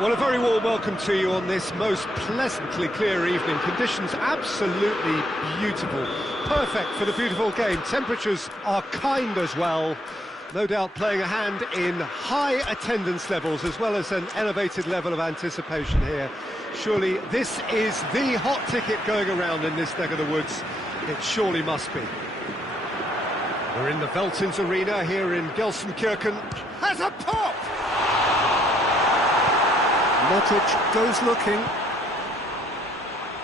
Well, a very warm welcome to you on this most pleasantly clear evening. Conditions absolutely beautiful. Perfect for the beautiful game. Temperatures are kind as well. No doubt playing a hand in high attendance levels as well as an elevated level of anticipation here. Surely this is the hot ticket going around in this neck of the woods. It surely must be. We're in the Veltins Arena here in Gelsenkirchen. Has a pop! Modric goes looking.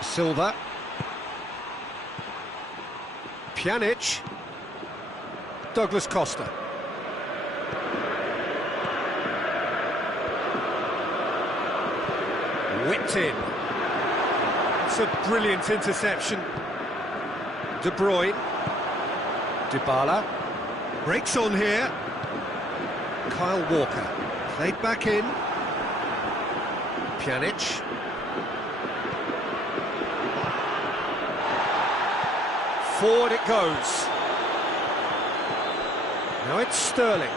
Silva. Pjanic. Douglas Costa. Whipped in. It's a brilliant interception. De Bruyne. Dybala. Breaks on here. Kyle Walker. Played back in. Pjanic. Forward it goes. Now it's Sterling.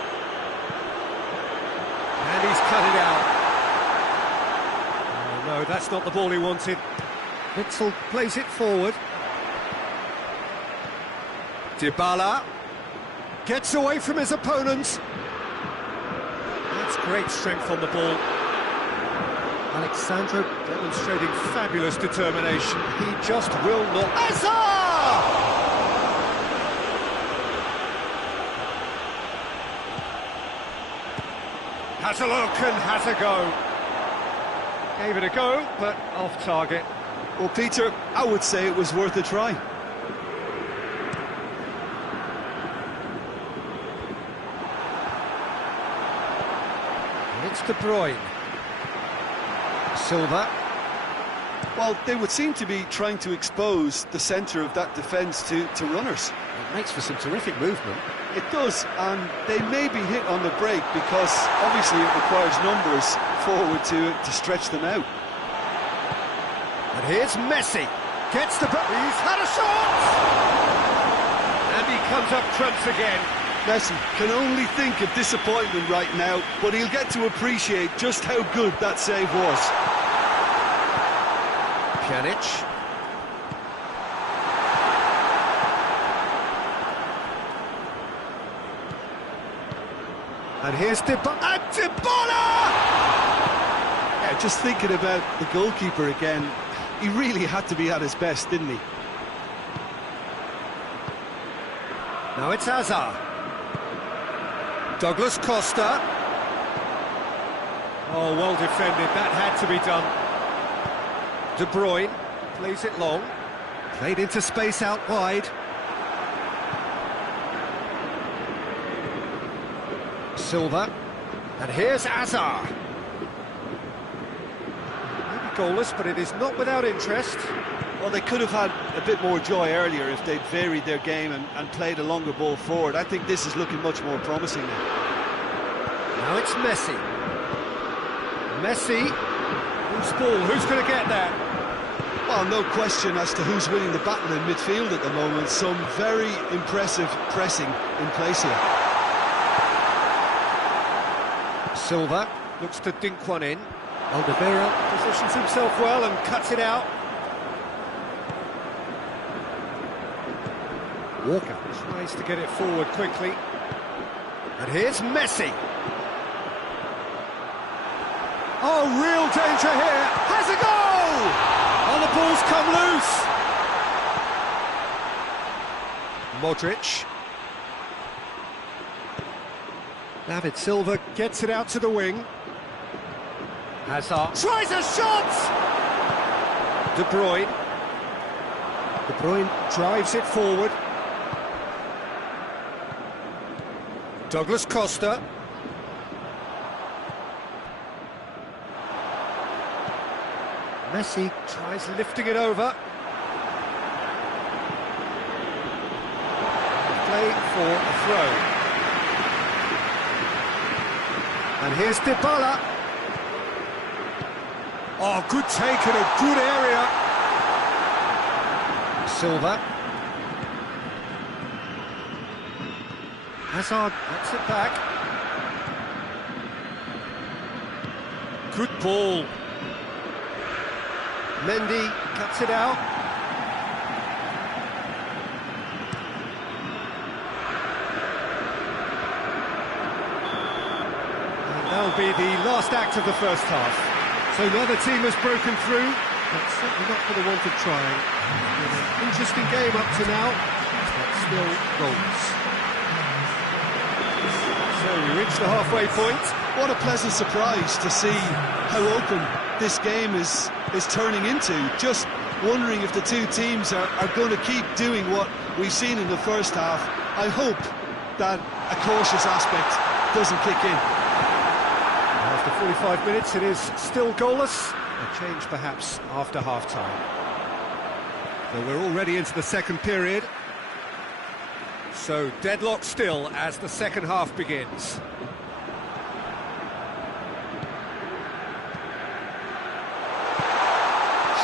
And he's cut it out. Oh no, that's not the ball he wanted. Witzel plays it forward. Dybala gets away from his opponents. That's great strength on the ball. Alexandro demonstrating fabulous determination. He just will not. Hazard! Has a look and has a go. Gave it a go, but off target. Well, Peter, I would say it was worth a try. It's De Bruyne. Silva. Well, they would seem to be trying to expose the centre of that defence to runners. It makes for some terrific movement. It does, and they may be hit on the break because obviously it requires numbers forward to stretch them out. And here's Messi. Gets the... He's had a shot! And he comes up trumps again. Messi can only think of disappointment right now, but he'll get to appreciate just how good that save was. Pjanic. And here's Dybala. Yeah, just thinking about the goalkeeper again, he really had to be at his best, didn't he? Now it's Hazard. Douglas Costa. Oh, well defended. That had to be done. De Bruyne plays it long. Played into space out wide. Silva. And here's Hazard. Maybe goalless, but it is not without interest. Well, they could have had a bit more joy earlier if they'd varied their game and played a longer ball forward. I think this is looking much more promising now. Now it's Messi. Messi. Who's ball? Who's going to get that? Well, no question as to who's winning the battle in midfield at the moment. Some very impressive pressing in place here. Silva looks to dink one in. Alderweireld positions himself well and cuts it out. Walker tries to get it forward quickly. And here's Messi. Oh, real danger here. Has a goal! Oh, the ball's come loose. Modric. David Silva gets it out to the wing. Hazard tries a shot! De Bruyne. De Bruyne drives it forward. Douglas Costa. Messi tries lifting it over. Play for a throw. And here's Dybala. Oh, good take in a good area. Silva. Hazard gets it back. Good ball. Mendy cuts it out. And that'll be the last act of the first half. So neither team has broken through, but certainly not for the want of trying. It's been an interesting game up to now, but still goals. So we reach the halfway point. What a pleasant surprise to see how open this game is turning into. Just wondering if the two teams are going to keep doing what we've seen in the first half. I hope that a cautious aspect doesn't kick in. After 45 minutes, it is still goalless. A change perhaps after half-time. So we're already into the second period. So deadlock still as the second half begins.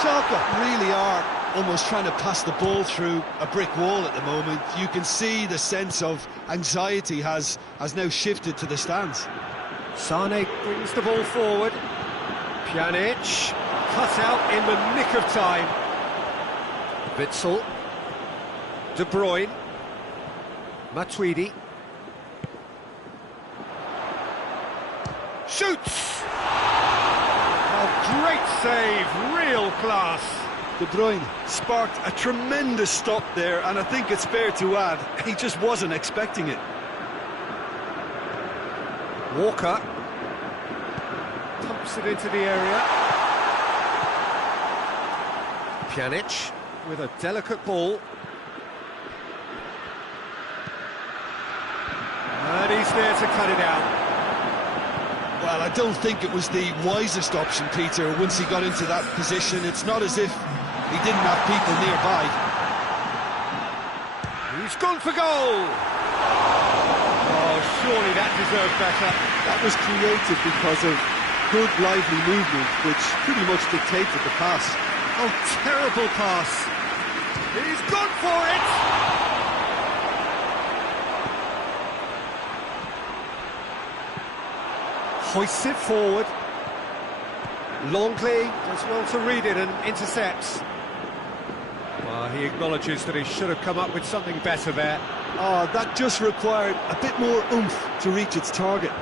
Schalke really are almost trying to pass the ball through a brick wall at the moment. You can see the sense of anxiety has now shifted to the stands. Sane brings the ball forward. Pjanic cut out in the nick of time. Witsel. De Bruyne. Matuidi. Shoots! Oh, great save, real class. De Bruyne sparked a tremendous stop there, and I think it's fair to add, he just wasn't expecting it. Walker pumps it into the area. Pjanic with a delicate ball. And he's there to cut it out. Well, I don't think it was the wisest option, Peter, once he got into that position. It's not as if he didn't have people nearby. He's gone for goal! Oh, surely that deserved better. That was created because of good, lively movement, which pretty much dictated the pass. Oh, terrible pass. He's gone for it! Hoists it forward. Longley does well to read it and intercepts. Well, he acknowledges that he should have come up with something better there. Oh, that just required a bit more oomph to reach its target.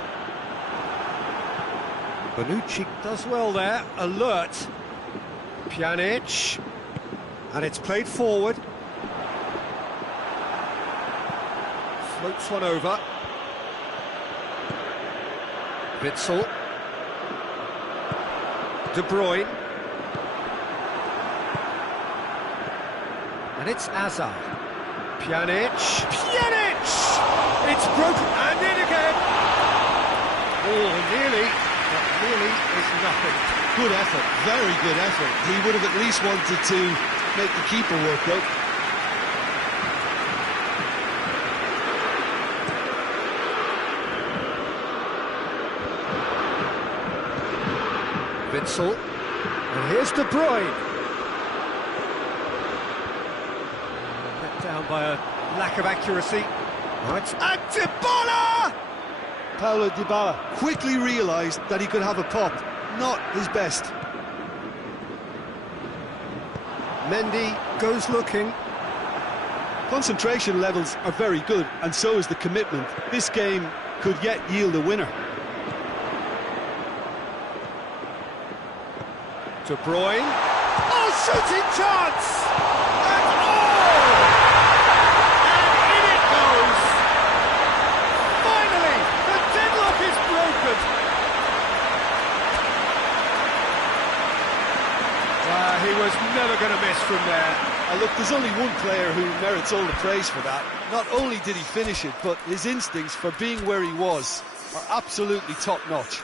Bonucci does well there, alert. Pjanic. And it's played forward. Floats one over. Witsel. De Bruyne. And it's Hazard. Pjanic. Pjanic! It's broken and in again. Oh, nearly, but nearly is nothing. Good effort, very good effort. He would have at least wanted to make the keeper work out. Witsel, and here's De Bruyne. Let down by a lack of accuracy. Right, and Dybala! Paulo Dybala quickly realised that he could have a pop. Not his best. Mendy goes looking. Concentration levels are very good, and so is the commitment. This game could yet yield a winner. De Bruyne. Oh, shooting chance! And oh! And in it goes! Finally, the deadlock is broken! He was never going to miss from there. Look, there's only one player who merits all the praise for that. Not only did he finish it, but his instincts for being where he was are absolutely top-notch.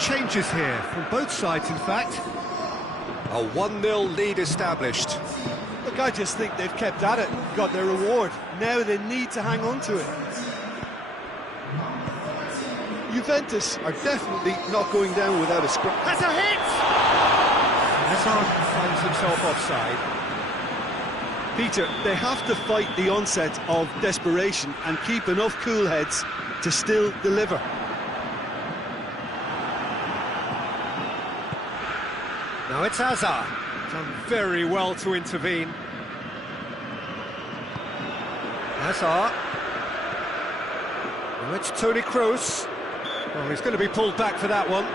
changes here, from both sides in fact. A 1-0 lead established. Look, I just think they've kept at it, got their reward. Now they need to hang on to it. Juventus are definitely not going down without a scrum. Has a hit! Hazard finds himself offside. Peter, they have to fight the onset of desperation and keep enough cool heads to still deliver. Now it's Hazard. Done very well to intervene. Hazard. Now it's Toni Kroos. Oh, he's going to be pulled back for that one.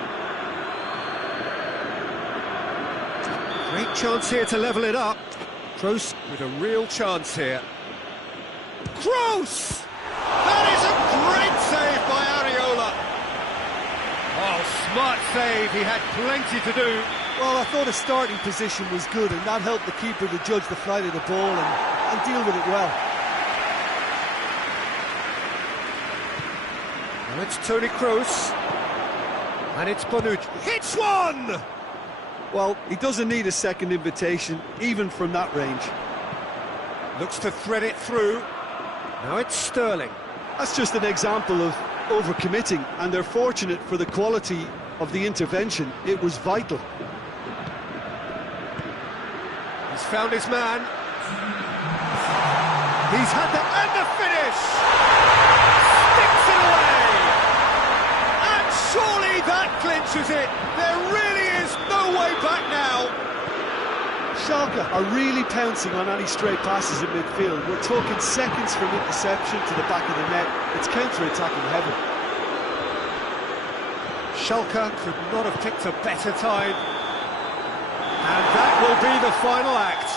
Great chance here to level it up. Kroos with a real chance here. Kroos! That is a great save by Areola. Oh, smart save. He had plenty to do. Well, I thought his starting position was good, and that helped the keeper to judge the flight of the ball and deal with it well. Now it's Toni Kroos. And it's Bonucci. Hits one! Well, he doesn't need a second invitation, even from that range. Looks to thread it through. Now it's Sterling. That's just an example of overcommitting, and they're fortunate for the quality of the intervention. It was vital. He's found his man. He's had and the finish! Sticks it away! And surely that clinches it. There really is no way back now. Schalke are really pouncing on any stray passes in midfield. We're talking seconds from interception to the back of the net. It's counter-attacking heaven. Schalke could not have picked a better time. And that will be the final act.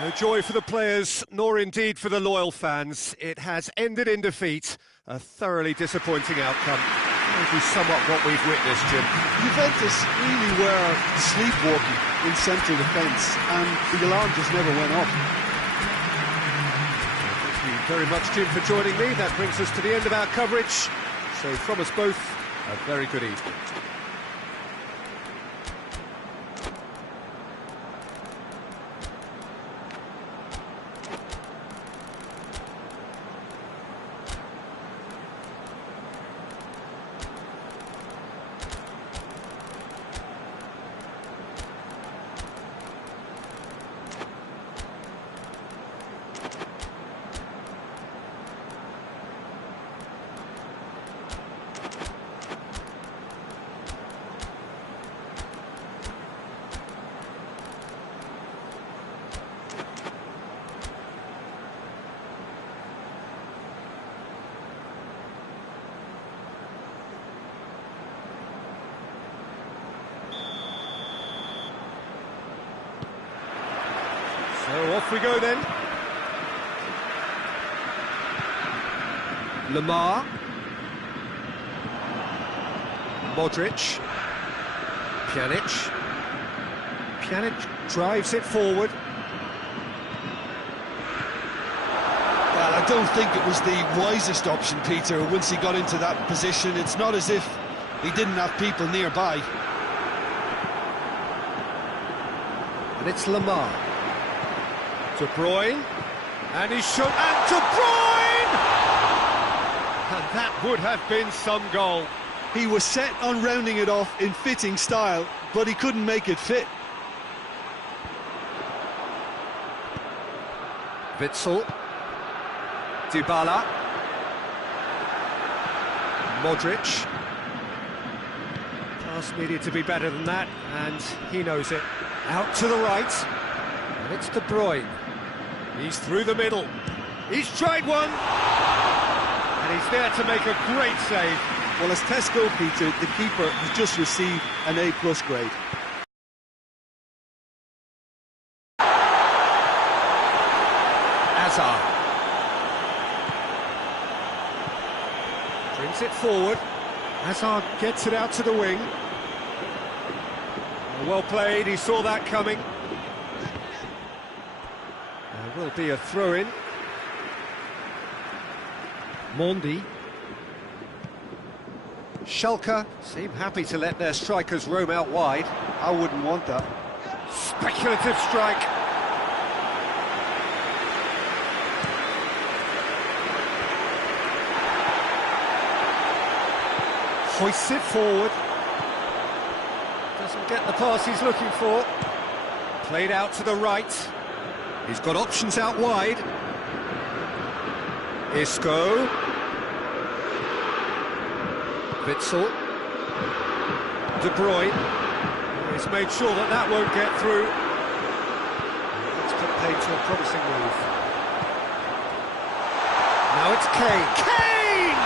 No joy for the players, nor indeed for the loyal fans. It has ended in defeat. A thoroughly disappointing outcome. Maybe somewhat what we've witnessed, Jim. Juventus really were sleepwalking in central defence, and the alarm just never went off. Thank you very much, Jim, for joining me. That brings us to the end of our coverage. So from us both, a very good evening. So off we go then. Lamar. Modric. Pjanic. Pjanic drives it forward. Well, I don't think it was the wisest option, Peter, once he got into that position. It's not as if he didn't have people nearby. And it's Lamar. De Bruyne, and he's shot, and De Bruyne! And that would have been some goal. He was set on rounding it off in fitting style, but he couldn't make it fit. Witsel, Dybala, Modric. Pass needed to be better than that, and he knows it. Out to the right, and it's De Bruyne. He's through the middle. He's tried one, and he's there to make a great save. Well, as Tesco, Peter, the keeper has just received an A+ grade. Hazard brings it forward. Hazard gets it out to the wing. Well played, he saw that coming. There will be a throw-in. Mondi. Schalke seem happy to let their strikers roam out wide. I wouldn't want that. Speculative strike. Hoists it forward. Doesn't get the pass he's looking for. Played out to the right. He's got options out wide. Isco. Witsel. De Bruyne. He's made sure that that won't get through. Let's put paid to a promising move. Now it's Kane. Kane!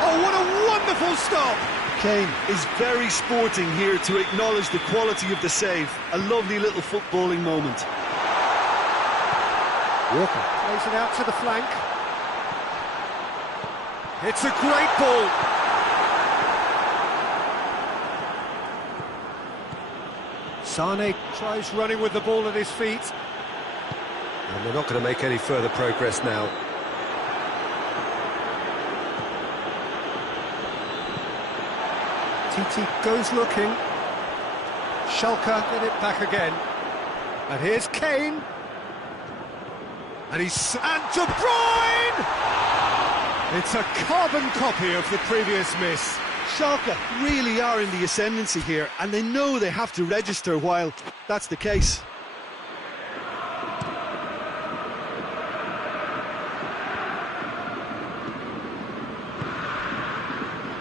Oh, what a wonderful stop! Kane is very sporting here to acknowledge the quality of the save. A lovely little footballing moment. Walker plays it out to the flank. It's a great ball. Sane tries running with the ball at his feet. And they're not going to make any further progress now. Titi goes looking. Schalke get it back again. And here's Kane. And De Bruyne! It's a carbon copy of the previous miss. Schalke really are in the ascendancy here, and they know they have to register while that's the case.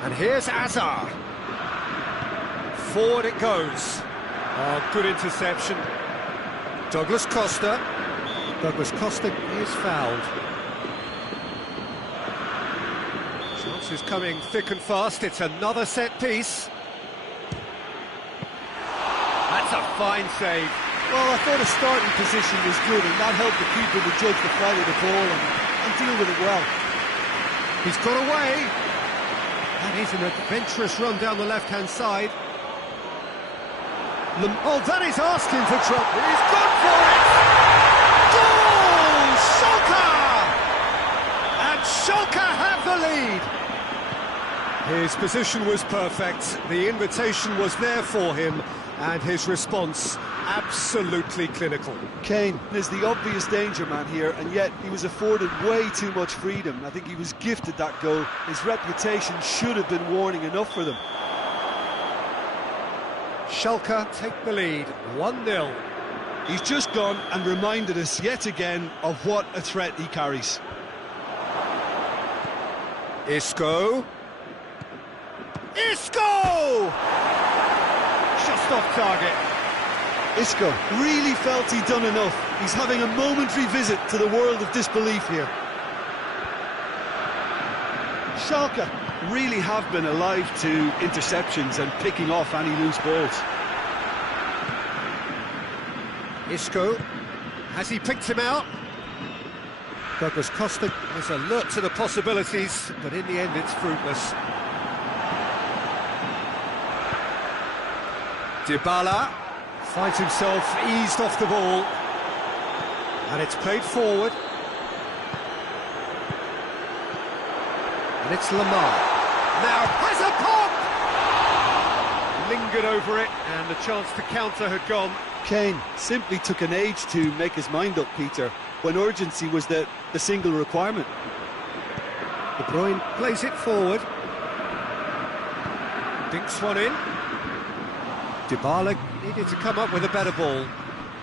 And here's Azar. Forward it goes. Oh, good interception. Douglas Costa. Douglas Costa is fouled. Chances coming thick and fast. It's another set piece. That's a fine save. Well, I thought a starting position was good, and that helped the keeper to judge the flight of the ball and deal with it well. He's got away. That is an adventurous run down the left-hand side. Oh, that is asking for trouble. He's gone for it! Goal! Schalke! And Schalke have the lead. His position was perfect. The invitation was there for him, and his response absolutely clinical. Kane is the obvious danger man here, and yet he was afforded way too much freedom. I think he was gifted that goal. His reputation should have been warning enough for them. Schalke take the lead, 1-0. He's just gone and reminded us yet again of what a threat he carries. Isco! Isco! Just off target. Isco really felt he'd done enough. He's having a momentary visit to the world of disbelief here. Schalke really have been alive to interceptions and picking off any loose balls. Isco, has he picked him out? Douglas Costa is alert to the possibilities, but in the end it's fruitless. Dybala finds himself eased off the ball, and it's played forward. And it's Lamar. Now has a pop! Lingered over it, and the chance to counter had gone. Kane simply took an age to make his mind up, Peter, when urgency was the single requirement. De Bruyne plays it forward. Dinks one in. Dybala needed to come up with a better ball.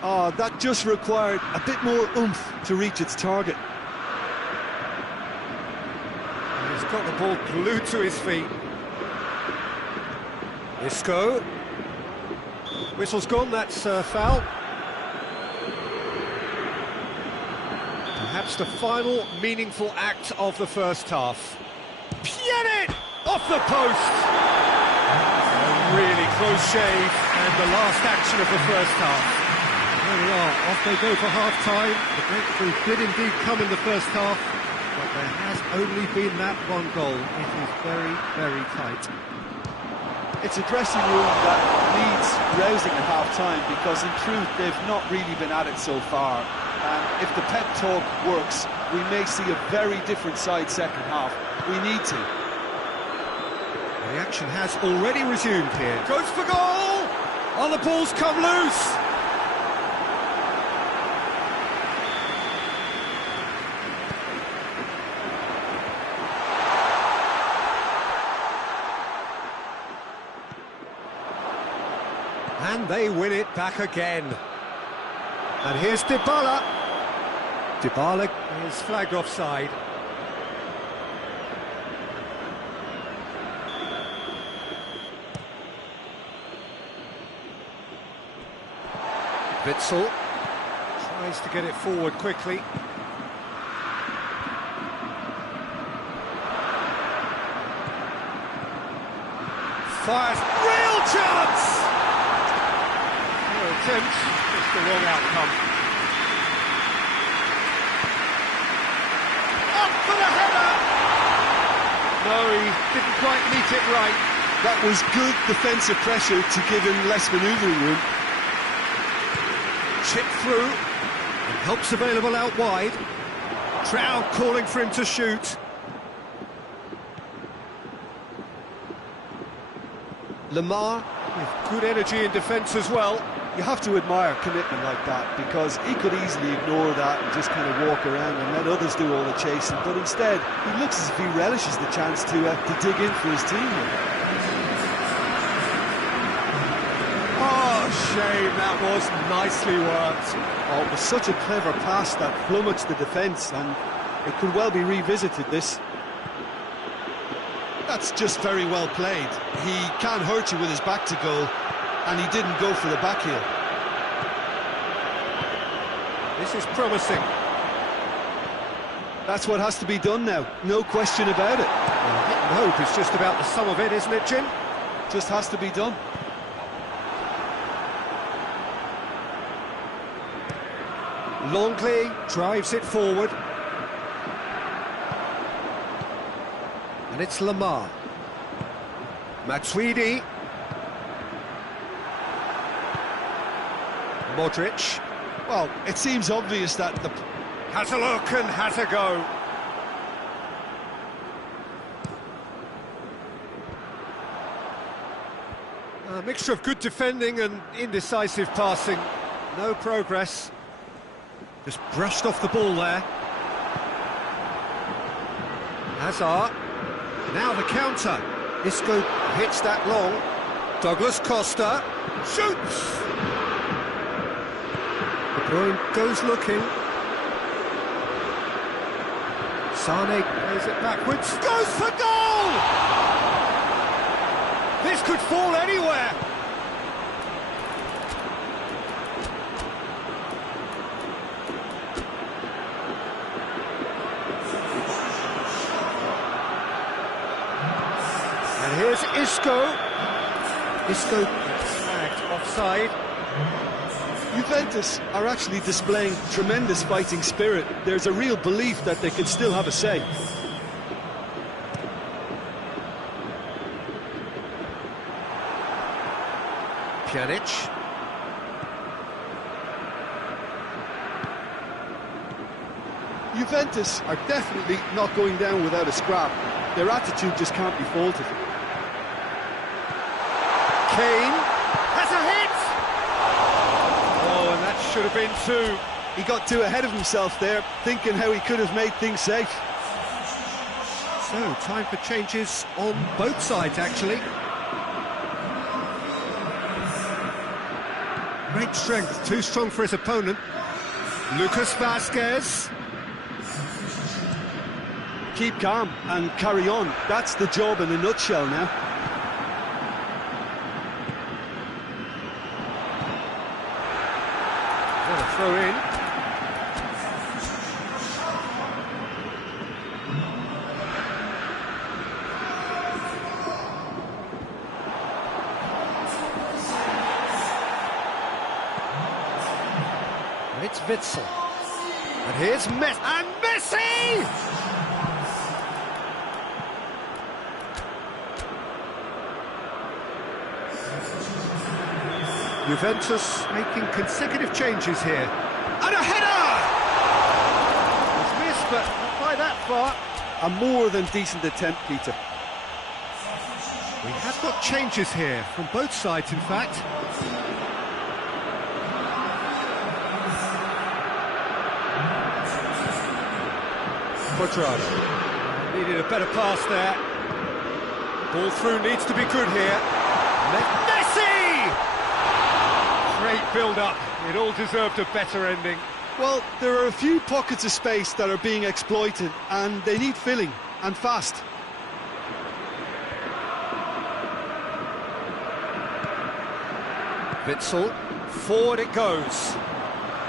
Oh, that just required a bit more oomph to reach its target. He's got the ball glued to his feet. Isco. Whistle's gone, that's a foul. Perhaps the final meaningful act of the first half. Pjanic! Off the post! A really close shave, and the last action of the first half. There we are, off they go for half-time. The breakthrough did indeed come in the first half, but there has only been that one goal. It is very, very tight. It's a dressing room that needs rousing at half-time, because in truth they've not really been at it so far. And if the pep talk works, we may see a very different side second half. We need to. The action has already resumed here. Goes for goal! Oh, the ball's come loose! And they win it back again. And here's Dybala. Dybala is flagged offside. Witsel tries to get it forward quickly. Fires, real chance! No attempt, just the wrong outcome. Up for the header! No, he didn't quite meet it right. That was good defensive pressure to give him less manoeuvring room. Chip through, and help's available out wide. Trout calling for him to shoot. Lamar with good energy in defence as well. You have to admire commitment like that, because he could easily ignore that and just kind of walk around and let others do all the chasing, but instead he looks as if he relishes the chance to dig in for his team here. Oh, shame, that was nicely worked. Oh, it was such a clever pass that flummoxed the defence, and it could well be revisited, this. That's just very well played. He can't hurt you with his back to goal, and he didn't go for the back heel. This is promising. That's what has to be done now, no question about it. Well, hit and hope is just about the sum of it, isn't it, Jim? Just has to be done. Longley drives it forward. And it's Lamar. Matuidi. Modric. Well, it seems obvious that the... Has a look and has a go. A mixture of good defending and indecisive passing. No progress. Just brushed off the ball there. Hazard. Now the counter. Isco hits that long. Douglas Costa shoots. De Bruyne goes looking. Sane plays it backwards. Goes for goal! This could fall anywhere. And here's Isco. Isco flagged offside. Juventus are actually displaying tremendous fighting spirit. There's a real belief that they can still have a say. Pjanic. Juventus are definitely not going down without a scrap. Their attitude just can't be faulted. Kane has a hit! Oh, and that should have been two. He got too ahead of himself there, thinking how he could have made things safe. So, time for changes on both sides, actually. Great strength, too strong for his opponent. Lucas Vazquez. Keep calm and carry on. That's the job in a nutshell now. What a throw in. It's Witsel. And here's Messi. And Messi! Juventus making consecutive changes here. And a header! It's missed, but not by that far. A more than decent attempt, Peter. We have got changes here, from both sides in fact. Quadrado. Needed a better pass there. Ball through needs to be good here. Messi! Great build-up. It all deserved a better ending. Well, there are a few pockets of space that are being exploited, and they need filling, and fast. Witsel, forward it goes.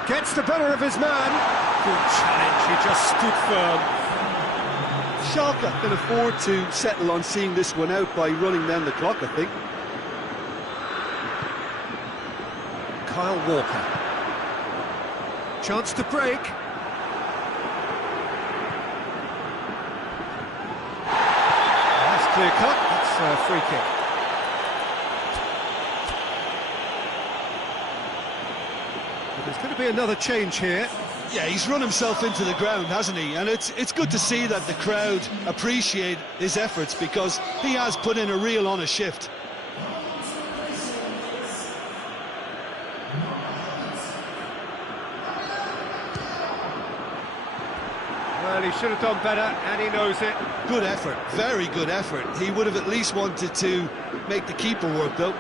Gets the better of his man. Good challenge, he just stood firm. Schalke can afford to settle on seeing this one out by running down the clock, I think. Kyle Walker. Chance to break. That's clear cut, that's a free kick. But there's going to be another change here. Yeah, he's run himself into the ground, hasn't he? And it's good to see that the crowd appreciate his efforts, because he has put in a real honest shift. Well, he should have done better, and he knows it. Good effort, very good effort. He would have at least wanted to make the keeper work, though.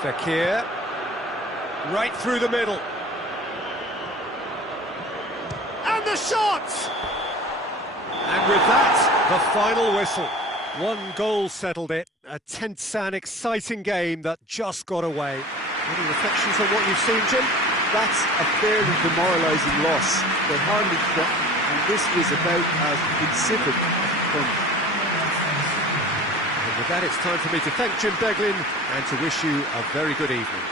Fekir, right through the middle. And the shot! And with that, the final whistle. One goal settled it. A tense and exciting game that just got away. Any reflections on what you've seen, Jim? That's a fairly demoralising loss. They hardly threatened, and this was about as insipid from. And with that, it's time for me to thank Jim Beglin and to wish you a very good evening.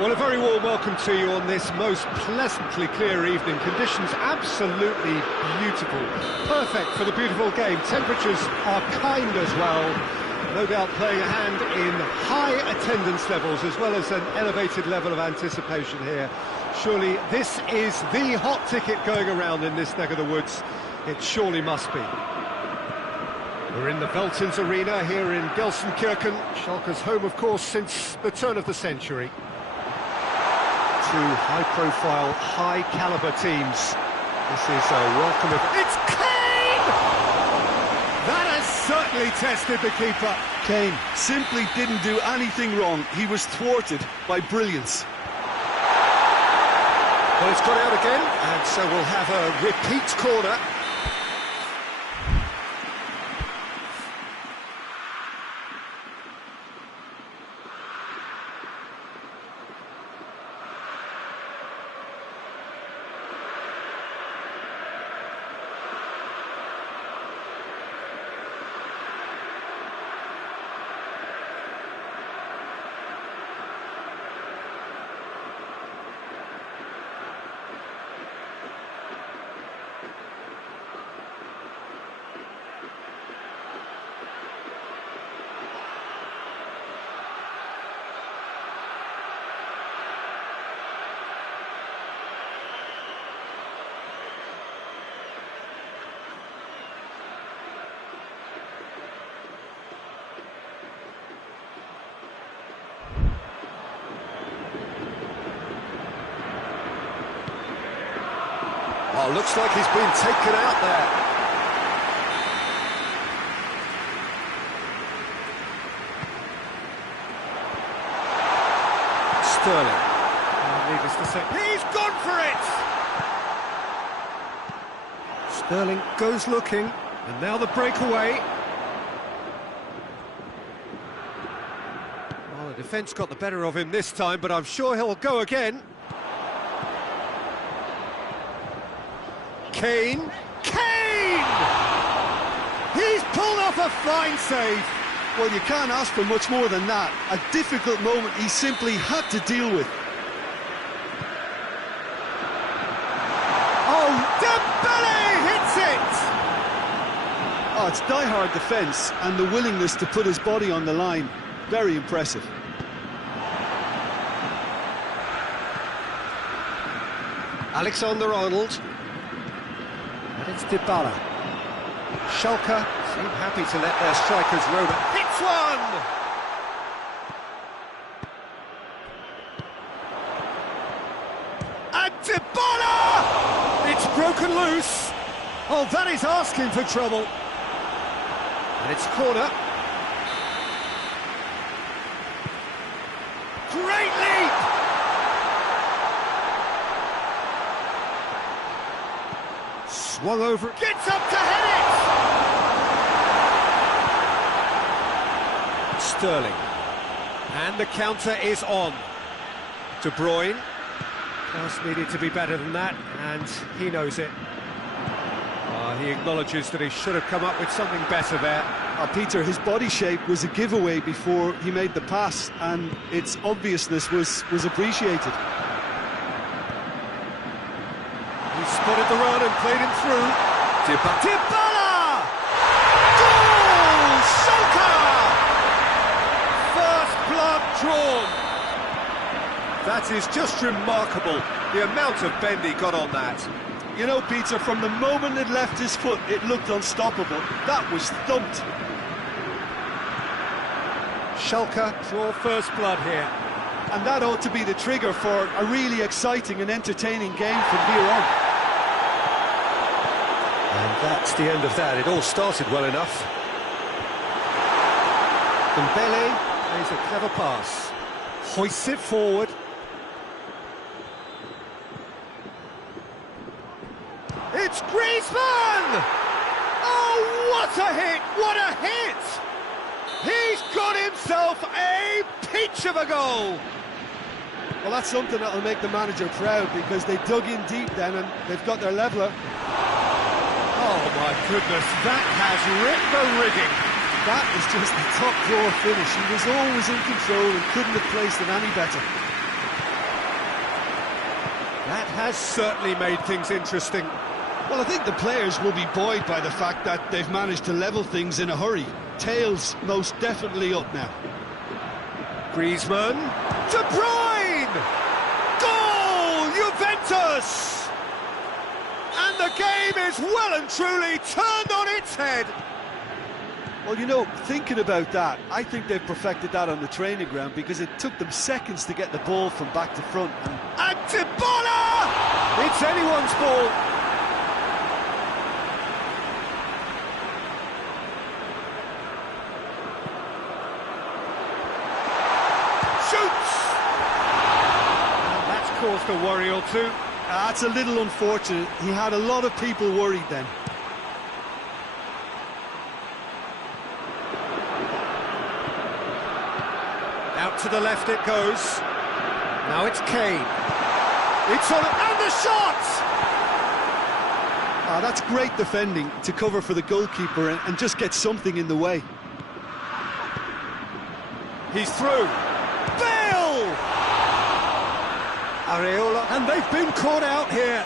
Well, a very warm welcome to you on this most pleasantly clear evening. Conditions absolutely beautiful. Perfect for the beautiful game. Temperatures are kind as well. No doubt playing a hand in high attendance levels as well as an elevated level of anticipation here. Surely this is the hot ticket going around in this neck of the woods. It surely must be. We're in the Veltins Arena here in Gelsenkirchen, Schalke's home, of course, since the turn of the century. Two high-profile, high-caliber teams. This is a welcome of... It's Kane! That has certainly tested the keeper. Kane simply didn't do anything wrong. He was thwarted by brilliance. Well, it's got out again, and so we'll have a repeat corner. Oh, looks like he's been taken out there. Sterling. Needless to say, he's gone for it! Sterling goes looking, and now the breakaway. Well, the defence got the better of him this time, but I'm sure he'll go again. Kane! Kane! He's pulled off a fine save! Well, you can't ask for much more than that. A difficult moment he simply had to deal with. Oh, Dembele hits it! Oh, it's die-hard defence and the willingness to put his body on the line. Very impressive. Alexander-Arnold. And it's Dybala. Schalke seem happy to let their strikers roam. Hits one! And Dybala! It's broken loose. Oh, that is asking for trouble. And it's corner. Great leap! Swung over, gets up to head it! Sterling. And the counter is on. De Bruyne. Just needed to be better than that, and he knows it. He acknowledges that he should have come up with something better there. Peter, his body shape was a giveaway before he made the pass, and its obviousness was appreciated. He spotted the run and played him through. Dybala! Goal! Schalke! First blood drawn. That is just remarkable, the amount of bend he got on that. You know, Peter, from the moment it left his foot, it looked unstoppable. That was thumped. Schalke draw first blood here. And that ought to be the trigger for a really exciting and entertaining game from here on. And that's the end of that. It all started well enough. Dembele plays a clever pass. Hoists it forward. It's Griezmann! Oh, what a hit! What a hit! He's got himself a peach of a goal! Well, that's something that'll make the manager proud, because they dug in deep then and they've got their leveller. Oh, my goodness, that has ripped the rigging. That is just the top drawer finish. He was always in control and couldn't have placed it any better. That has certainly made things interesting. Well, I think the players will be buoyed by the fact that they've managed to level things in a hurry. Tails most definitely up now. Griezmann. De Bruyne! Goal! Juventus! And And the game is well and truly turned on its head. Well, you know, thinking about that, I think they've perfected that on the training ground because it took them seconds to get the ball from back to front. And Dybala! It's anyone's ball. Shoots! And that's caused a worry or two. That's a little unfortunate. He had a lot of people worried then. Out to the left it goes. Now it's Kane. It's on, and the shot! That's great defending to cover for the goalkeeper and just get something in the way. He's through. Bale! Areola, and they've been caught out here.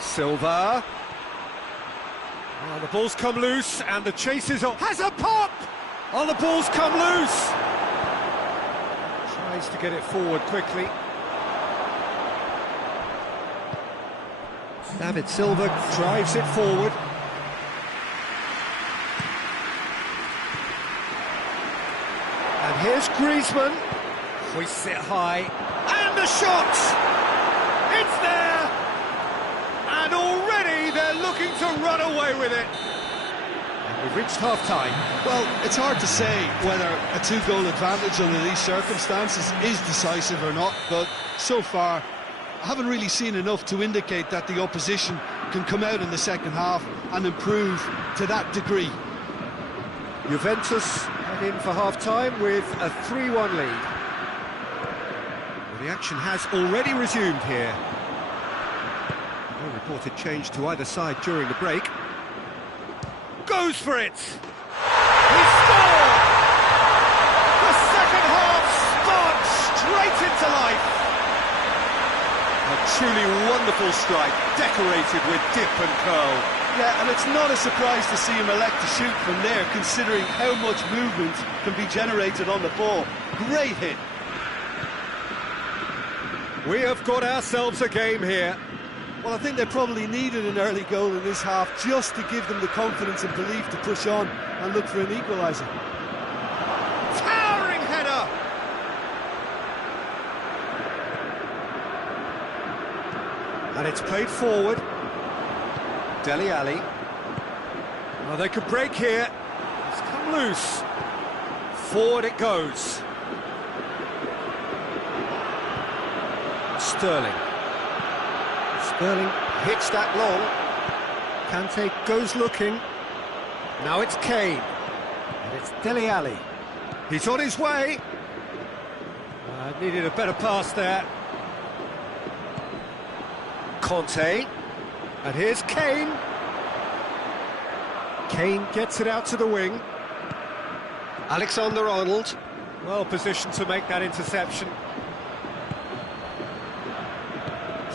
Silva. Oh, the ball's come loose, and the chase is on. Has a pop! Oh, the ball's come loose. Tries to get it forward quickly. David Silva drives it forward. And here's Griezmann. Hoists it high. And the shot! It's there! And already they're looking to run away with it. And we've reached half-time. Well, it's hard to say whether a two-goal advantage under these circumstances is decisive or not, but so far I haven't really seen enough to indicate that the opposition can come out in the second half and improve to that degree. Juventus head in for half-time with a 3-1 lead. Well, the action has already resumed here. No reported change to either side during the break. Goes for it! He scored! The second half sparked straight into life. A truly wonderful strike, decorated with dip and curl. Yeah, and it's not a surprise to see him elect to shoot from there, considering how much movement can be generated on the ball. Great hit. We have got ourselves a game here. Well, I think they probably needed an early goal in this half just to give them the confidence and belief to push on and look for an equaliser. Towering header! And it's played forward. Dele Alli. Well, they could break here. It's come loose. Forward it goes. Sterling. Sterling hits that long. Kante goes looking. Now it's Kane. And it's Dele Alli. He's on his way. Needed a better pass there. Conte. And here's Kane. Kane gets it out to the wing. Alexander-Arnold. Well positioned to make that interception.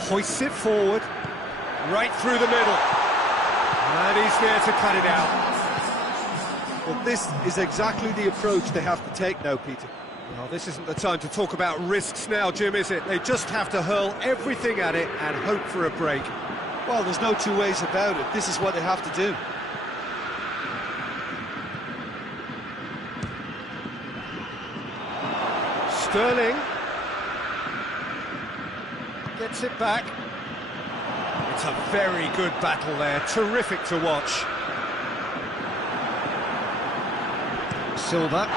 Hoists it forward. Right through the middle. And he's there to cut it out. Well, this is exactly the approach they have to take now, Peter. Well, this isn't the time to talk about risks now, Jim, is it? They just have to hurl everything at it and hope for a break. Well, there's no two ways about it. This is what they have to do. Sterling gets it back. It's a very good battle there, terrific to watch. Silva.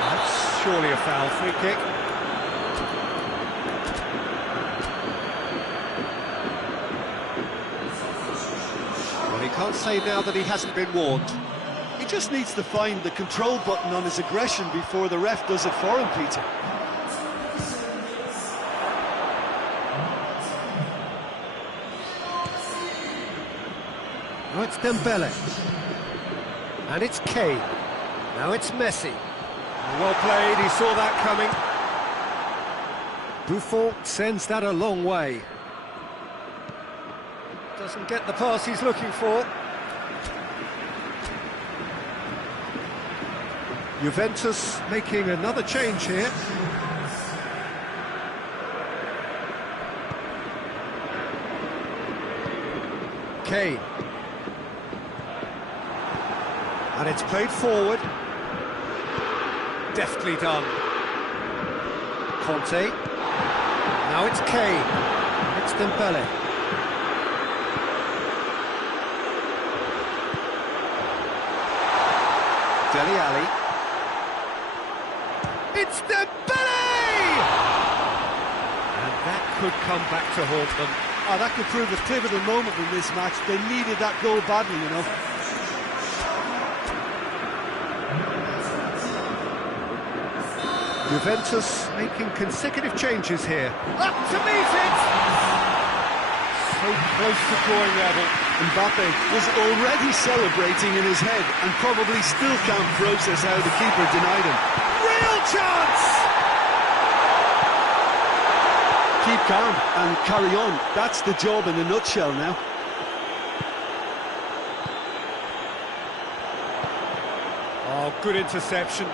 That's surely a foul, free kick. Well, he can't say now that he hasn't been warned. He just needs to find the control button on his aggression before the ref does it for him, Peter. Now it's Dembele. And it's Kane. Now it's Messi. Well played, he saw that coming. Buffon sends that a long way. Doesn't get the pass he's looking for. Juventus making another change here. Kane. And it's played forward. Deftly done. Conte. Now it's Kane. It's Dembele. Dele Alli. It's Dembele! And that could come back to haunt them. Oh, that could prove a pivotal moment in this match. They needed that goal badly, you know. Juventus making consecutive changes here. Up to meet it! So close to drawing level. Mbappe was already celebrating in his head and probably still can't process how the keeper denied him. Real chance! Keep calm and carry on. That's the job in a nutshell now. Oh, good interception.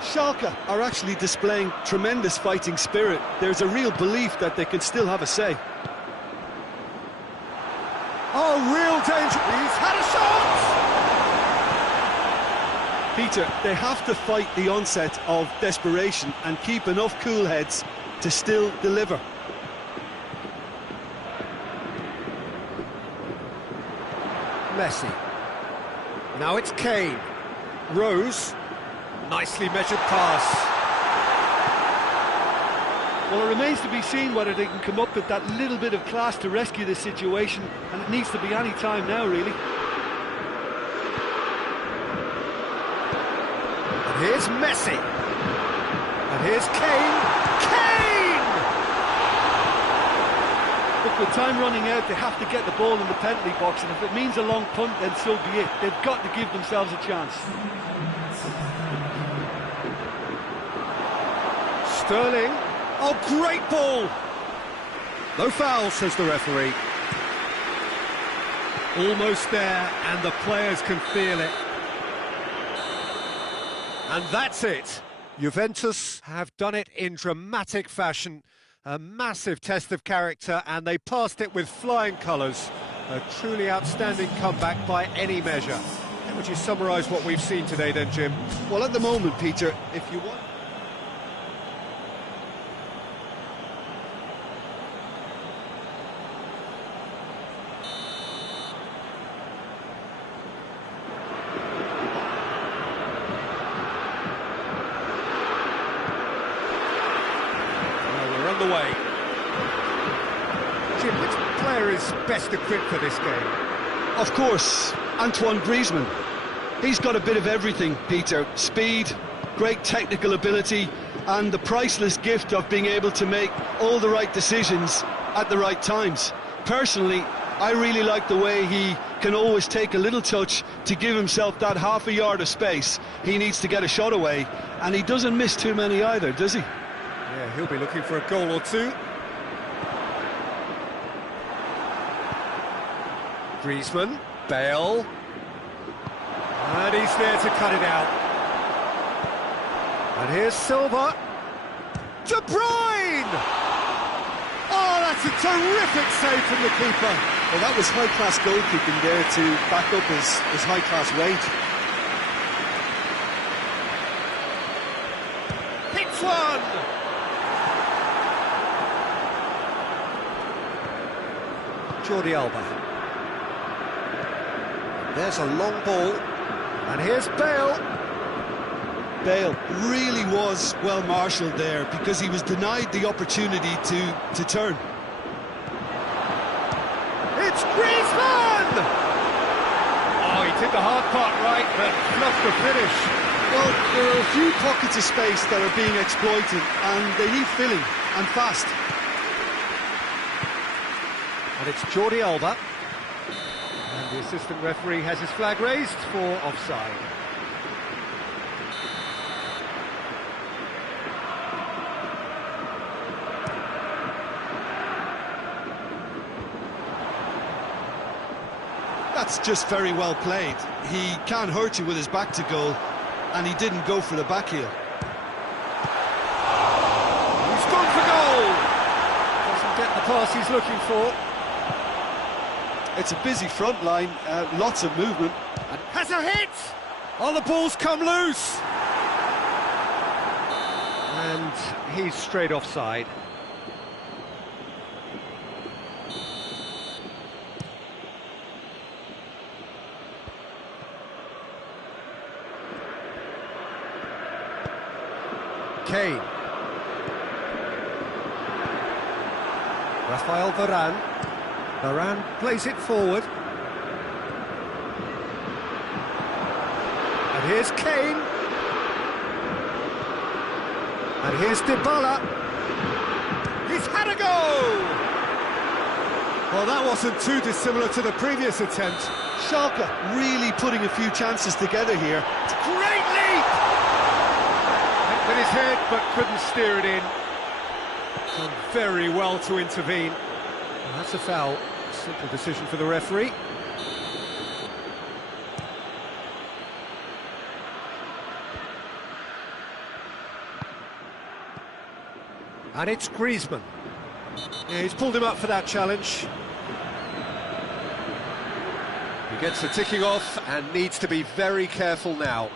Schalke are actually displaying tremendous fighting spirit. There's a real belief that they can still have a say. Oh, real danger. He's had a shot! Peter, they have to fight the onset of desperation and keep enough cool heads to still deliver. Messi. Now it's Kane. Rose. Nicely measured pass. Well, it remains to be seen whether they can come up with that little bit of class to rescue this situation, and it needs to be any time now, really. And here's Messi. And here's Kane. Kane! Look, with time running out, they have to get the ball in the penalty box, and if it means a long punt, then so be it. They've got to give themselves a chance. Sterling. Oh, great ball! No foul, says the referee. Almost there, and the players can feel it. And that's it. Juventus have done it in dramatic fashion. A massive test of character, and they passed it with flying colours. A truly outstanding comeback by any measure. How would you summarise what we've seen today then, Jim? Well, at the moment, Peter, if you want... The way. Jim, which player is best equipped for this game? Of course, Antoine Griezmann. He's got a bit of everything, Peter. Speed, great technical ability, and the priceless gift of being able to make all the right decisions at the right times. Personally, I really like the way he can always take a little touch to give himself that half a yard of space. He needs to get a shot away, and he doesn't miss too many either, does he? Yeah, he'll be looking for a goal or two. Griezmann, Bale. And he's there to cut it out. And here's Silva. De Bruyne! Oh, that's a terrific save from the keeper. Well, that was high-class goalkeeping there to back up his high-class wage. Hits one! Jordi Alba. There's a long ball, and here's Bale. Bale really was well marshalled there because he was denied the opportunity to turn. It's Griezmann! Oh, he did the hard part right, but not the finish. Well, there are a few pockets of space that are being exploited, and they need filling, and fast. And it's Jordi Alba. And the assistant referee has his flag raised for offside. That's just very well played. He can't hurt you with his back to goal, and he didn't go for the back heel. He's gone for goal! Doesn't get the pass he's looking for. It's a busy front line, lots of movement. And has a hit! Oh, the ball's come loose! And he's straight offside. Kane. Rafael Varane. Varane plays it forward. And here's Kane. And here's Dybala. He's had a go! Well, that wasn't too dissimilar to the previous attempt. Schalke really putting a few chances together here. It's a great leap! Hit with his head, but couldn't steer it in. Done very well to intervene. Well, that's a foul. Simple decision for the referee. And it's Griezmann. Yeah, he's pulled him up for that challenge. He gets the ticking off and needs to be very careful now.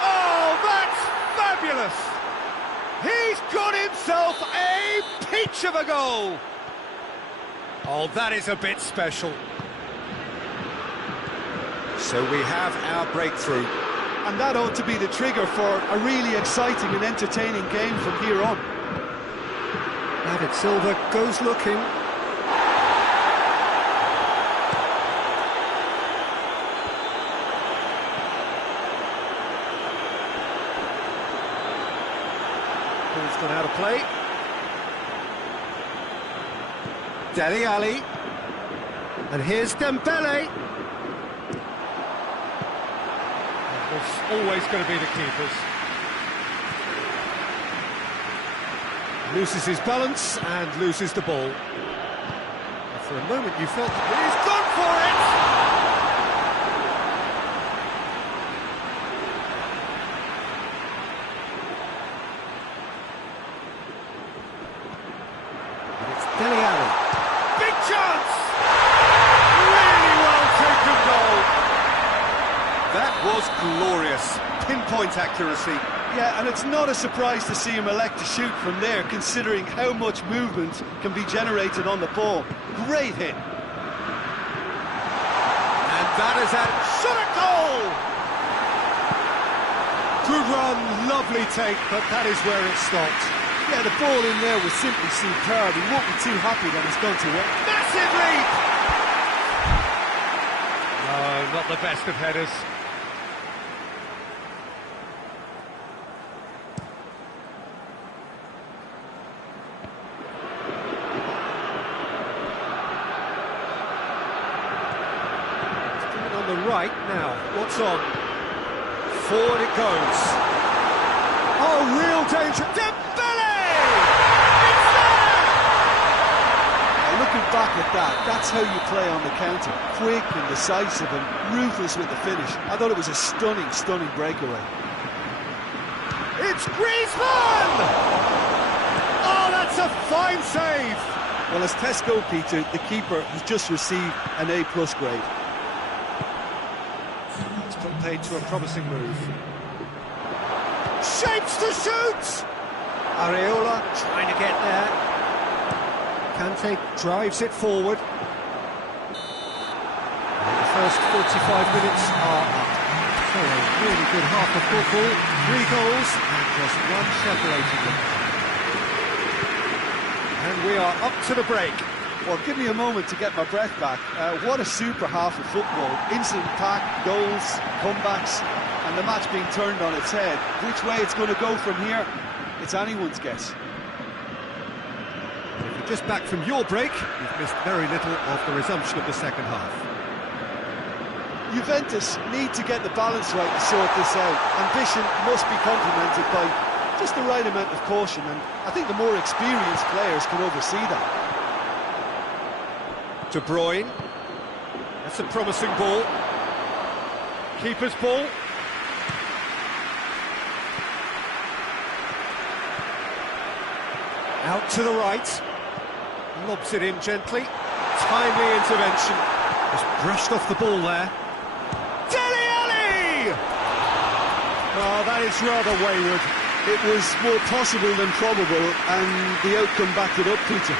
Oh, that's fabulous! He's got himself a peach of a goal! Oh, that is a bit special. So we have our breakthrough. And that ought to be the trigger for a really exciting and entertaining game from here on. David Silva goes looking. Ball's gone out of play. Dele Alli. And here's Dembele. It's always going to be the keepers. Loses his balance and loses the ball. For a moment you felt that he's gone for it! And it's Dele Alli. Big chance! Really well taken goal. That was glorious. Pinpoint accuracy. Yeah, and it's not a surprise to see him elect to shoot from there, considering how much movement can be generated on the ball. Great hit. And that is a shot at goal! Good run, lovely take, but that is where it stopped. Yeah, the ball in there was simply superb. He won't be too happy that it's gone to work. Massive leap! No, not the best of headers. Right now, what's on? Forward it goes. Oh, real danger. Dembele! It's there! Now, looking back at that, that's how you play on the counter. Quick and decisive and ruthless with the finish. I thought it was a stunning, stunning breakaway. It's Griezmann! Oh, that's a fine save! Well, as test goalkeeper, the keeper has just received an A+ grade. Paid to a promising move. Shapes to shoot! Areola trying to get there. Kante drives it forward. And the first 45 minutes are up. So a really good half of football. 3 goals and just one separating them. And we are up to the break. Well, give me a moment to get my breath back. What a super half of football. Instant-packed goals, comebacks, and the match being turned on its head. Which way it's going to go from here, it's anyone's guess. If you're just back from your break, you've missed very little of the resumption of the second half. Juventus need to get the balance right to sort this out. Ambition must be complemented by just the right amount of caution, and I think the more experienced players can oversee that. De Bruyne. That's a promising ball. Keeper's ball. Out to the right. Lobs it in gently. timely intervention. Just brushed off the ball there. Dele Alli! Oh, that is rather wayward. It was more possible than probable, and the outcome backed it up, Peter.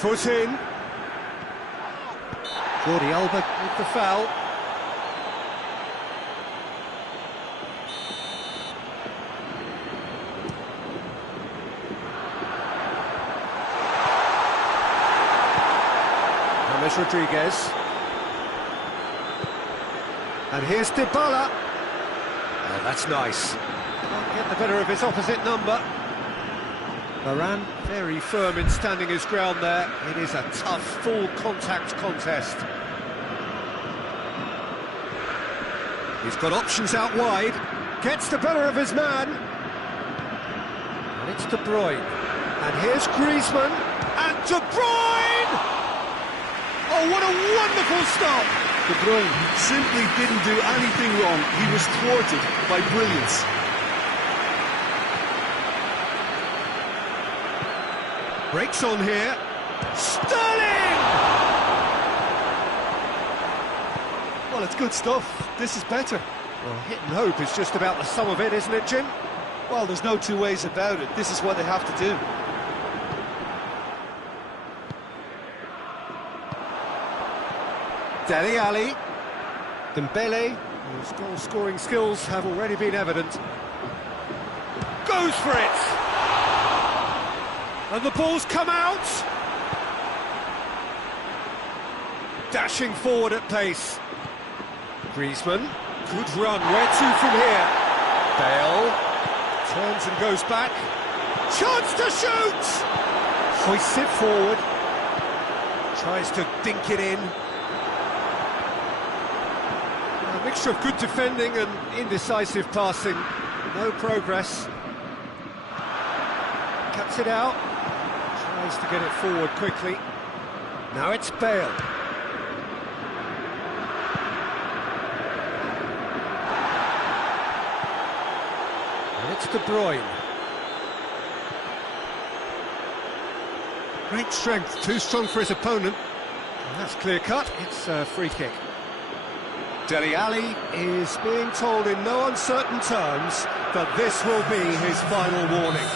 Foot in. Jordi Alba with the foul. James Rodriguez. And here's Dybala. Oh, that's nice. Can't get the better of his opposite number. Varane very firm in standing his ground there. It is a tough, full contact contest. He's got options out wide. Gets the better of his man. And it's De Bruyne. And here's Griezmann. And De Bruyne! Oh, what a wonderful stop! De Bruyne simply didn't do anything wrong. He was thwarted by brilliance. Breaks on here. Sterling! Well, it's good stuff. This is better. Well, hit and hope is just about the sum of it, isn't it, Jim? Well, there's no two ways about it. This is what they have to do. Dele Alli. Dembele, whose goal-scoring skills have already been evident. Goes for it! And the ball's come out! Dashing forward at pace. Griezmann, good run, where to from here? Bale, turns and goes back. Chance to shoot! Hoists it forward. Tries to dink it in. A mixture of good defending and indecisive passing. No progress. Cuts it out. Tries to get it forward quickly. Now it's Bale. And it's De Bruyne. Great strength, too strong for his opponent. And that's clear cut, it's a free kick. Dele Alli is being told in no uncertain terms that this will be his final warning.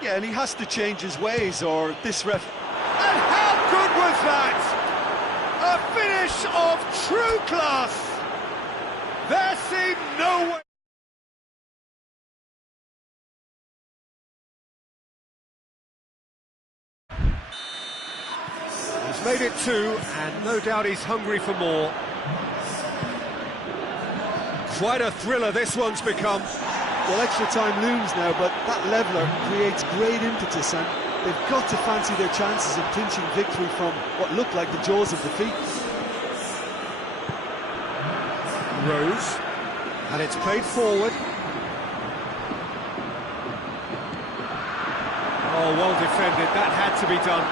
Yeah, and he has to change his ways, or this ref... And how good was that? A finish of true class. There seemed no way. He's made it two, and no doubt he's hungry for more. Quite a thriller this one's become. Well, extra time looms now, but that leveller creates great impetus, and they've got to fancy their chances of clinching victory from what looked like the jaws of defeat. Rose, and it's played forward. Oh, well defended, that had to be done.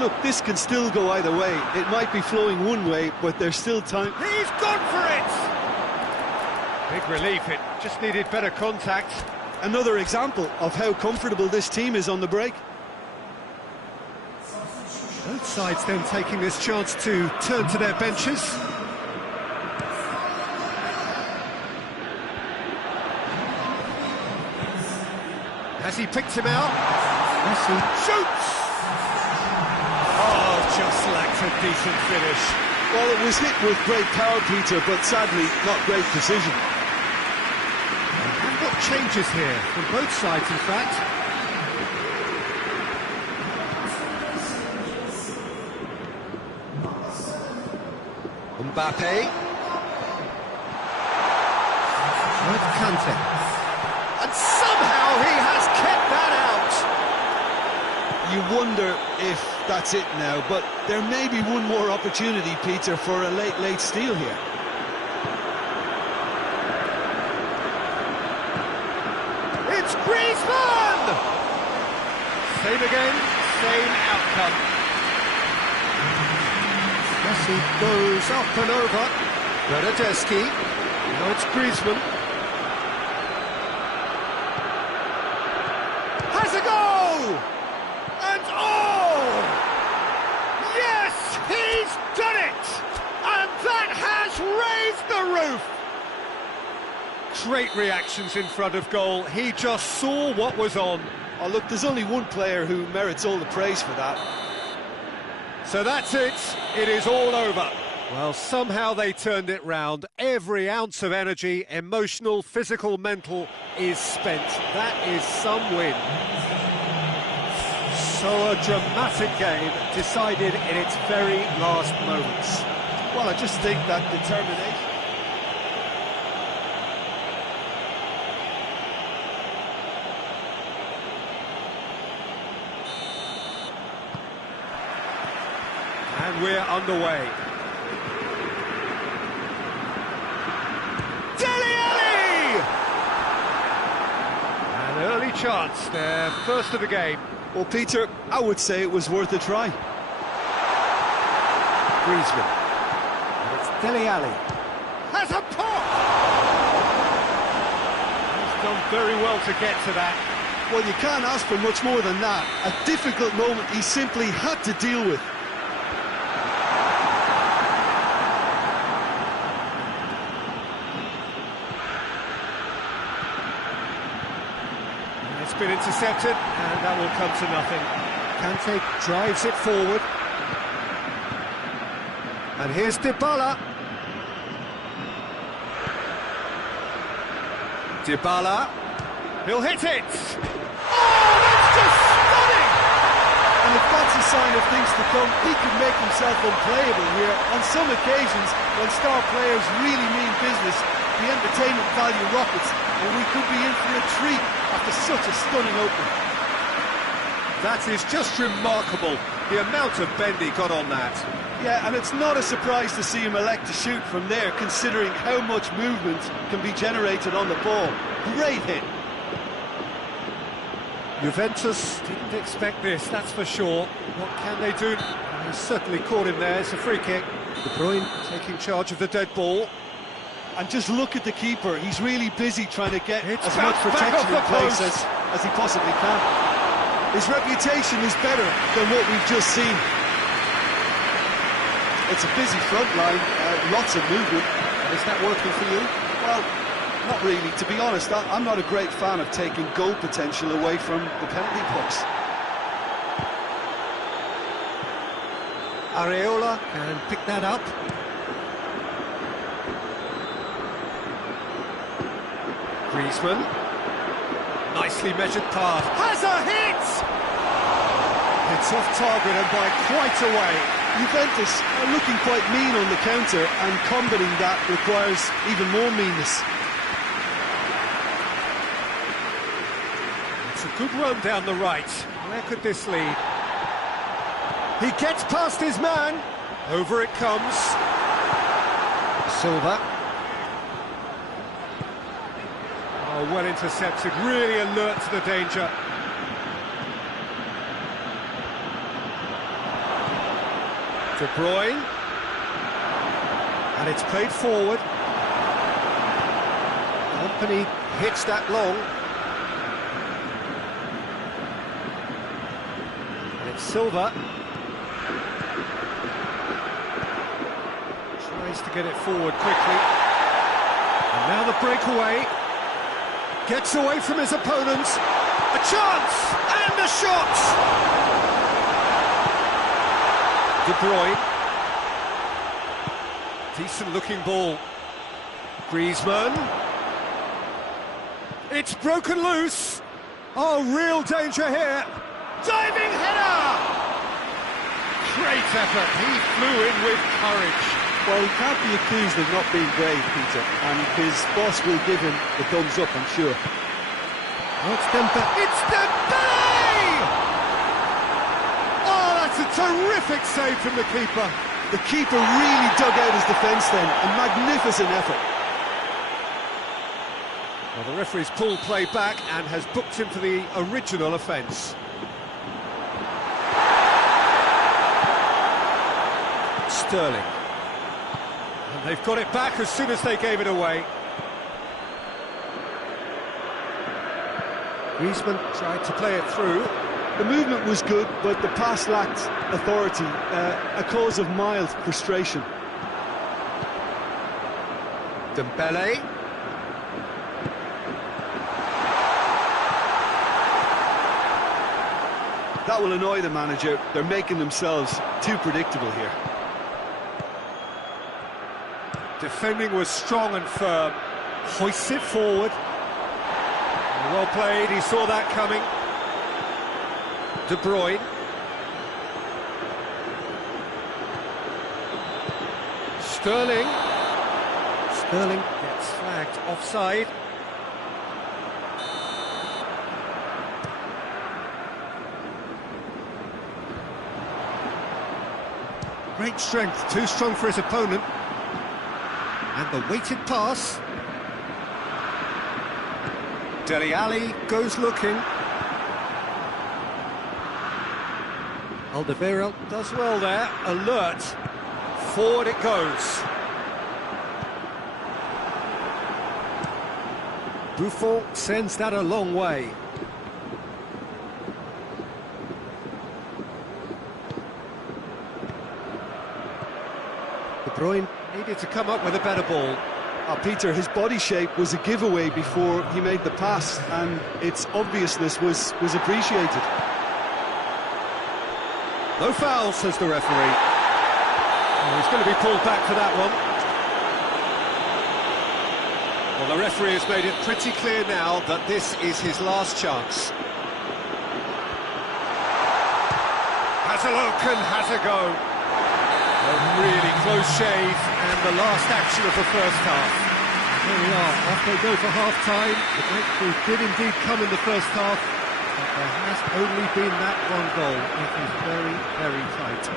Look, this can still go either way. It might be flowing one way, but there's still time. He's gone for it! Big relief, it just needed better contact. Another example of how comfortable this team is on the break. Both sides then taking this chance to turn to their benches. Has he picked him out? Messi shoots! Oh, just lacked a decent finish. Well, it was hit with great power, Peter, but sadly not great precision. We've got changes here from both sides, in fact. Mbappe. With Kante. And somehow he has kept that out. You wonder if that's it now, but there may be one more opportunity, Peter, for a late steal here. It's Griezmann! Same again, same outcome. Messi goes up and over. Bernardeschi. Now it's Griezmann. Has a goal! And oh! Yes, he's done it! And that has raised the roof! Great reactions in front of goal. He just saw what was on. Oh, look, there's only one player who merits all the praise for that. So that's it. It is all over. Well, somehow they turned it round. Every ounce of energy, emotional, physical, mental, is spent. That is some win. So a dramatic game decided in its very last moments. Well, I just think that determination... And we're underway. An early chance, their first of the game. Well, Peter, I would say it was worth a try. Griezmann. And it's Dele Alli. Has a pop! He's done very well to get to that. Well, you can't ask for much more than that. A difficult moment he simply had to deal with. It's been intercepted, and that will come to nothing. Kante drives it forward. And here's Dybala. Dybala. He'll hit it! Oh, that's just stunning! And if that's a sign of things to come, he could make himself unplayable here. On some occasions, when star players really mean business, the entertainment value rockets, and we could be in for a treat after such a stunning opening. That is just remarkable, the amount of bend he got on that. Yeah, and it's not a surprise to see him elect to shoot from there, considering how much movement can be generated on the ball. Great hit. Juventus didn't expect this, that's for sure. What can they do? He certainly caught him there, it's a free kick. De Bruyne taking charge of the dead ball. And just look at the keeper, he's really busy trying to get It's as much protection in place post. as he possibly can. His reputation is better than what we've just seen. It's a busy front line, lots of movement. Is that working for you? Well, not really. To be honest, I'm not a great fan of taking goal potential away from the penalty box. Areola can pick that up. Griezmann. Nicely measured pass. Has a hit! It's off target and by quite a way. Juventus are looking quite mean on the counter, and combating that requires even more meanness. It's a good run down the right. Where could this lead? He gets past his man. Over it comes. Silva. Oh, well intercepted. Really alert to the danger. De Bruyne. And it's played forward. Company hits that long. And it's Silva. Tries to get it forward quickly. And now the breakaway. Gets away from his opponents. A chance! And a shot! De Bruyne. Decent looking ball. Griezmann. It's broken loose. Oh, real danger here. Diving header! Great effort. He flew in with courage. Well, he can't be accused of not being brave, Peter, and his boss will give him the thumbs up, I'm sure. Oh, it's Dembele. It's Dembele! Oh, that's a terrific save from the keeper. The keeper really dug out his defence then, a magnificent effort. Well, the referee's pulled play back and has booked him for the original offence. Sterling. And they've got it back as soon as they gave it away. Griezmann tried to play it through. The movement was good, but the pass lacked authority, a cause of mild frustration. Dembele. That will annoy the manager. They're making themselves too predictable here. Defending was strong and firm. Hoists it forward. Well played, he saw that coming. De Bruyne. Sterling. Sterling gets flagged offside. Great strength, too strong for his opponent. And the weighted pass. Dele Alli goes looking. Alderweireld does well there, alert. Forward it goes. Buffon sends that a long way. De Bruyne needed to come up with a better ball. Peter, his body shape was a giveaway before he made the pass, and its obviousness was appreciated. No foul, says the referee. Oh, he's going to be pulled back for that one. Well, the referee has made it pretty clear now that this is his last chance. Has a look and has a go. A really close shave, and the last action of the first half. Here we are, off they go for half-time. The breakthrough did indeed come in the first half, but there has only been that one goal. It is very, very tight.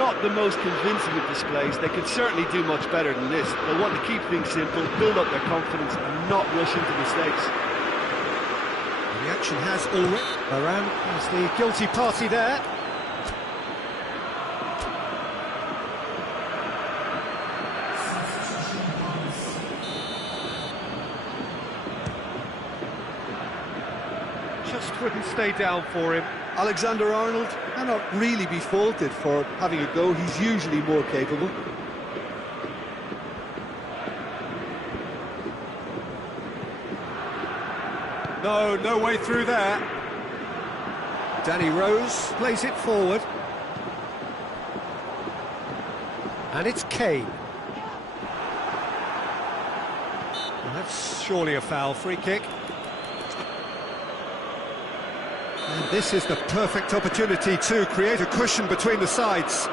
Not the most convincing of displays. They could certainly do much better than this. They want to keep things simple, build up their confidence and not rush into mistakes. The action has already... Varane is the guilty party there. Just wouldn't stay down for him. Alexander-Arnold cannot really be faulted for having a go. He's usually more capable. No way through there. Danny Rose plays it forward. And it's Kane. Well, that's surely a foul, free kick. And this is the perfect opportunity to create a cushion between the sides.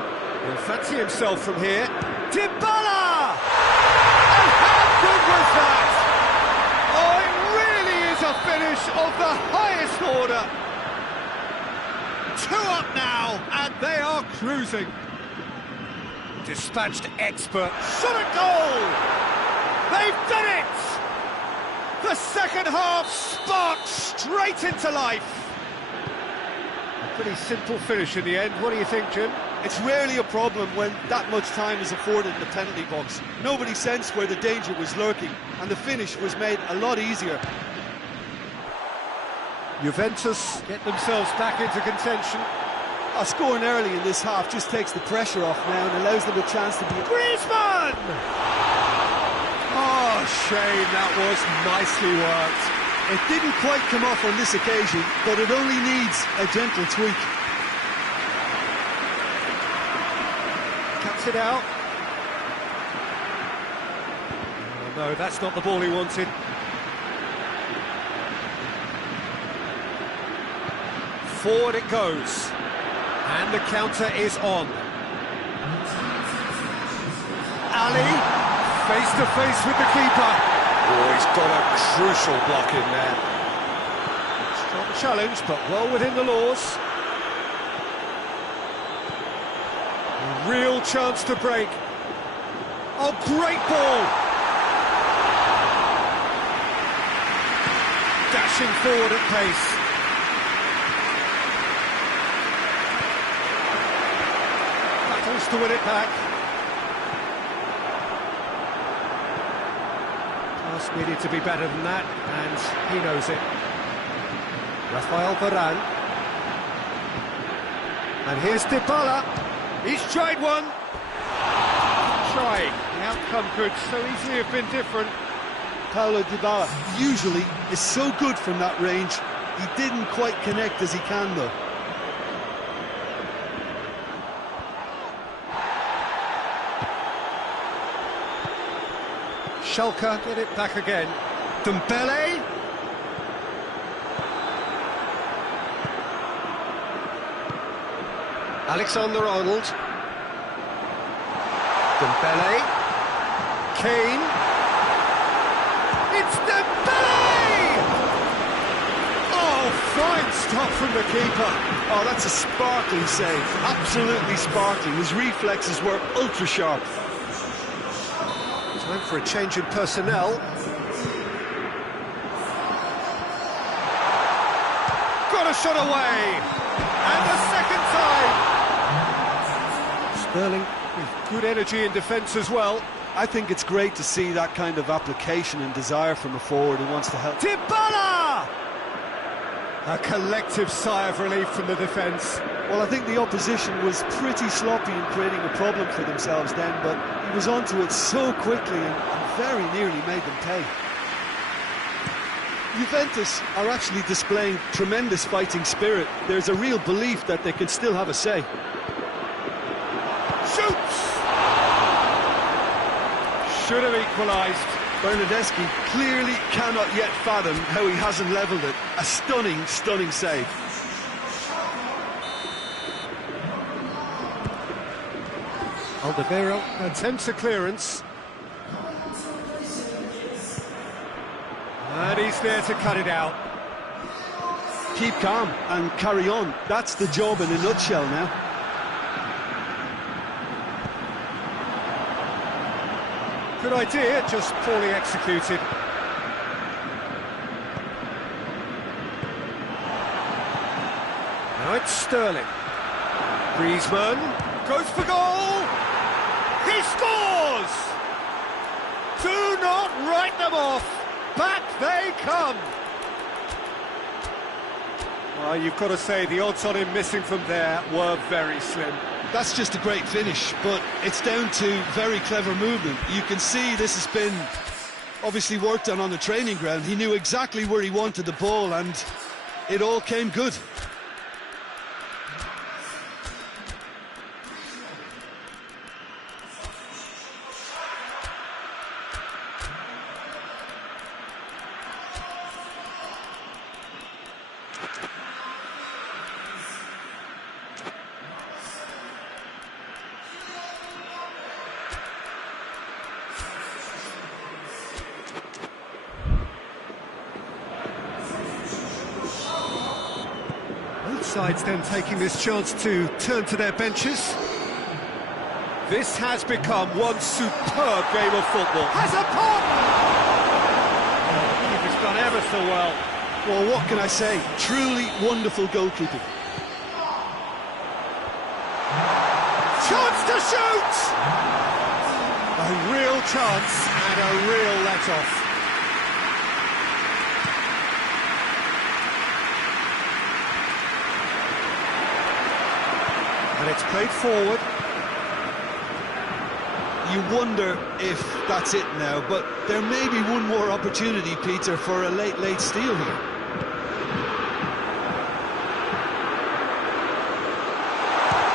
He'll fancy himself from here. Dybala! And how good was that? Oh, it really is a finish of the highest order. 2 up now, and they are cruising. Dispatched expert. Shot a goal! They've done it! The second half sparked straight into life. Pretty simple finish in the end. What do you think, Jim? It's rarely a problem when that much time is afforded in the penalty box. Nobody sensed where the danger was lurking, and the finish was made a lot easier. Juventus get themselves back into contention. Scoring early in this half just takes the pressure off now and allows them a chance to be... Griezmann! Oh, shame, that was nicely worked. It didn't quite come off on this occasion, but it only needs a gentle tweak. Cuts it out. Oh, no, that's not the ball he wanted. Forward it goes. And the counter is on. Ali, face to face with the keeper. Oh, he's got a crucial block in there. Strong challenge, but well within the laws. A real chance to break. Oh, great ball! Dashing forward at pace. Battles to win it back. Just needed to be better than that, and he knows it. Rafael Varane. And here's Dybala. He's tried one. Trying. The outcome could so easily have been different. Paulo Dybala usually is so good from that range. He didn't quite connect as he can, though. Schalke get it back again. Dembele. Alexander-Arnold. Dembele. Kane. It's Dembele! Oh, fine stop from the keeper. Oh, that's a sparkling save. Absolutely sparkling. His reflexes were ultra sharp. Time for a change in personnel. Got a shot away! And the second time! Sterling with good energy in defence as well. I think it's great to see that kind of application and desire from a forward who wants to help. Dybala! A collective sigh of relief from the defence. Well, I think the opposition was pretty sloppy in creating a problem for themselves then, but he was onto it so quickly and very nearly made them pay. Juventus are actually displaying tremendous fighting spirit. There's a real belief that they can still have a say. Shoots! Should have equalised. Bernardeschi clearly cannot yet fathom how he hasn't levelled it. A stunning, stunning save. Alderweireld attempts a clearance. And he's there to cut it out. Keep calm and carry on. That's the job in a nutshell now. Good idea, just poorly executed. Now it's Sterling. Griezmann goes for goal! He scores! Do not write them off! Back they come! Well, you've got to say the odds on him missing from there were very slim. That's just a great finish, but it's down to very clever movement. You can see this has been obviously worked on the training ground. He knew exactly where he wanted the ball and it all came good. Both sides then taking this chance to turn to their benches. This has become one superb game of football. Has a pop! He's done ever so well. Well, what can I say? Truly wonderful goalkeeping. Chance to shoot! A real chance and a real let-off. And it's played forward. You wonder if that's it now, but there may be one more opportunity, Peter, for a late steal here.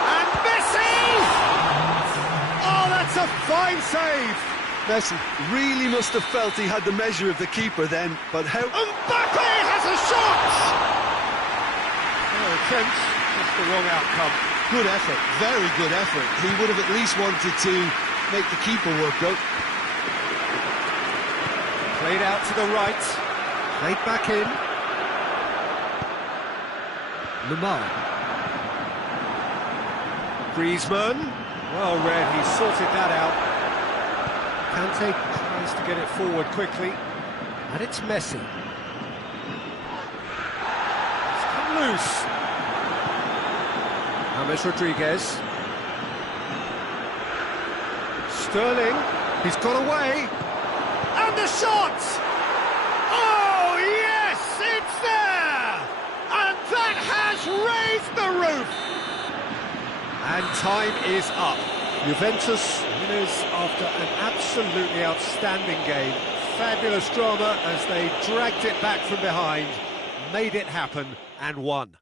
And Messi! Oh, that's a fine save! Messi really must have felt he had the measure of the keeper then, but how... Mbappe has a shot! Oh, attempt, just the wrong outcome. Good effort, very good effort. He would have at least wanted to make the keeper work out. Played out to the right, played back in. Lamar. Griezmann, well read, he sorted that out. Kante tries to get it forward quickly, and it's Messi. It's come loose. James Rodriguez. Sterling, he's got away. And And the shot! Oh, yes, it's there! And that has raised the roof! And time is up. Juventus winners after an absolutely outstanding game. Fabulous drama as they dragged it back from behind, made it happen and won.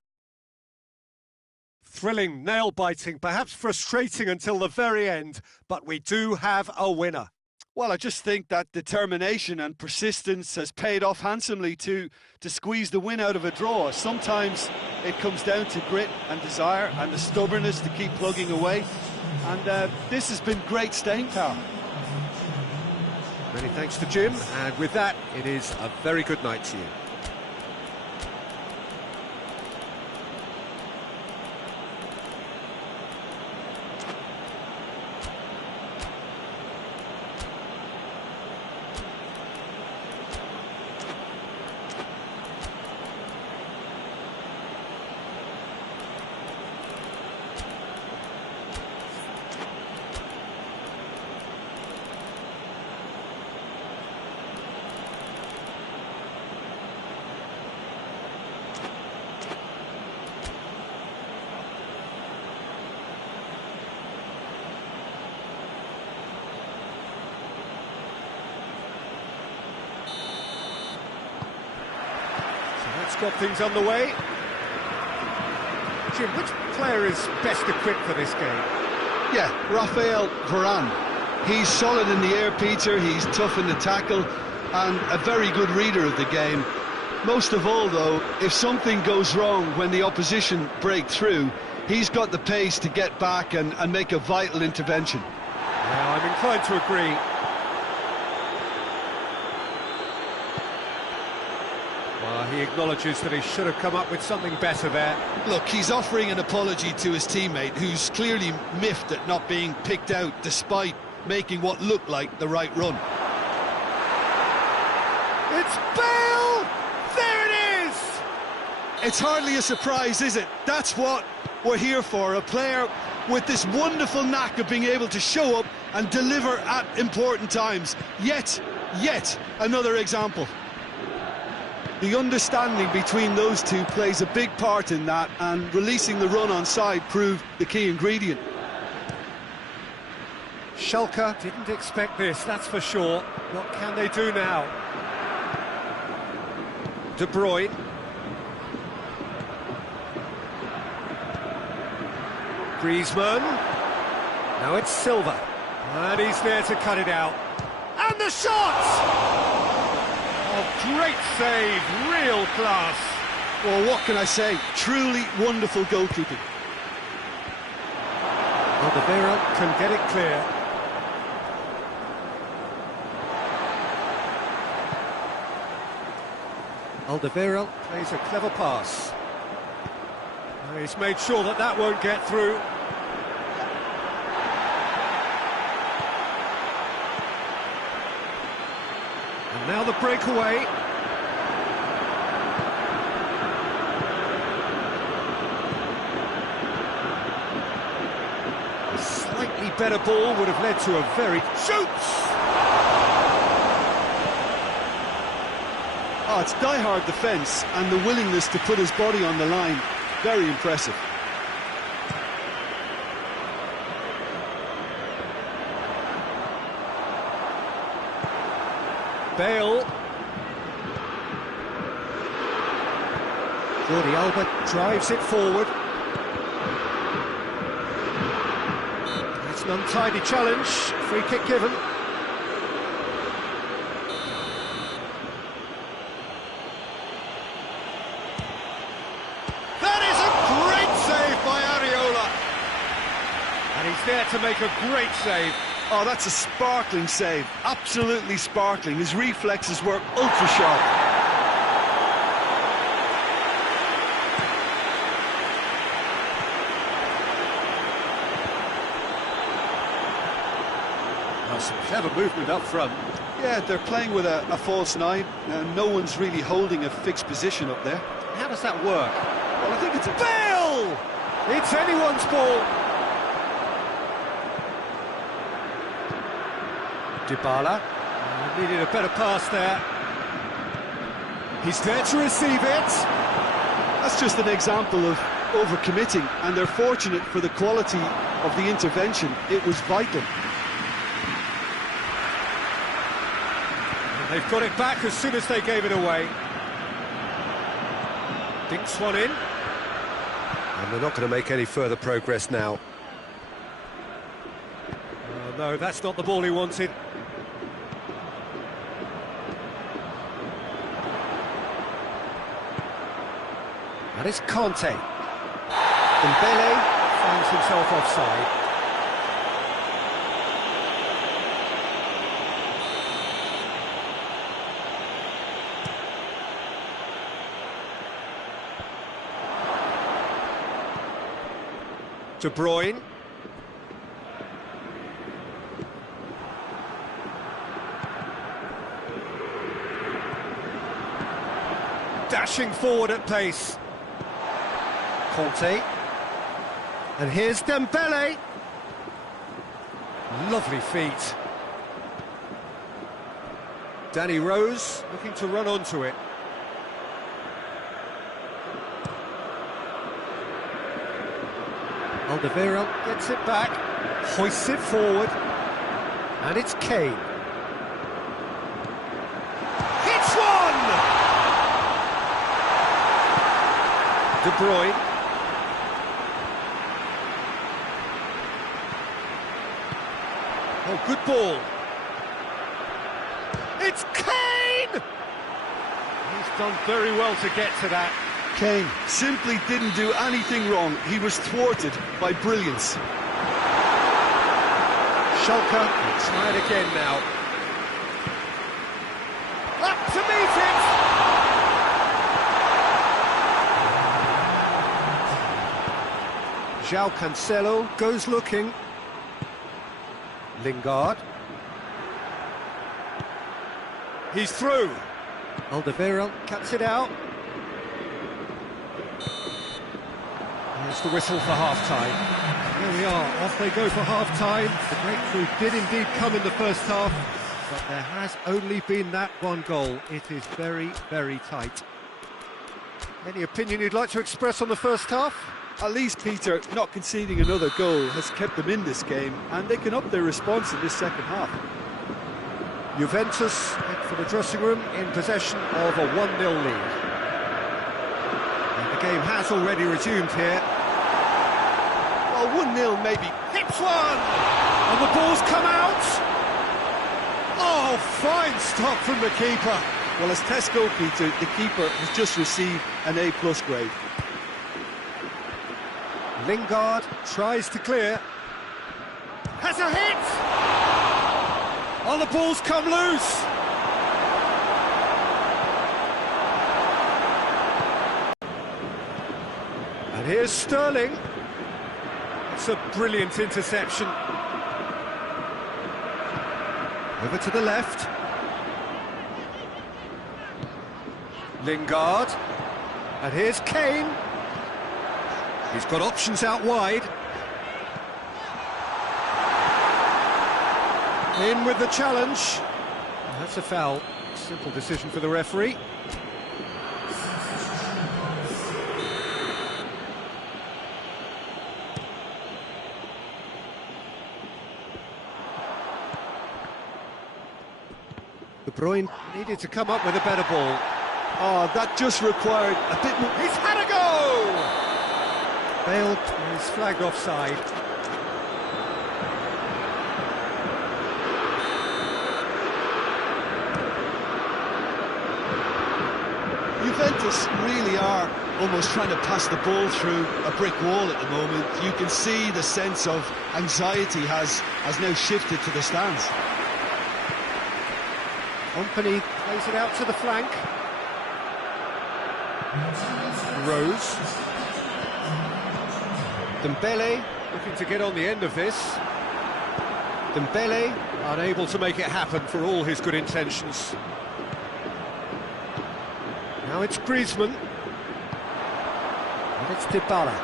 Thrilling, nail-biting, perhaps frustrating until the very end, but we do have a winner. Well, I just think that determination and persistence has paid off handsomely to squeeze the win out of a draw. Sometimes it comes down to grit and desire and the stubbornness to keep plugging away. And this has been great staying power. Many thanks to Jim, and with that, it is a very good night to you. Got things underway. Jim, which player is best equipped for this game? Yeah, Rafael Varane. He's solid in the air, Peter, he's tough in the tackle and a very good reader of the game. Most of all, though, if something goes wrong when the opposition break through, he's got the pace to get back and make a vital intervention. Yeah, I'm inclined to agree. Well, he acknowledges that he should have come up with something better there. Look, he's offering an apology to his teammate, who's clearly miffed at not being picked out despite making what looked like the right run. It's Bale! There it is! It's hardly a surprise, is it? That's what we're here for, a player with this wonderful knack of being able to show up and deliver at important times. Yet another example. The understanding between those two plays a big part in that, and releasing the run on side proved the key ingredient. Schalke didn't expect this, that's for sure. What can they do now? De Bruyne. Griezmann. Now it's Silva. And he's there to cut it out. And the shot! Oh, great save, real class. Well, what can I say? Truly wonderful goalkeeping. Alderweireld can get it clear. Alderweireld plays a clever pass. He's made sure that that won't get through. And now the breakaway. A slightly better ball would have led to a very... Shoots! Oh, it's die-hard defence and the willingness to put his body on the line. Very impressive. Bale. Jordi Alba drives it forward. It's an untidy challenge. Free kick given. That is a great save by Areola. And he's there to make a great save. Oh, that's a sparkling save. Absolutely sparkling. His reflexes were ultra sharp. Oh, some clever movement up front. Yeah, they're playing with a false nine. No one's really holding a fixed position up there. How does that work? Well, I think it's a... Bale! It's anyone's ball. Dybala. Needed a better pass there. He's there to receive it. That's just an example of overcommitting, and they're fortunate for the quality of the intervention. It was vital. And they've got it back as soon as they gave it away. Dinks one in. And they're not going to make any further progress now. Oh, no, that's not the ball he wanted. That is Conte. Dembele finds himself offside. De Bruyne. Dashing forward at pace. Conte. And here's Dembele. Lovely feet. Danny Rose looking to run onto it. Alderweireld gets it back, hoists it forward, and it's Kane. Hits one! De Bruyne. Oh, good ball. It's Kane! He's done very well to get to that. Kane simply didn't do anything wrong. He was thwarted by brilliance. Schalke will try it again now. Up to meet it! João Cancelo goes looking. Lingard. He's through. Alderweireld cuts it out. Here's the whistle for half-time. There we are, off they go for half-time. The breakthrough did indeed come in the first half, but there has only been that one goal. It is very, very tight. Any opinion you'd like to express on the first half? At least, Peter, not conceding another goal has kept them in this game, and they can up their response in this second half. Juventus head for the dressing room in possession of a 1-0 lead. And the game has already resumed here. Well, 1-0 maybe. Hits one! And the ball's come out! Oh, fine stop from the keeper. Well, as test goalkeeper, the keeper has just received an A+ grade. Lingard tries to clear. Has a hit! Oh, the ball's come loose! And here's Sterling. It's a brilliant interception. Over to the left. Lingard. And here's Kane. He's got options out wide. In with the challenge. That's a foul. Simple decision for the referee. De Bruyne needed to come up with a better ball. Oh, that just required a bit more. He's had a go! Bale is flagged offside. Juventus really are almost trying to pass the ball through a brick wall at the moment. You can see the sense of anxiety has now shifted to the stands. Kompany plays it out to the flank. Rose. Dembele looking to get on the end of this. Dembele unable to make it happen for all his good intentions. Now it's Griezmann. And it's Dybala.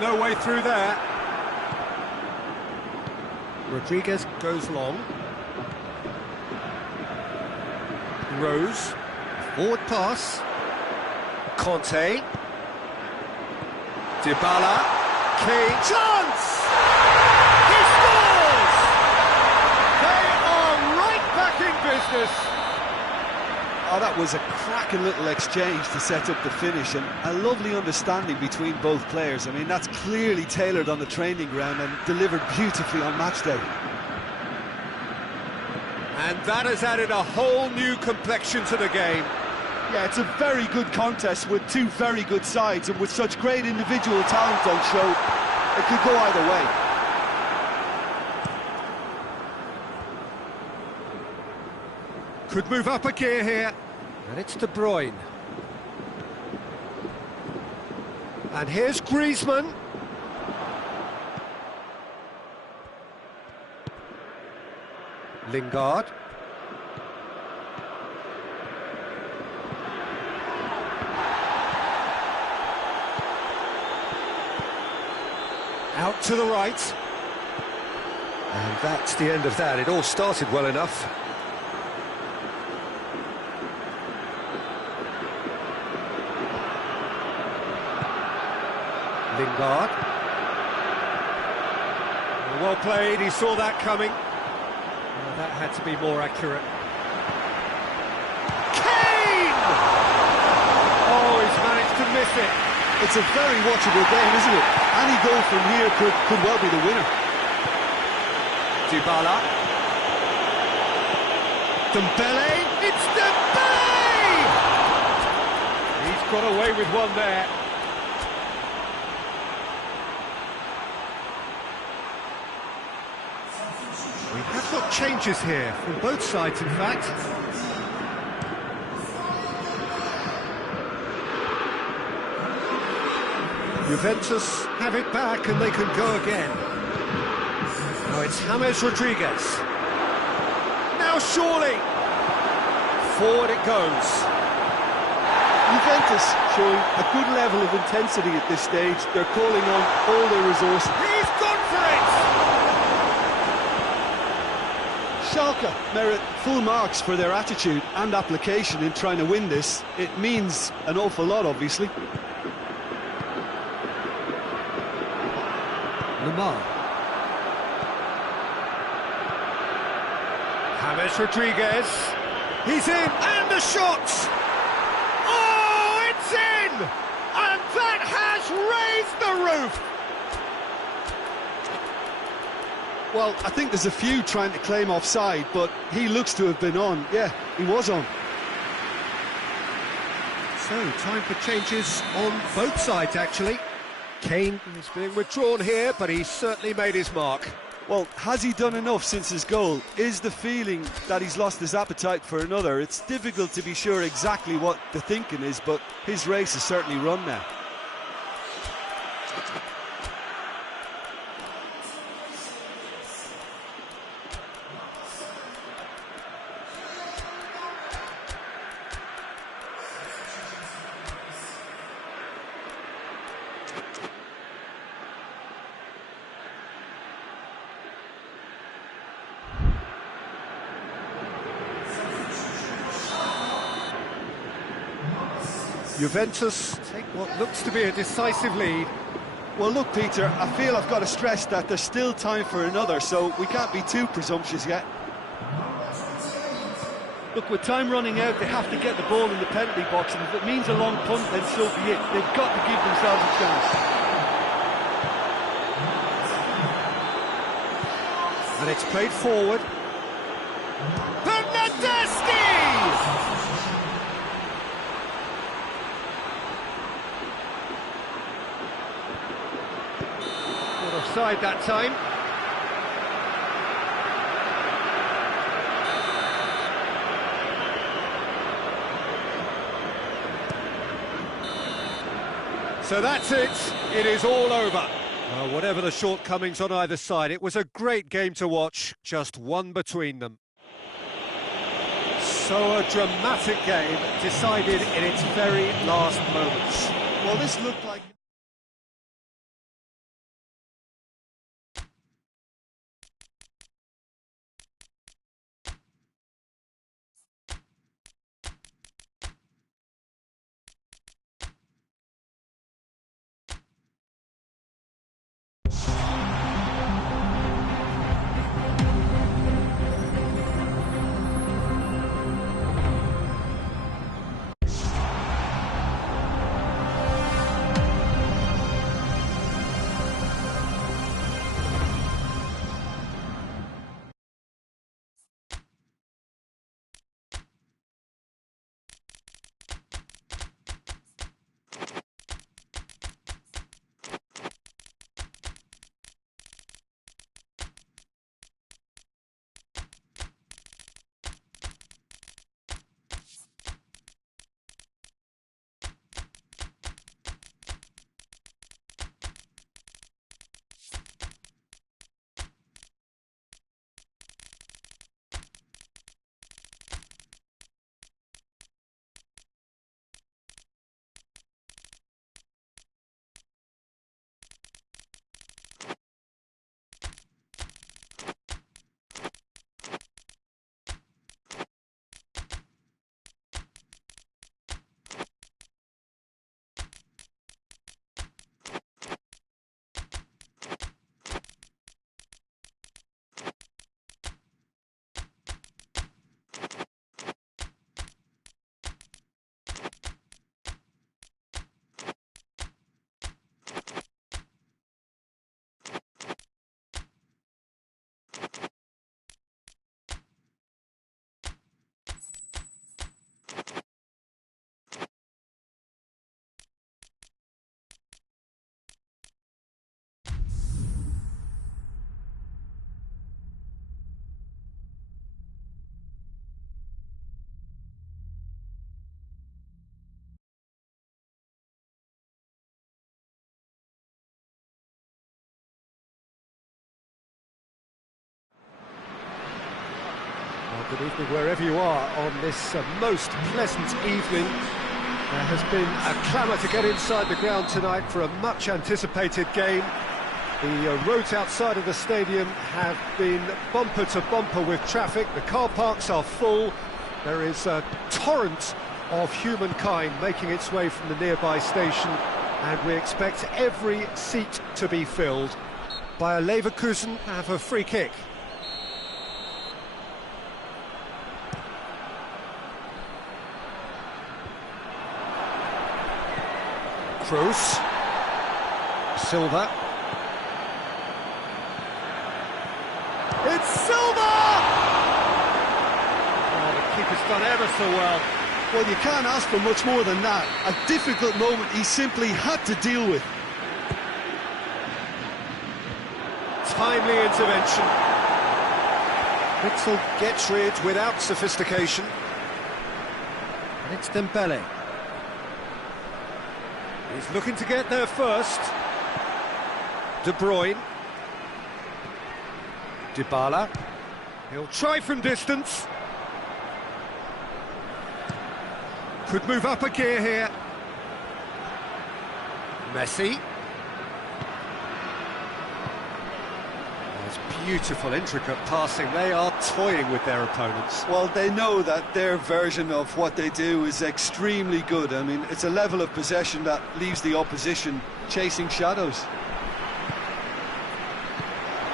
No way through there. Rodriguez goes long. Rose. Forward pass. Conte. Dybala. Kane. Chance! He scores! They are right back in business. Oh, that was a cracking little exchange to set up the finish, and a lovely understanding between both players. I mean, that's clearly tailored on the training ground and delivered beautifully on match day. And that has added a whole new complexion to the game. Yeah, it's a very good contest with two very good sides, and with such great individual talent on show, it could go either way. Could move up a gear here. And it's De Bruyne. And here's Griezmann. Lingard. Out to the right. And that's the end of that. It all started well enough. Lingard. Well played, he saw that coming. Well, that had to be more accurate. Kane! Oh, he's managed to miss it. It's a very watchable game, isn't it? Any goal from here could well be the winner. Dybala. Dembele. It's Dembele! He's got away with one there. We have got changes here, from both sides in fact. Juventus have it back and they can go again. Now it's James Rodriguez. Now surely! Forward it goes. Juventus showing a good level of intensity at this stage. They're calling on all their resources. He's gone for it! Schalke merit full marks for their attitude and application in trying to win this. It means an awful lot, obviously. Lamar. James Rodriguez. He's in, and the shot! Oh, it's in! And that has raised the roof! Well, I think there's a few trying to claim offside, but he looks to have been on. Yeah, he was on. So, time for changes on both sides, actually. Kane is being withdrawn here, but he's certainly made his mark. Well, has he done enough since his goal? Is the feeling that he's lost his appetite for another? It's difficult to be sure exactly what the thinking is, but his race is certainly run now. Juventus take what looks to be a decisive lead. Well, look, Peter, I feel I've got to stress that there's still time for another, so we can't be too presumptuous yet. Look, with time running out, they have to get the ball in the penalty box, and if it means a long punt, then so be it. They've got to give themselves a chance. And it's played forward. Bernardeschi! Not offside that time. So that's it. It is all over. Well, whatever the shortcomings on either side, it was a great game to watch, just one between them. So a dramatic game, decided in its very last moments. Well, this looked like... Good evening wherever you are on this most pleasant evening. There has been a clamour to get inside the ground tonight for a much anticipated game. The roads outside of the stadium have been bumper to bumper with traffic. The car parks are full. There is a torrent of humankind making its way from the nearby station, and we expect every seat to be filled. Bayer Leverkusen have a free kick. Kroos, Silva. It's Silva! Oh, the keeper's done ever so well. Well, you can't ask for much more than that. A difficult moment he simply had to deal with. Timely intervention. Witzel gets rid without sophistication. And it's Dembele. He's looking to get there first. De Bruyne. Dybala. He'll try from distance. Could move up a gear here. Messi. That's beautiful, intricate passing. They are toying with their opponents. Well, they know that their version of what they do is extremely good. I mean, it's a level of possession that leaves the opposition chasing shadows.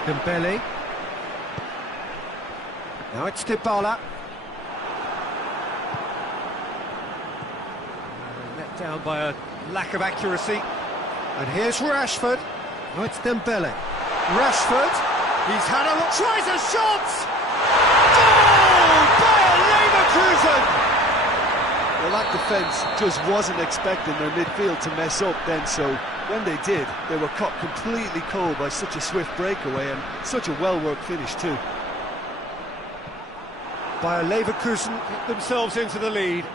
Dembele. Now it's Dybala. Let down by a lack of accuracy. And here's Rashford. Now it's Dembele. Rashford. He's had a look. Tries a shot! Goal! Bayer Leverkusen! Well, that defence just wasn't expecting their midfield to mess up then, so when they did, they were caught completely cold by such a swift breakaway and such a well-worked finish too. Bayer Leverkusen get themselves into the lead.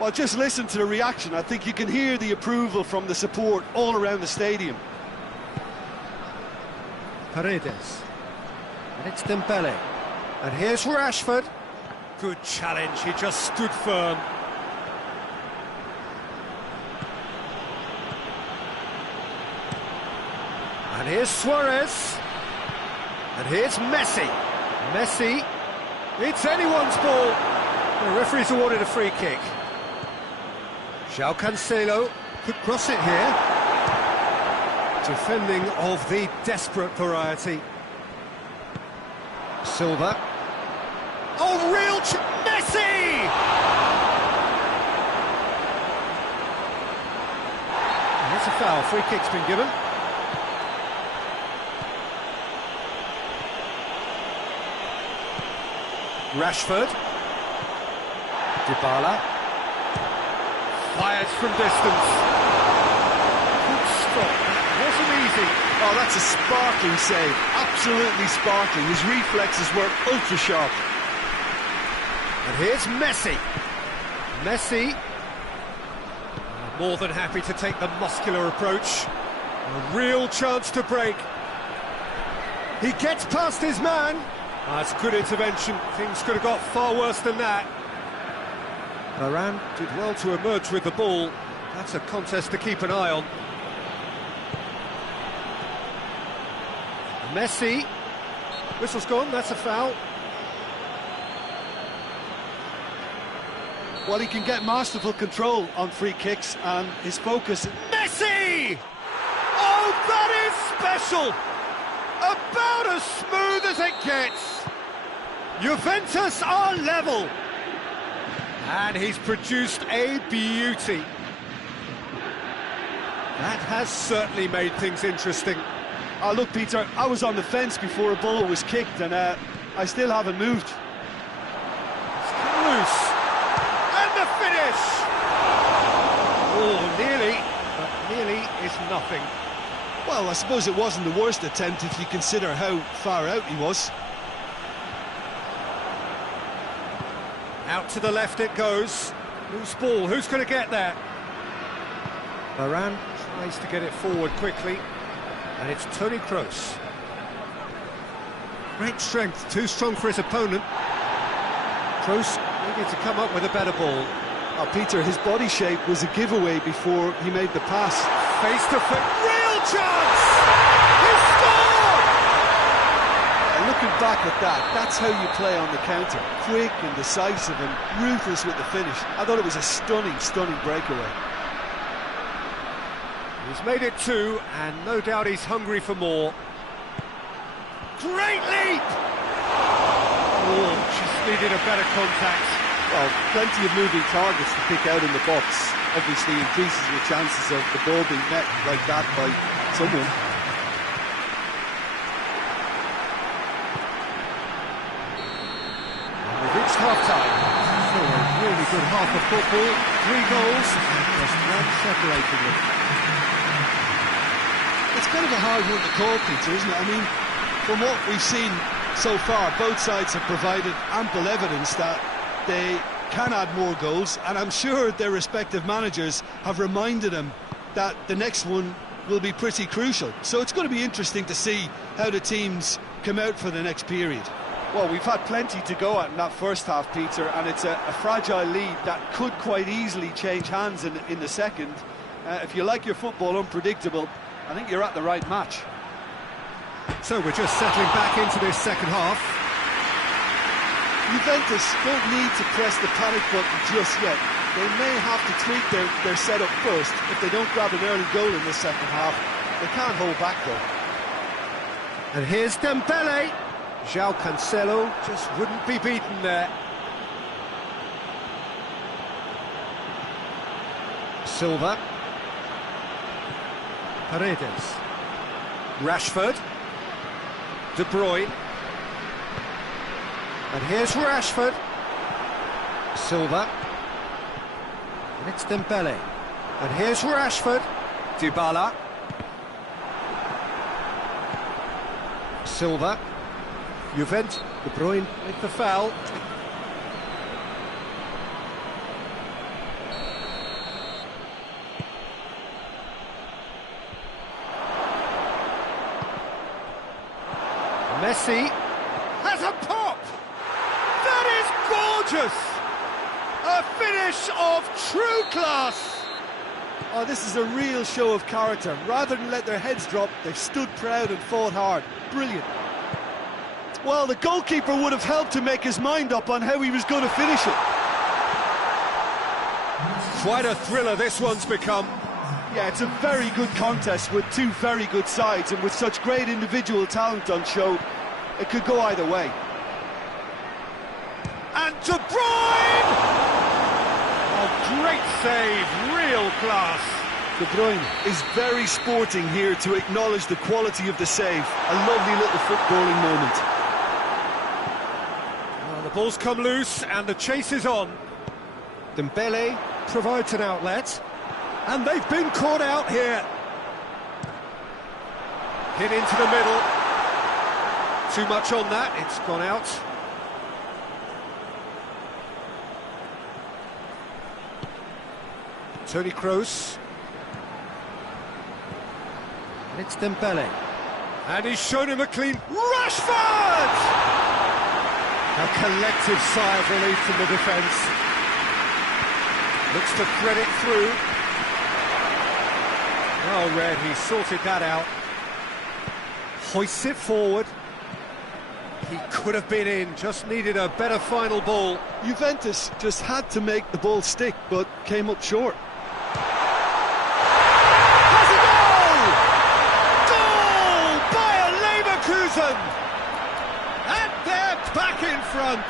Well, just listen to the reaction. I think you can hear the approval from the support all around the stadium. Paredes. And it's Dembele. And here's Rashford. Good challenge, he just stood firm. And here's Suarez. And here's Messi. Messi. It's anyone's ball. The referee's awarded a free kick. João Cancelo could cross it here. Defending of the desperate variety. Silva. Oh, real Messi! That's a foul. Free kick's been given. Rashford. Dybala. Fires from distance. Good stop. Wasn't easy. Oh, that's a sparkling save. Absolutely sparkling. His reflexes were ultra sharp. And here's Messi. Messi. More than happy to take the muscular approach. A real chance to break. He gets past his man. That's good intervention. Things could have got far worse than that. Varane did well to emerge with the ball. That's a contest to keep an eye on. Messi. Whistle's gone, that's a foul. Well, he can get masterful control on free kicks and his focus. Messi! Oh, that is special! About as smooth as it gets. Juventus are level. And he's produced a beauty. That has certainly made things interesting. Oh, look, Peter, I was on the fence before a ball was kicked and I still haven't moved. Still loose. And the finish! Oh, nearly, but nearly is nothing. Well, I suppose it wasn't the worst attempt if you consider how far out he was. Out to the left it goes. Loose ball, who's going to get there? Varane tries to get it forward quickly. And it's Toni Kroos. Great strength, too strong for his opponent. Kroos needed to come up with a better ball. Oh, Peter, his body shape was a giveaway before he made the pass. Face to face, real chance! He scored! Looking back at that, that's how you play on the counter. Quick and decisive and ruthless with the finish. I thought it was a stunning, stunning breakaway. He's made it 2, and no doubt he's hungry for more. Great leap! Oh, just needed a better contact. Well, plenty of moving targets to pick out in the box. Obviously increases your chances of the ball being met like that by someone. We've reached half-time. So a really good half of football. 3 goals and just one separating them. It's kind of a hard one to call, Peter, isn't it? I mean, from what we've seen so far, both sides have provided ample evidence that they can add more goals, and I'm sure their respective managers have reminded them that the next one will be pretty crucial. So it's going to be interesting to see how the teams come out for the next period. Well, we've had plenty to go at in that first half, Peter, and it's a fragile lead that could quite easily change hands in the second. If you like your football unpredictable, I think you're at the right match. So we're just settling back into this second half. Juventus don't need to press the panic button just yet. They may have to tweak their setup first. If they don't grab an early goal in the second half, they can't hold back though. And here's Dembele. João Cancelo just wouldn't be beaten there. Silva. Paredes. Rashford. De Bruyne. And here's Rashford. Silva. And it's Dembele. And here's Rashford. Dybala. Silva. Juventus. De Bruyne with the foul. Messi has a pop! That is gorgeous! A finish of true class! Oh, this is a real show of character. Rather than let their heads drop, they've stood proud and fought hard. Brilliant. Well, the goalkeeper would have helped to make his mind up on how he was going to finish it. Quite a thriller this one's become. Yeah, it's a very good contest with two very good sides, and with such great individual talent on show, it could go either way. And De Bruyne! Oh, great save, real class. De Bruyne is very sporting here to acknowledge the quality of the save. A lovely little footballing moment. Well, the ball's come loose and the chase is on. Dembele provides an outlet. And they've been caught out here. Hit into the middle. Too much on that, it's gone out. Toni Kroos. And it's Dembele. And he's shown him a clean... Rashford! A collective sigh of relief from the defence. Looks to thread it through. Well read, he sorted that out. Hoists it forward. He could have been in, just needed a better final ball. Juventus just had to make the ball stick, but came up short. Has a goal! Goal! Bayer Leverkusen! And they're back in front.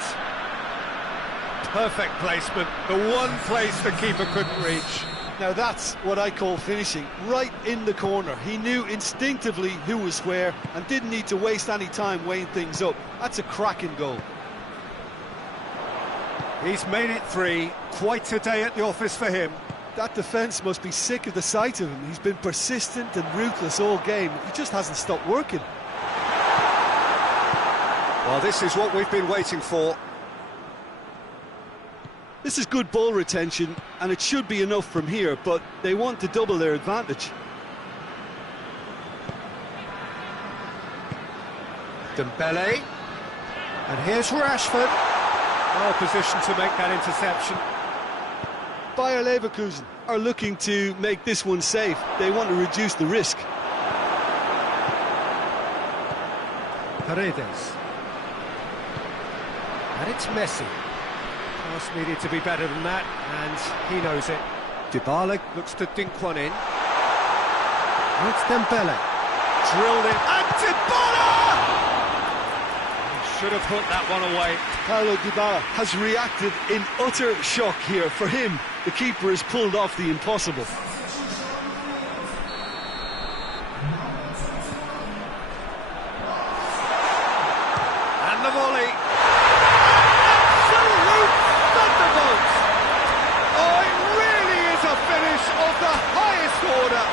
Perfect placement, the one place the keeper couldn't reach. Now that's what I call finishing, right in the corner. He knew instinctively who was where and didn't need to waste any time weighing things up. That's a cracking goal. He's made it 3, quite a day at the office for him. That defence must be sick of the sight of him. He's been persistent and ruthless all game. He just hasn't stopped working. Well, this is what we've been waiting for. This is good ball retention, and it should be enough from here, but they want to double their advantage. Dembele. And here's Rashford. Well positioned to make that interception. Bayer Leverkusen are looking to make this one safe. They want to reduce the risk. Paredes. And it's Messi. Pass needed to be better than that, and he knows it. Dybala looks to dink one in. It's Dembele. Drilled in, and Dybala! He should have put that one away. Paulo Dybala has reacted in utter shock here. For him, the keeper has pulled off the impossible. And the volley. Absolute thunderbolt! Oh, it really is a finish of the highest order.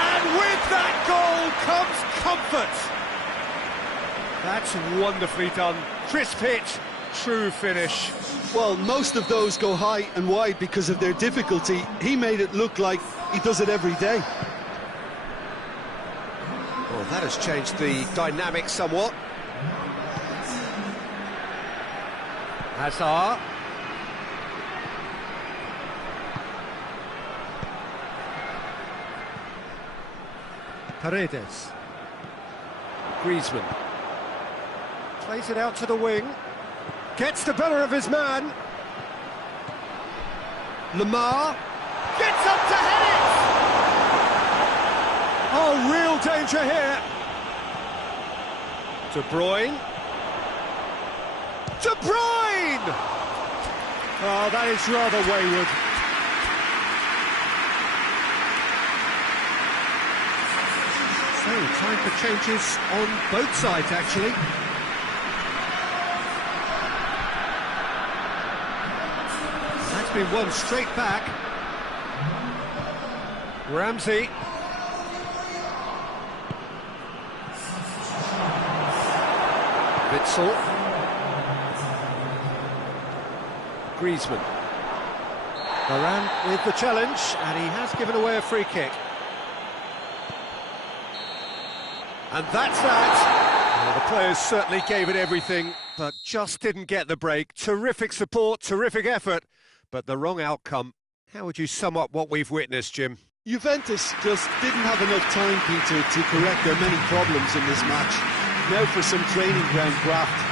And with that goal comes comfort. That's wonderfully done. Crisp hit, true finish. Well, most of those go high and wide because of their difficulty. He made it look like he does it every day. Well, that has changed the dynamic somewhat. Hazard. Paredes. Griezmann. Plays it out to the wing. Gets the better of his man. Lamar. Gets up to head it! Oh, real danger here. De Bruyne. De Bruyne! Oh, that is rather wayward. So, time for changes on both sides, actually. That's been one straight back. Ramsey. Witsel. Griezmann. Varane with the challenge, and he has given away a free kick. And that's that. Well, the players certainly gave it everything, but just didn't get the break. Terrific support, terrific effort, but the wrong outcome. How would you sum up what we've witnessed, Jim? Juventus just didn't have enough time, Peter, to correct their many problems in this match. Now for some training ground graft.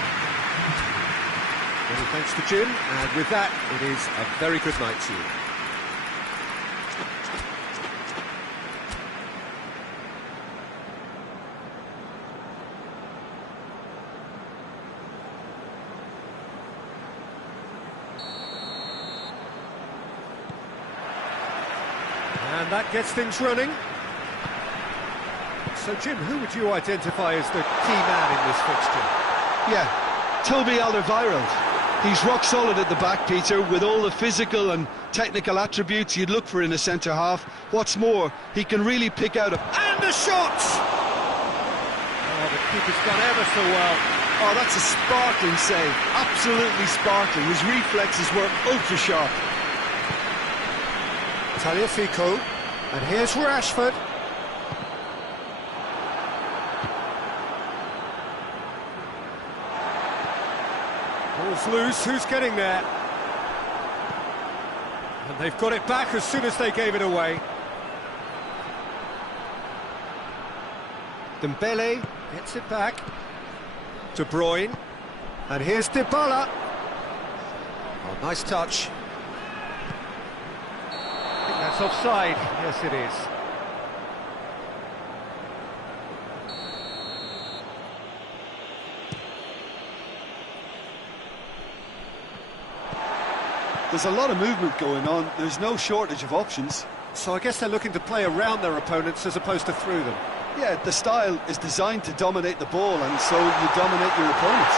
Many thanks to Jim, and with that, it is a very good night to you. And that gets things running. So, Jim, who would you identify as the key man in this fixture? Yeah, Toby Alderweireld. He's rock solid at the back, Peter, with all the physical and technical attributes you'd look for in a centre-half. What's more, he can really pick out a... And a shot! Oh, the keeper's done ever so well. Oh, that's a sparkling save. Absolutely sparkling. His reflexes were ultra-sharp. Tagliafico, and here's Rashford. Ball's loose, who's getting there? And they've got it back as soon as they gave it away. Dembele gets it back. De Bruyne, and here's Dybala. Oh, nice touch. That's offside. Yes, it is. There's a lot of movement going on. There's no shortage of options. So I guess they're looking to play around their opponents as opposed to through them. Yeah, the style is designed to dominate the ball, and so you dominate your opponents.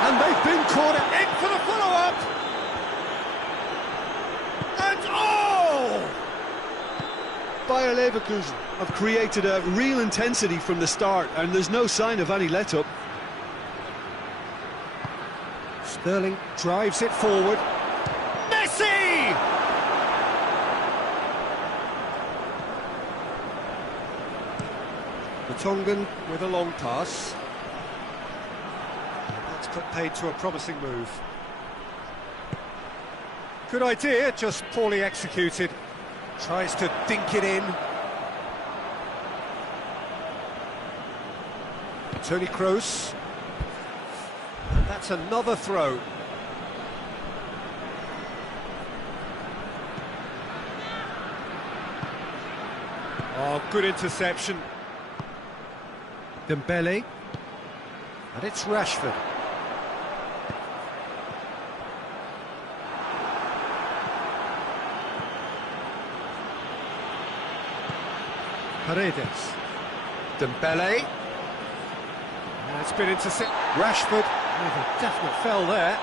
And they've been caught in for the follow-up. And oh! Bayer Leverkusen have created a real intensity from the start, and there's no sign of any let-up. Sterling drives it forward. Messi! The Tongan with a long pass. It's put paid to a promising move. Good idea, just poorly executed. Tries to dink it in. Toni Kroos. And that's another throw. Oh, good interception. Dembele. And it's Rashford. Paredes. Dembele. And it's been intercepted. Rashford with a definite fell there.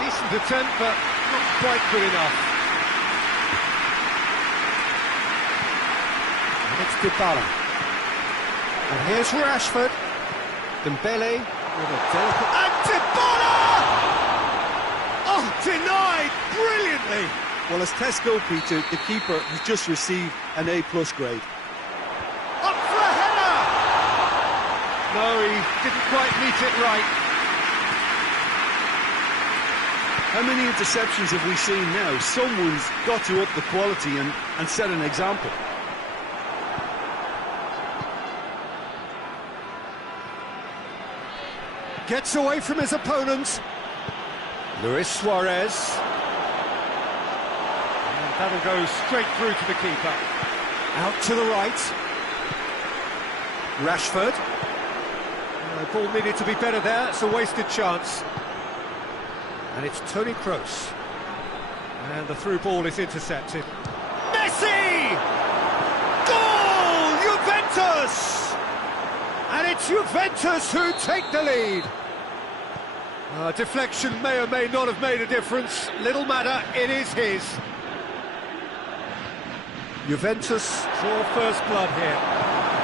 Decent attempt, but not quite good enough. And it's Dybala. And here's Rashford. Dembele with a delicate... And Dybala! Oh, denied brilliantly! Well, as Tesco, Peter, the keeper has just received an A+ grade. Up for a header! No, he didn't quite meet it right. How many interceptions have we seen now? Someone's got to up the quality and set an example. Gets away from his opponent. Luis Suarez. And that'll go straight through to the keeper. Out to the right. Rashford. The ball needed to be better there. It's a wasted chance. And it's Toni Kroos. And the through ball is intercepted. Messi! Goal! Juventus! And it's Juventus who take the lead. Deflection may or may not have made a difference. Little matter, it is his. Juventus draw first blood here.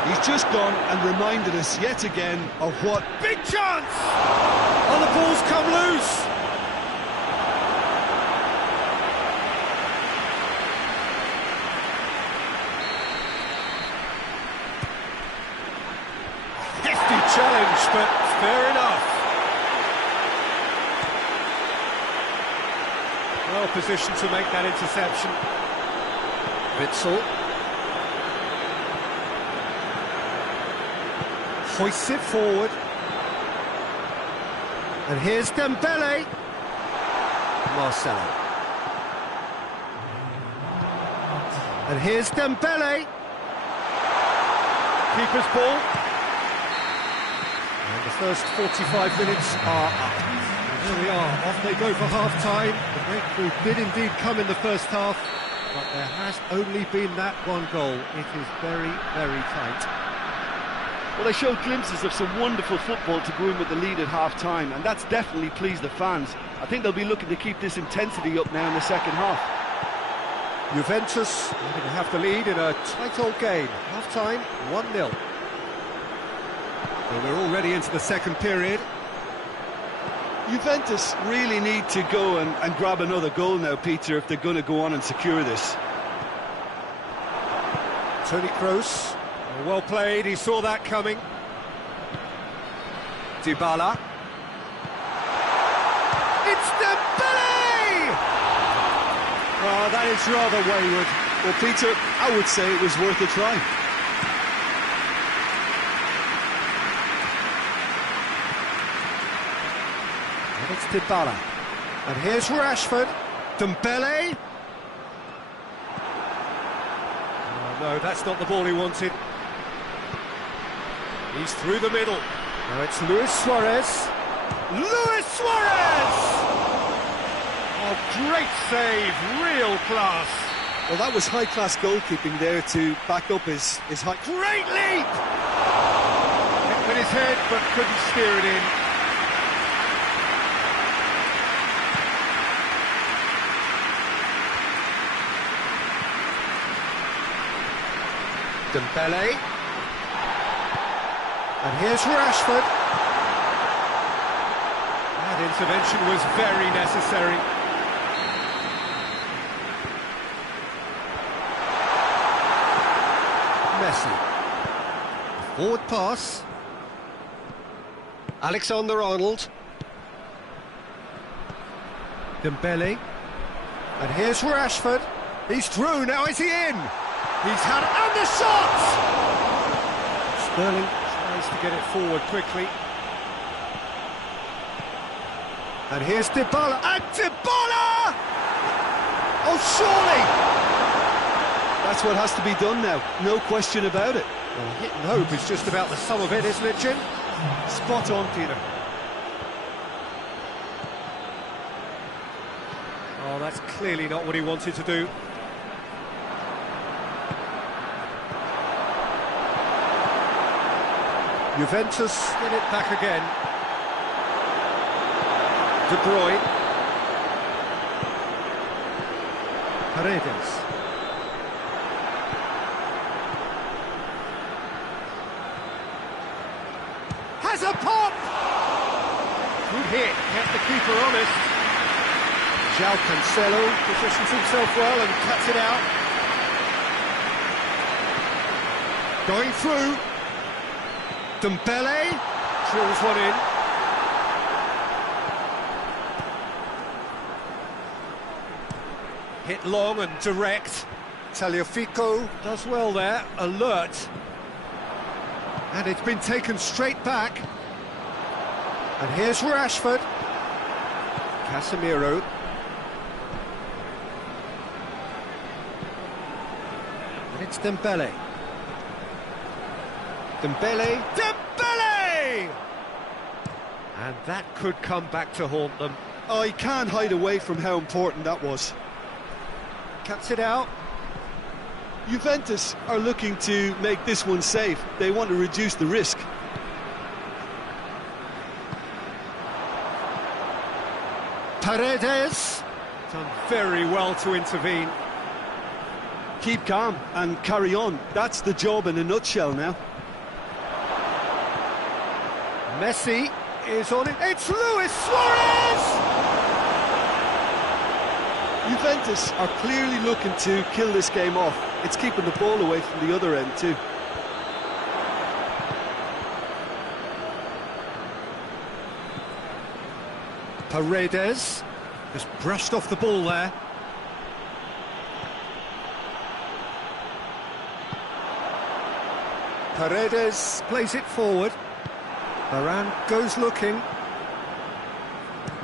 He's just gone and reminded us yet again of what... Big chance! Oh, the ball's come loose. Hefty challenge, but fair enough. Well positioned to make that interception. Witsel. Hoists it forward. And here's Dembele. Marcelo. And here's Dembele. Keeper's ball. And the first 45 minutes are up. And there we are, off they go for half-time. The breakthrough did indeed come in the first half, but there has only been that one goal. It is very, very tight. Well, they showed glimpses of some wonderful football to go in with the lead at half-time, and that's definitely pleased the fans. I think they'll be looking to keep this intensity up now in the second half. Juventus are going to have the lead in a tight old game. Half-time, 1-0. Well, we're already into the second period. Juventus really need to go and grab another goal now, Peter, if they're going to go on and secure this. Toni Kroos, well played, he saw that coming. Dybala. It's Dembele! Oh, that is rather wayward. Well, Peter, I would say it was worth a try. And it's Dybala. And here's Rashford. Dembele. Oh, no, that's not the ball he wanted. He's through the middle. Now it's Luis Suarez. Luis Suarez! Oh, great save, real class. Well, that was high-class goalkeeping there to back up his high... Great leap! Hit with his head, but couldn't steer it in. Dembele. And here's Rashford. That intervention was very necessary. Messi. Forward pass. Alexander-Arnold. Dembele. And here's Rashford. He's through, now is he in? He's had... and the shot! Sterling tries to get it forward quickly. And here's Dybala. And Dybala! Oh, surely! That's what has to be done now, no question about it. Well, hit and hope is just about the sum of it, isn't it, Jim? Spot on, Peter. Oh, that's clearly not what he wanted to do. Juventus get it back again. De Bruyne. Paredes. Has a pop! Good hit, kept the keeper honest. João Cancelo positions himself well and cuts it out. Going through. Dembele drills one in. Hit long and direct. Tagliafico does well there, alert. And it's been taken straight back. And here's Rashford. Casemiro. And it's Dembele. Dembele. Dembele! And that could come back to haunt them. Oh, he can't hide away from how important that was. Cuts it out. Juventus are looking to make this one safe. They want to reduce the risk. Paredes. Done very well to intervene. Keep calm and carry on. That's the job in a nutshell now. Messi is on it. It's Luis Suarez! Juventus are clearly looking to kill this game off. It's keeping the ball away from the other end too. Paredes just brushed off the ball there. Paredes plays it forward. Varane goes looking.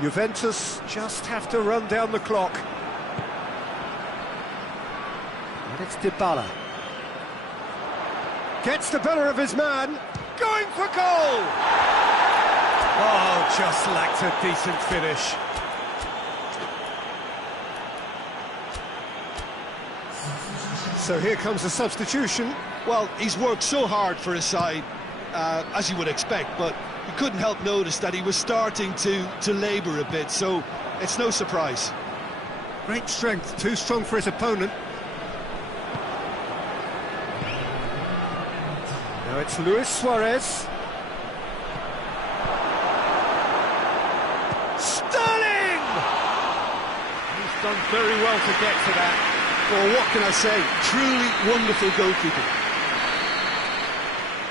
Juventus just have to run down the clock. And it's Dybala. Gets the better of his man. Going for goal! Oh, just lacked a decent finish. So here comes a substitution. Well, he's worked so hard for his side, as you would expect, but you couldn't help notice that he was starting to labour a bit, so it's no surprise. Great strength, too strong for his opponent. Now it's Luis Suarez. Sterling! He's done very well to get to that. Well, what can I say? Truly wonderful goalkeeping.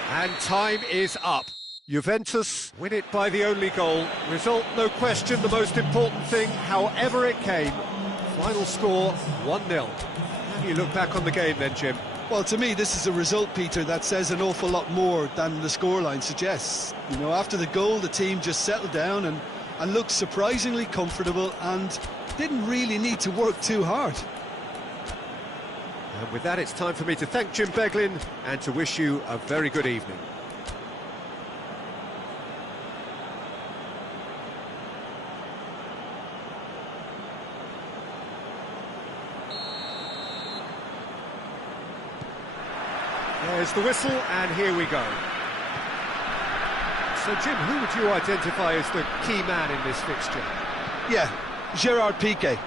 And time is up. Juventus win it by the only goal. Result, no question, the most important thing, however it came. Final score, 1-0. How do you look back on the game then, Jim? Well, to me, this is a result, Peter, that says an awful lot more than the scoreline suggests. You know, after the goal, the team just settled down and looked surprisingly comfortable and didn't really need to work too hard. And with that, it's time for me to thank Jim Beglin and to wish you a very good evening. There's the whistle, and here we go. So, Jim, who would you identify as the key man in this fixture? Yeah, Gerard Piqué.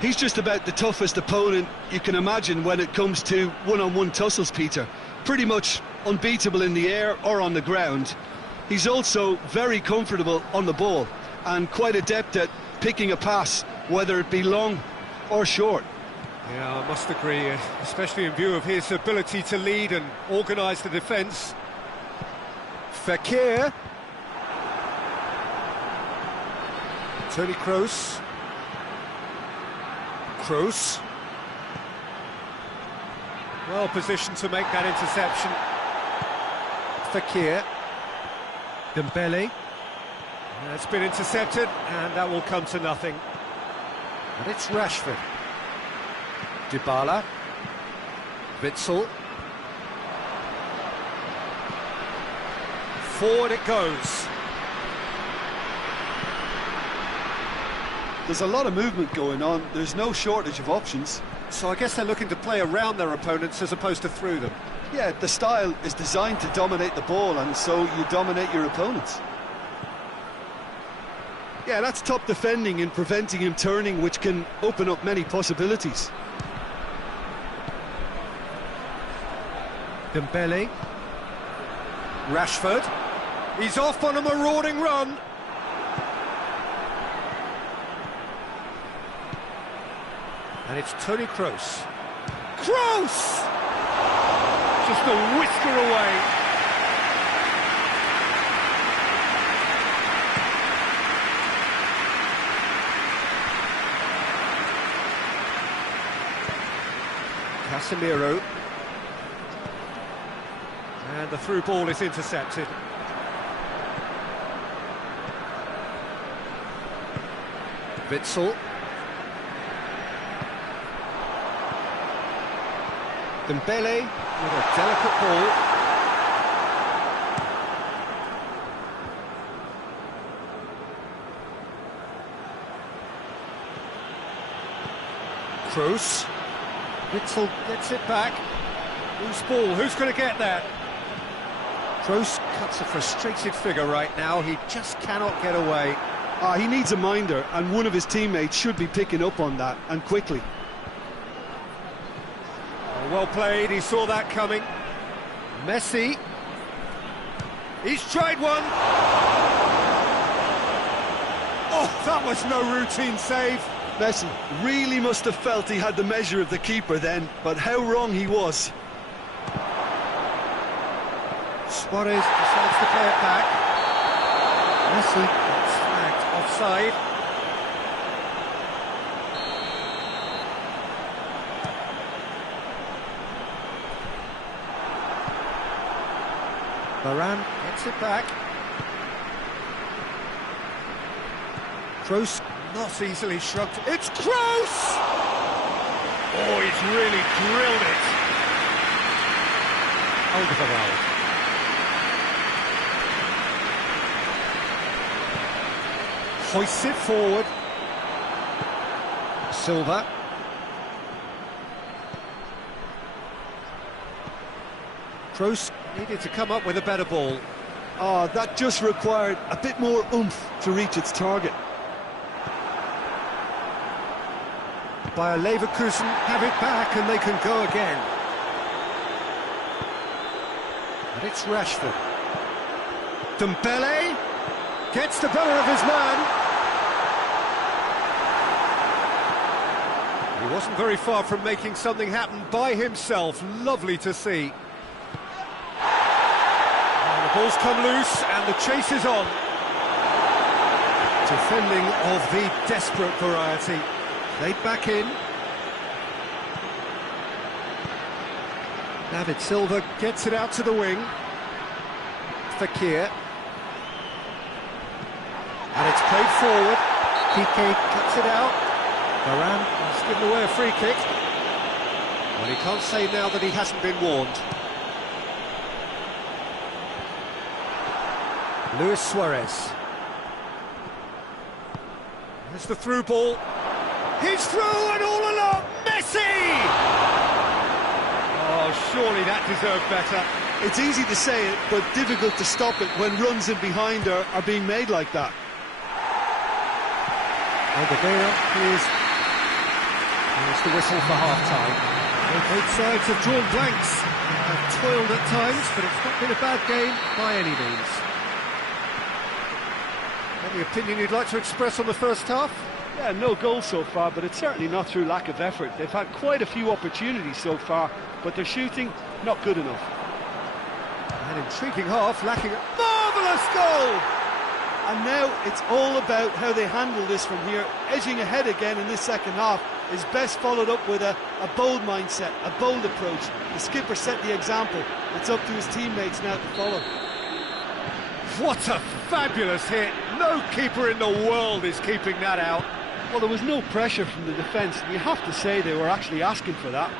He's just about the toughest opponent you can imagine when it comes to one-on-one tussles, Peter. Pretty much unbeatable in the air or on the ground. He's also very comfortable on the ball and quite adept at picking a pass, whether it be long or short. Yeah, I must agree, especially in view of his ability to lead and organise the defence. Fekir. Toni Kroos. Kroos. Well positioned to make that interception. Fekir. Dembele. It's been intercepted, and that will come to nothing. And it's Rashford. Dybala. Witsel. Forward it goes. There's a lot of movement going on. There's no shortage of options. So I guess they're looking to play around their opponents as opposed to through them. Yeah, the style is designed to dominate the ball, and so you dominate your opponents. Yeah, that's top defending and preventing him turning, which can open up many possibilities. Dembele. Rashford. He's off on a marauding run. And it's Toni Kroos. Kroos! Just a whisker away. Casemiro. And the through ball is intercepted. Witsel. Dembele with a delicate ball. Kroos. Witsel gets it back. Loose ball, who's going to get that? Kroos cuts a frustrated figure right now, he just cannot get away. He needs a minder, and one of his teammates should be picking up on that, and quickly. Well played, he saw that coming. Messi. He's tried one. Oh, that was no routine save. Messi really must have felt he had the measure of the keeper then, but how wrong he was. Suarez decides to play it back. Messi gets flagged offside. Varane gets it back. Kroos not easily shrugged. It's Kroos! Oh, he's really drilled it. Alderweireld. Hoists it forward. Silva. Kroos needed to come up with a better ball. That just required a bit more oomph to reach its target. Bayer Leverkusen have it back and they can go again. And it's Rashford. Dembele gets the better of his man. He wasn't very far from making something happen by himself. Lovely to see. And the ball's come loose and the chase is on. Defending of the desperate variety. Played back in. David Silva gets it out to the wing. Fekir. And it's played forward. Piqué cuts it out. Varane has given away a free kick. Well, he can't say now that he hasn't been warned. Luis Suarez. There's the through ball. He's through and all along, Messi! Oh, surely that deserved better. It's easy to say it, but difficult to stop it when runs in behind are being made like that. Alderweireld here's the whistle for half-time. Both sides have drawn blanks, have toiled at times, but it's not been a bad game by any means. Any opinion you'd like to express on the first half? Yeah, no goal so far, but it's certainly not through lack of effort. They've had quite a few opportunities so far, but their shooting, not good enough. An intriguing half, lacking a marvellous goal! And now it's all about how they handle this from here. Edging ahead again in this second half is best followed up with a bold mindset, a bold approach. The skipper set the example. It's up to his teammates now to follow. What a fabulous hit! No keeper in the world is keeping that out. Well, there was no pressure from the defence, and you have to say they were actually asking for that.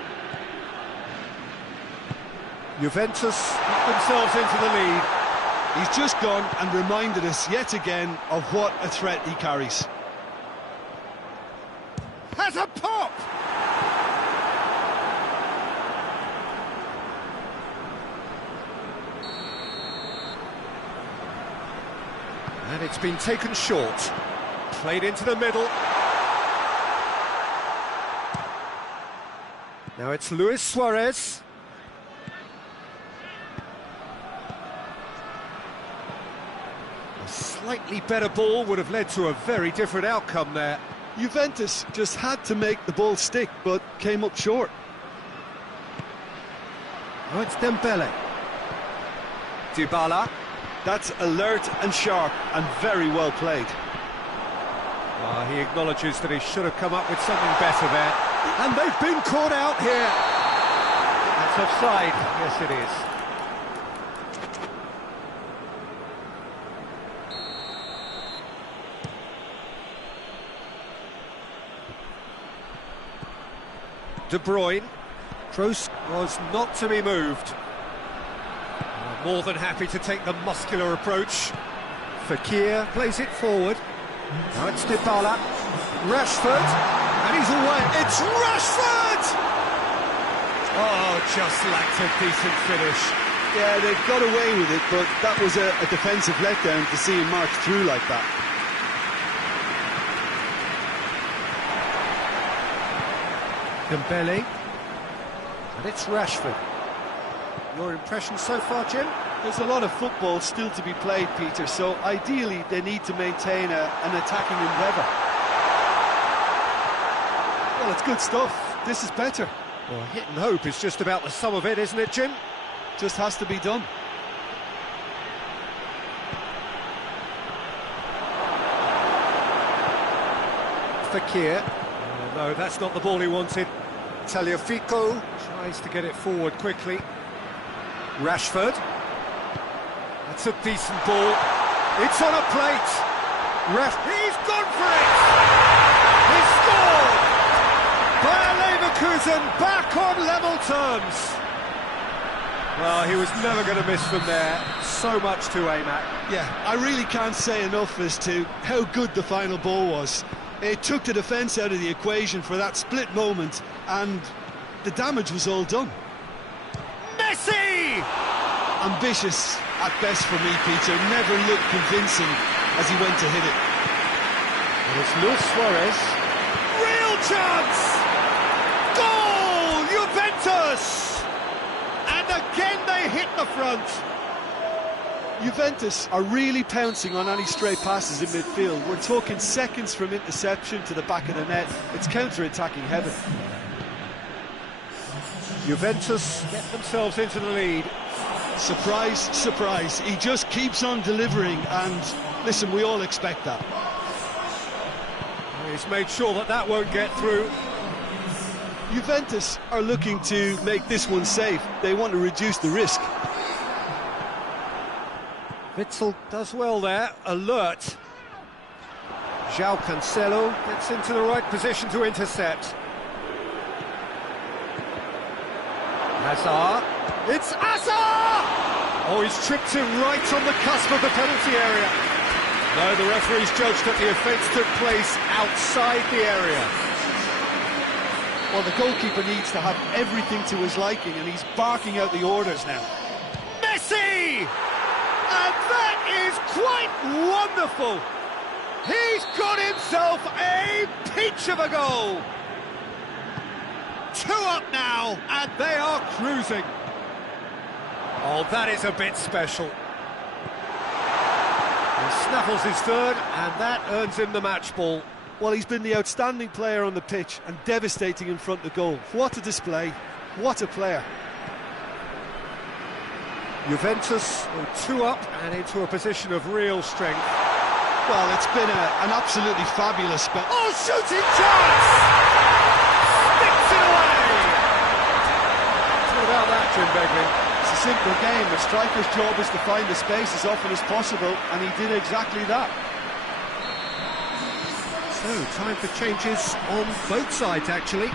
Juventus put themselves into the lead. He's just gone and reminded us yet again of what a threat he carries. Has a pop! And it's been taken short. Played into the middle. Now it's Luis Suarez. A slightly better ball would have led to a very different outcome there. Juventus just had to make the ball stick, but came up short. Now it's Dembele. Dybala. That's alert and sharp and very well played. He acknowledges that he should have come up with something better there. And they've been caught out here. That's offside. Yes, it is. De Bruyne. Kroos was not to be moved. More than happy to take the muscular approach. Fekir plays it forward. Now it's Dybala. Rashford. And he's away. It's Rashford! Oh, just lacked a decent finish. Yeah, they got away with it, but that was a defensive letdown to see him march through like that. Dembele. And it's Rashford. Your impression so far, Jim? There's a lot of football still to be played, Peter, so ideally they need to maintain an attacking endeavour. Well, it's good stuff. This is better. Well, hit and hope is just about the sum of it, isn't it, Jim? Just has to be done. Fekir. Oh, no, that's not the ball he wanted. Tagliafico tries to get it forward quickly. Rashford. That's a decent ball. It's on a plate. He's gone for it! He scored! Bayer Leverkusen back on level terms. Well, he was never going to miss from there. So much to aim at. Yeah, I really can't say enough as to how good the final ball was. It took the defence out of the equation for that split moment, and the damage was all done. Messi! Ambitious at best for me, Peter. Never looked convincing as he went to hit it. And it's Luis Suarez. Real chance! Goal! Juventus! And again they hit the front. Juventus are really pouncing on any stray passes in midfield. We're talking seconds from interception to the back of the net. It's counter-attacking heaven. Juventus get themselves into the lead. Surprise, surprise. He just keeps on delivering, and listen, we all expect that. He's made sure that that won't get through. Juventus are looking to make this one safe. They want to reduce the risk. Witsel does well there, alert. João Cancelo gets into the right position to intercept. Hazard. It's Hazard! Oh, he's tripped him right on the cusp of the penalty area. No, the referee's judged that the offence took place outside the area. Well, the goalkeeper needs to have everything to his liking, and he's barking out the orders now. Messi! And that is quite wonderful. He's got himself a peach of a goal. 2 up now, and they are cruising. Oh, that is a bit special. He snaffles his third, and that earns him the match ball. Well, he's been the outstanding player on the pitch and devastating in front of goal. What a display, what a player. Juventus go 2 up and into a position of real strength. Well, it's been an absolutely fabulous spell. Oh, shooting chance! Sticks it away! What about that, Jim Begley? It's a simple game. The striker's job is to find the space as often as possible, and he did exactly that. So, time for changes on both sides, actually.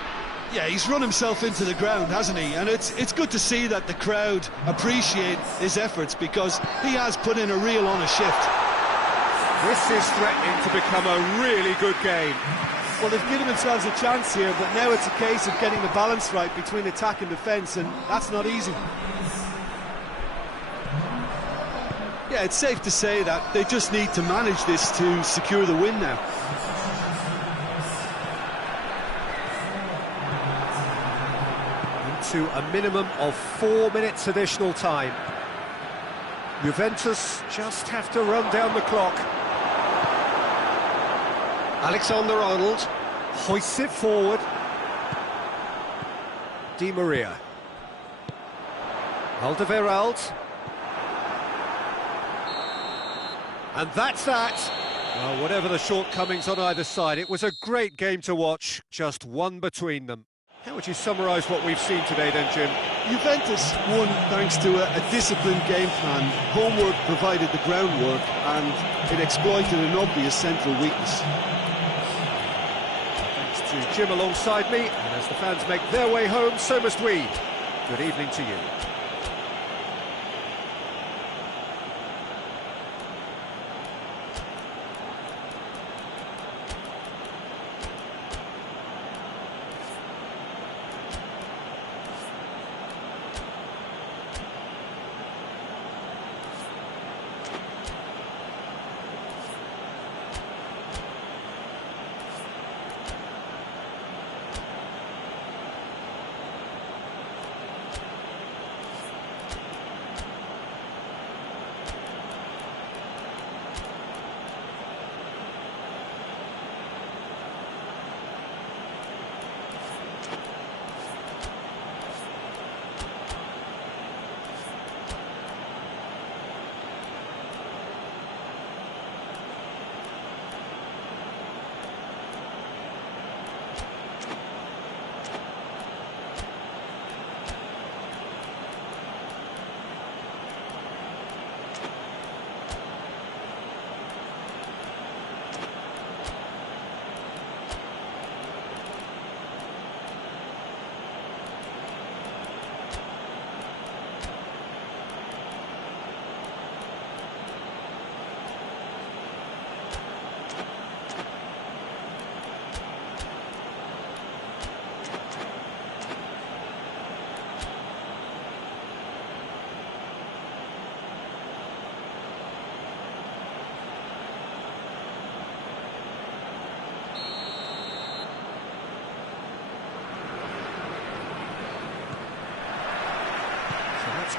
Yeah, he's run himself into the ground, hasn't he? And it's good to see that the crowd appreciate his efforts, because he has put in a real honest shift. This is threatening to become a really good game. Well, they've given themselves a chance here, but now it's a case of getting the balance right between attack and defence, and that's not easy. Yeah, it's safe to say that they just need to manage this to secure the win now. Into a minimum of 4 minutes additional time. Juventus just have to run down the clock. Alexander-Arnold hoists it forward. Di Maria. Alderweireld. And that's that. Well, whatever the shortcomings on either side, it was a great game to watch, just one between them. How would you summarise what we've seen today then, Jim? Juventus won thanks to a disciplined game plan. Homework provided the groundwork, and it exploited an obvious central weakness. Thanks to Jim alongside me, and as the fans make their way home, so must we. Good evening to you.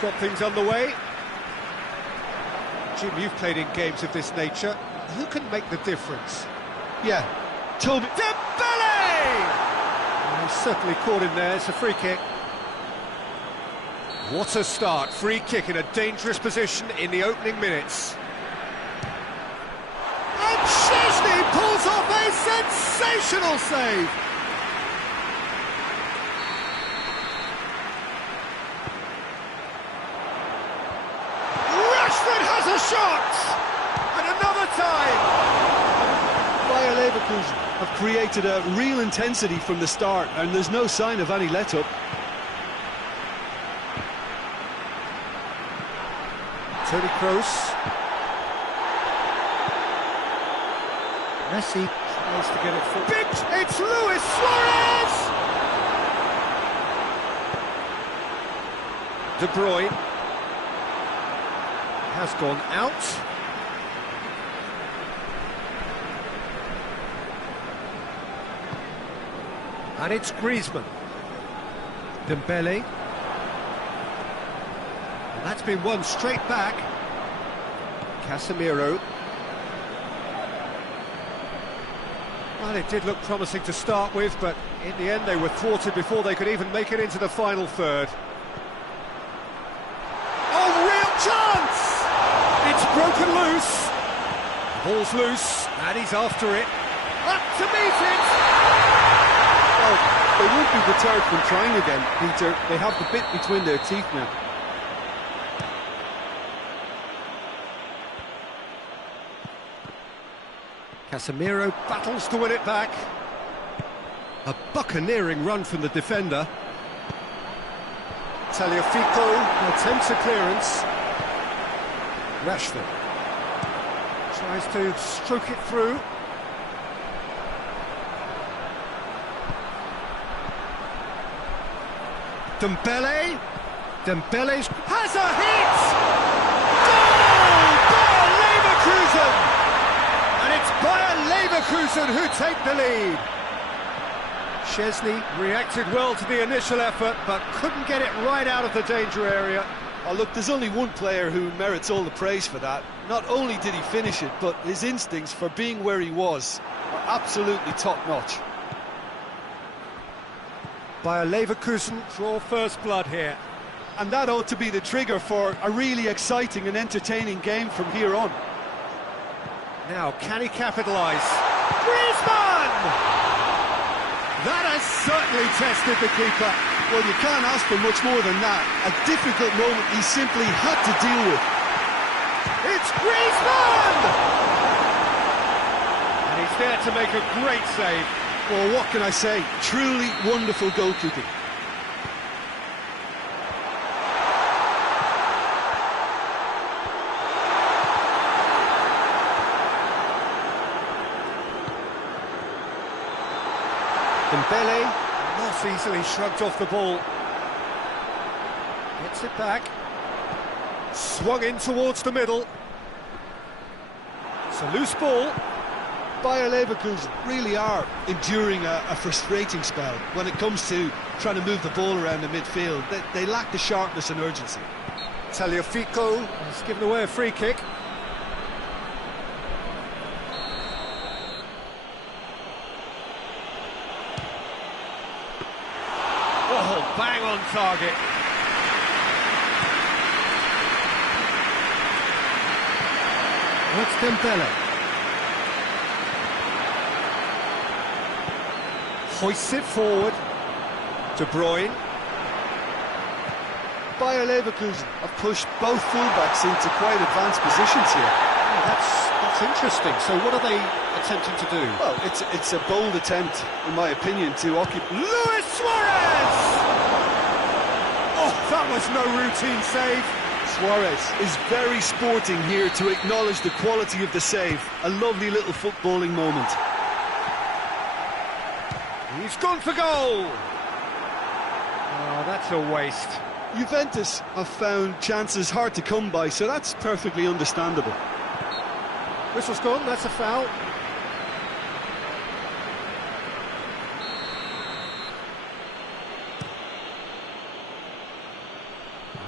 Got things underway. Jim, you've played in games of this nature. Who can make the difference? Yeah, Toby. Dembele! Well, he's certainly caught him there. It's a free kick. What a start. Free kick in a dangerous position in the opening minutes. And Szczesny pulls off a sensational save. A shot! And another time! Bayer Leverkusen have created a real intensity from the start, and there's no sign of any let-up. Toni Kroos. Messi tries to get it forward. It's Luis Suarez! De Bruyne has gone out. And it's Griezmann. Dembele. And that's been won straight back. Casemiro. Well, it did look promising to start with, but in the end they were thwarted before they could even make it into the final third. Oh, real chance! It's broken loose. The ball's loose, and he's after it. Up to meet it! Well, they won't be deterred from trying again, Peter. They have the bit between their teeth now. Casemiro battles to win it back. A buccaneering run from the defender. Tagliafico attempts a clearance. Rashford tries to stroke it through. Dembele. Dembele's has a hit! Goal! Bayer Leverkusen! And it's Bayer Leverkusen who take the lead. Szczesny reacted well to the initial effort, but couldn't get it right out of the danger area. Oh, look, there's only one player who merits all the praise for that. Not only did he finish it, but his instincts for being where he was are absolutely top-notch. Bayer Leverkusen draw first blood here. And that ought to be the trigger for a really exciting and entertaining game from here on. Now, can he capitalise? Griezmann! That has certainly tested the keeper. Well, you can't ask for much more than that. A difficult moment he simply had to deal with. It's Griezmann! And he's there to make a great save. Well, what can I say? Truly wonderful goalkeeping. Dembele, not easily shrugged off the ball. Gets it back. Swung in towards the middle. It's a loose ball. Bayer Leverkusen really are enduring a frustrating spell when it comes to trying to move the ball around the midfield. They lack the sharpness and urgency. Tagliafico has given away a free kick. Oh, bang on target. That's Dembele. Hoists it forward. De Bruyne. Bayer Leverkusen have pushed both fullbacks into quite advanced positions here. Oh, that's interesting. So what are they attempting to do? Well, it's a bold attempt, in my opinion, to occupy... Luis Suarez! Oh, that was no routine save. Suarez is very sporting here to acknowledge the quality of the save. A lovely little footballing moment. He's gone for goal! Oh, that's a waste. Juventus have found chances hard to come by, so that's perfectly understandable. Whistle's gone, that's a foul.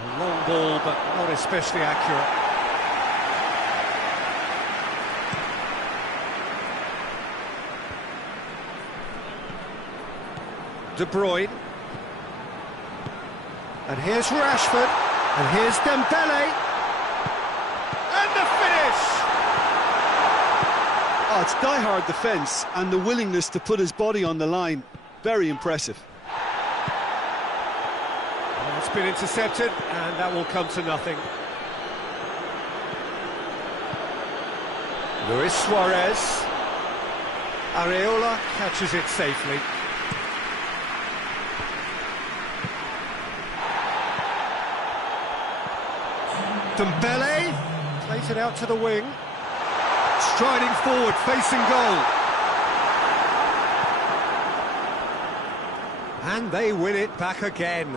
A long ball, but not especially accurate. De Bruyne. And here's Rashford. And here's Dembele. And the finish! Oh, it's die-hard defence and the willingness to put his body on the line. Very impressive. Well, it's been intercepted, and that will come to nothing. Luis Suarez. Areola catches it safely. Dembele plays it out to the wing, striding forward, facing goal. And they win it back again. And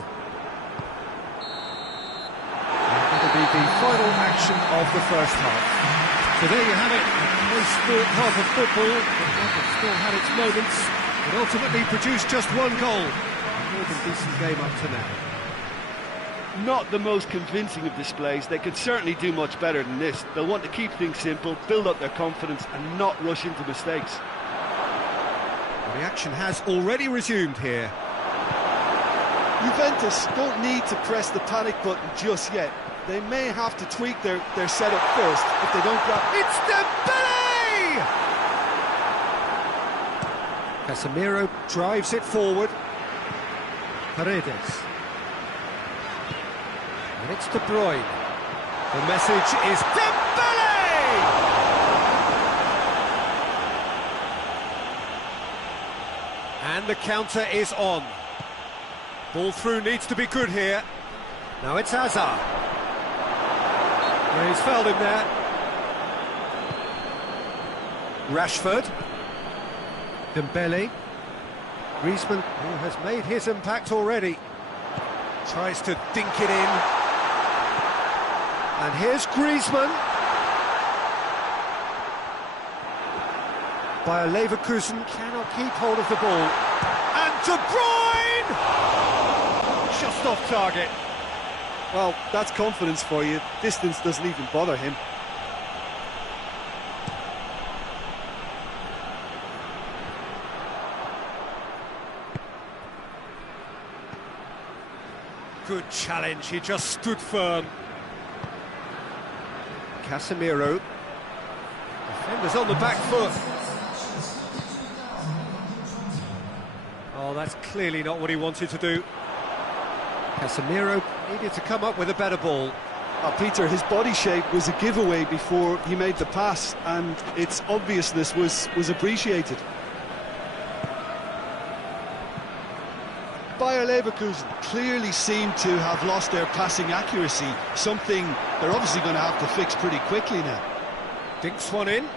that'll be the final action of the first half. So there you have it, a nice sport half of football, but still had its moments, but ultimately produced just one goal. A more than decent game up to now. Not the most convincing of displays. They could certainly do much better than this. They'll want to keep things simple, build up their confidence and not rush into mistakes. The action has already resumed here. Juventus don't need to press the panic button just yet. They may have to tweak their setup first if they don't grab... It's Dembele! Casemiro drives it forward. Paredes. And it's De Bruyne. The message is Dembele! And the counter is on. Ball through needs to be good here. Now it's Hazard. Well, he's fouled him there. Rashford. Dembele. Griezmann, who has made his impact already, tries to dink it in. And here's Griezmann. Bayer Leverkusen cannot keep hold of the ball. And De Bruyne! Just off target. Well, that's confidence for you. Distance doesn't even bother him. Good challenge, he just stood firm. Casemiro. Defenders on the back foot. Oh, that's clearly not what he wanted to do. Casemiro needed to come up with a better ball. Peter, his body shape was a giveaway before he made the pass, and its obviousness was appreciated. Bayer Leverkusen clearly seem to have lost their passing accuracy, something they're obviously going to have to fix pretty quickly now. Dinks one in.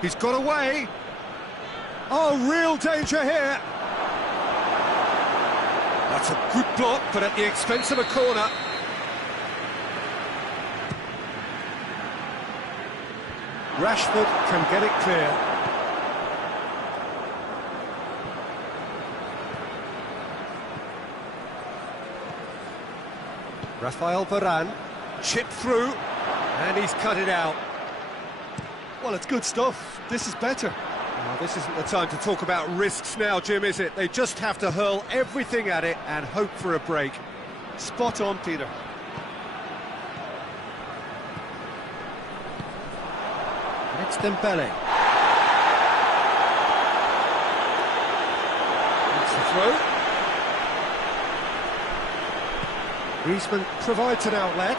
He's got away. Oh, real danger here. That's a good block, but at the expense of a corner. Rashford can get it clear. Rafael Varane, chip through, and he's cut it out. Well, it's good stuff. This is better. Well, this isn't the time to talk about risks now, Jim, is it? They just have to hurl everything at it and hope for a break. Spot on, Peter. And it's Dembele. That's the throw. Griezmann provides an outlet.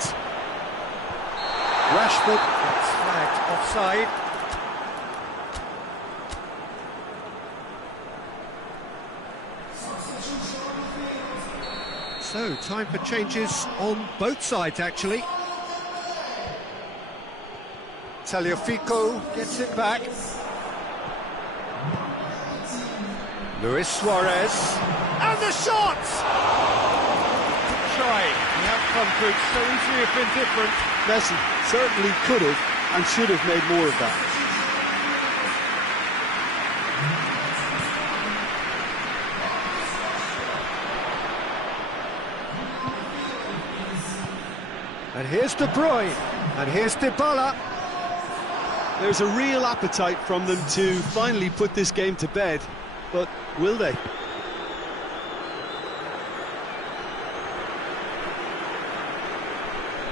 Rashford gets flagged offside. So, time for changes on both sides, actually. Tagliafico gets it back. Luis Suarez. And the shot! Trying. The outcome could so easily have been different. Messi certainly could have and should have made more of that. And here's De Bruyne, and here's Dybala. There's a real appetite from them to finally put this game to bed, but will they?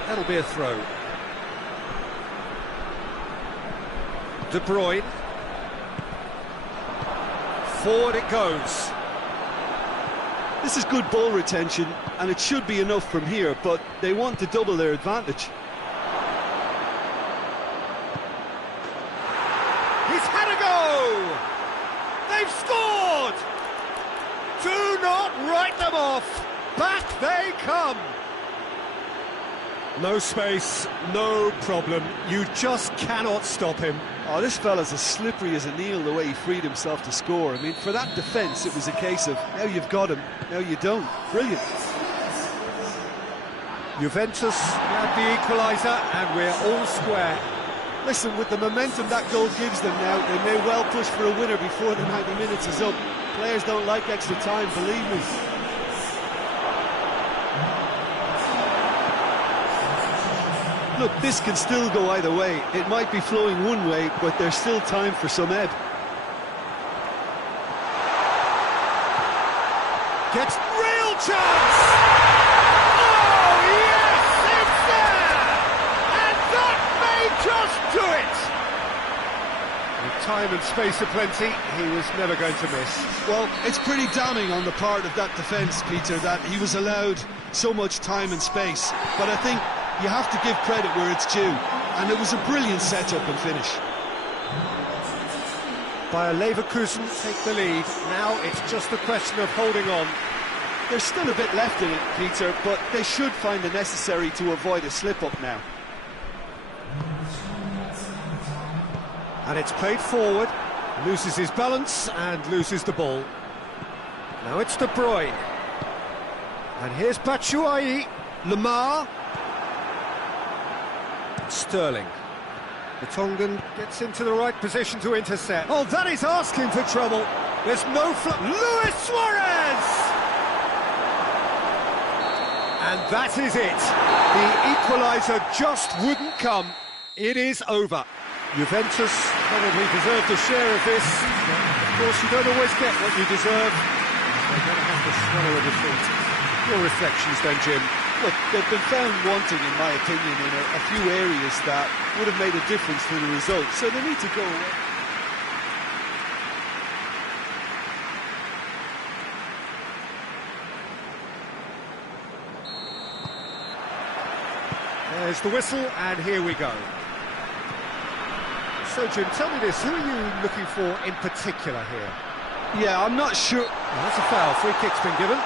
That'll be a throw. De Bruyne. Forward it goes. This is good ball retention, and it should be enough from here, but they want to double their advantage. He's had a go! They've scored! Do not write them off! Back they come! No space, no problem. You just cannot stop him. Oh, this fella's as slippery as an eel the way he freed himself to score. I mean, for that defence, it was a case of, now you've got him, now you don't. Brilliant. Juventus had the equaliser, and we're all square. Listen, with the momentum that goal gives them now, they may well push for a winner before the 90 minutes is up. Players don't like extra time, believe me. Look, this can still go either way. It might be flowing one way, but there's still time for some ebb. Gets real chance! Oh, yes, it's there! And that may just do it! With time and space aplenty, he was never going to miss. Well, it's pretty damning on the part of that defence, Peter, that he was allowed so much time and space. But I think you have to give credit where it's due, and it was a brilliant setup and finish. Bayer Leverkusen take the lead. Now it's just a question of holding on. There's still a bit left in it, Peter, but they should find the necessary to avoid a slip-up now. And it's played forward, loses his balance and loses the ball. Now it's De Bruyne. And here's Batshuayi, Lamar. Sterling. The Tongan gets into the right position to intercept. Oh, that is asking for trouble. There's no Luis Suarez! And that is it. The equaliser just wouldn't come. It is over. Juventus probably deserved a share of this. Of course, you don't always get what you deserve. They're going to have to swallow a defeat. Your reflections then, Jim? Look, they've been found wanting, in my opinion, in a few areas that would have made a difference to the result, so they need to go away. There's the whistle, and here we go. So, Jim, tell me this, who are you looking for in particular here? Yeah, I'm not sure. Well, that's a foul, free kick's been given.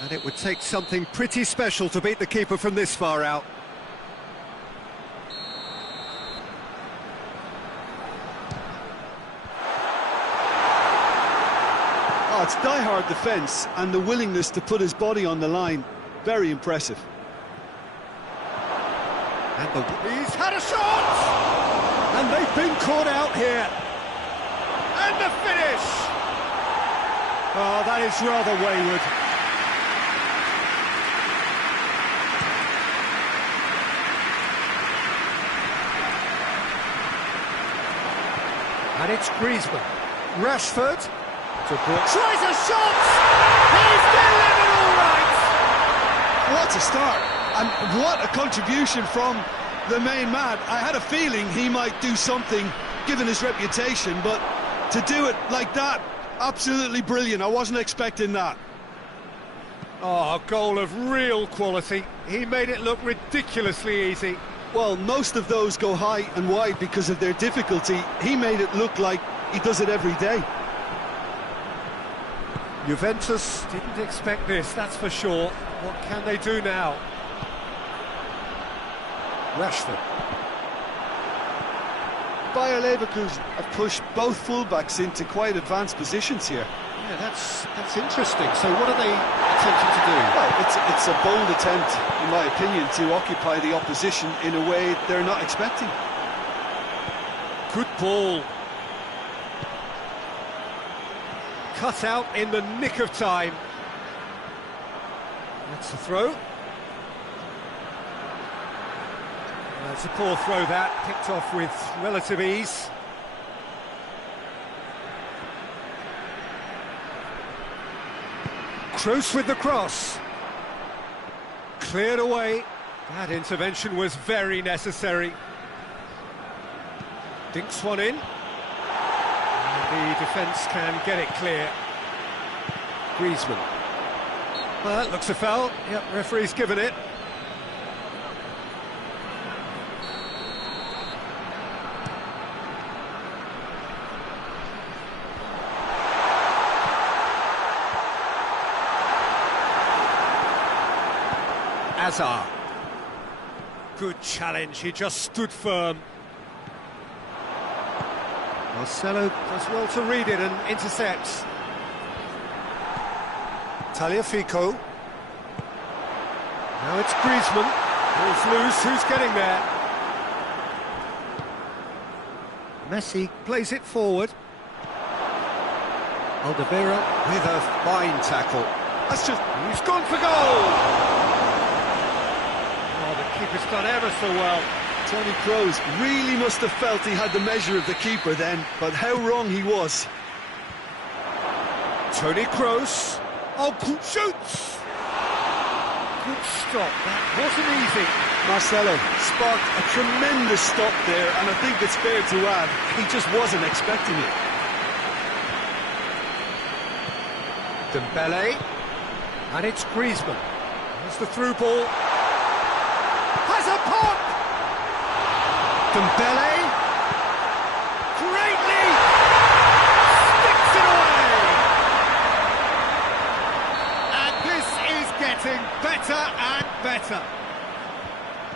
And it would take something pretty special to beat the keeper from this far out. Oh, it's die-hard defence and the willingness to put his body on the line. Very impressive. And he's had a shot! And they've been caught out here. And the finish! Oh, that is rather wayward. And it's Griezmann. Rashford. Tries a shot! He's delivered all right! What a start, and what a contribution from the main man. I had a feeling he might do something, given his reputation, but to do it like that, absolutely brilliant. I wasn't expecting that. Oh, a goal of real quality. He made it look ridiculously easy. Well, most of those go high and wide because of their difficulty. He made it look like he does it every day. Juventus didn't expect this, that's for sure. What can they do now? Rashford. Bayer Leverkusen have pushed both fullbacks into quite advanced positions here. Yeah, that's interesting. So what are they attempting to do? Well, it's a bold attempt, in my opinion, to occupy the opposition in a way they're not expecting. Good ball. Cut out in the nick of time. That's a throw. That's a poor throw that, picked off with relative ease. Kroos with the cross. Cleared away. That intervention was very necessary. Dinks one in. And the defence can get it clear. Griezmann. Well, that looks a foul. Yep, referee's given it. Hazard. Good challenge, he just stood firm. Marcelo does well to read it and intercepts. Tagliafico. Now it's Griezmann. Ball's loose, who's getting there? Messi plays it forward. Alderweireld with a fine tackle. That's just... He's gone for goal! Oh, the keeper's done ever so well. Tony Kroos really must have felt he had the measure of the keeper then, but how wrong he was. Toni Kroos. Oh, shoots! Good stop, that wasn't easy. Marcelo sparked a tremendous stop there, and I think it's fair to add, he just wasn't expecting it. Dembele, and it's Griezmann. There's the through ball. Has a pop! Dembele, greatly sticks it away! And this is getting better and better.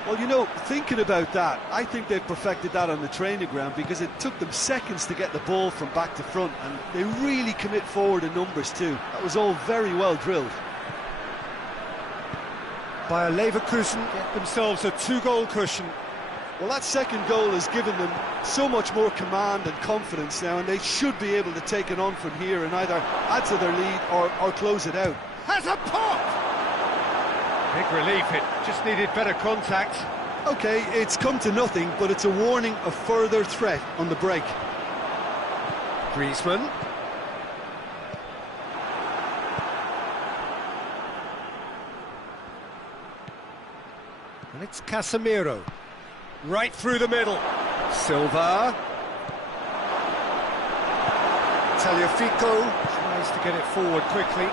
Well, you know, thinking about that, I think they've perfected that on the training ground, because it took them seconds to get the ball from back to front, and they really commit forward in numbers too. That was all very well drilled. Bayer Leverkusen get themselves a 2-goal cushion. Well, that second goal has given them so much more command and confidence now, and they should be able to take it on from here and either add to their lead or close it out. Has a pop! Big relief, it just needed better contact. OK, it's come to nothing, but it's a warning of further threat on the break. Griezmann. And it's Casemiro. Right through the middle. Silva. Tagliafico tries to get it forward quickly.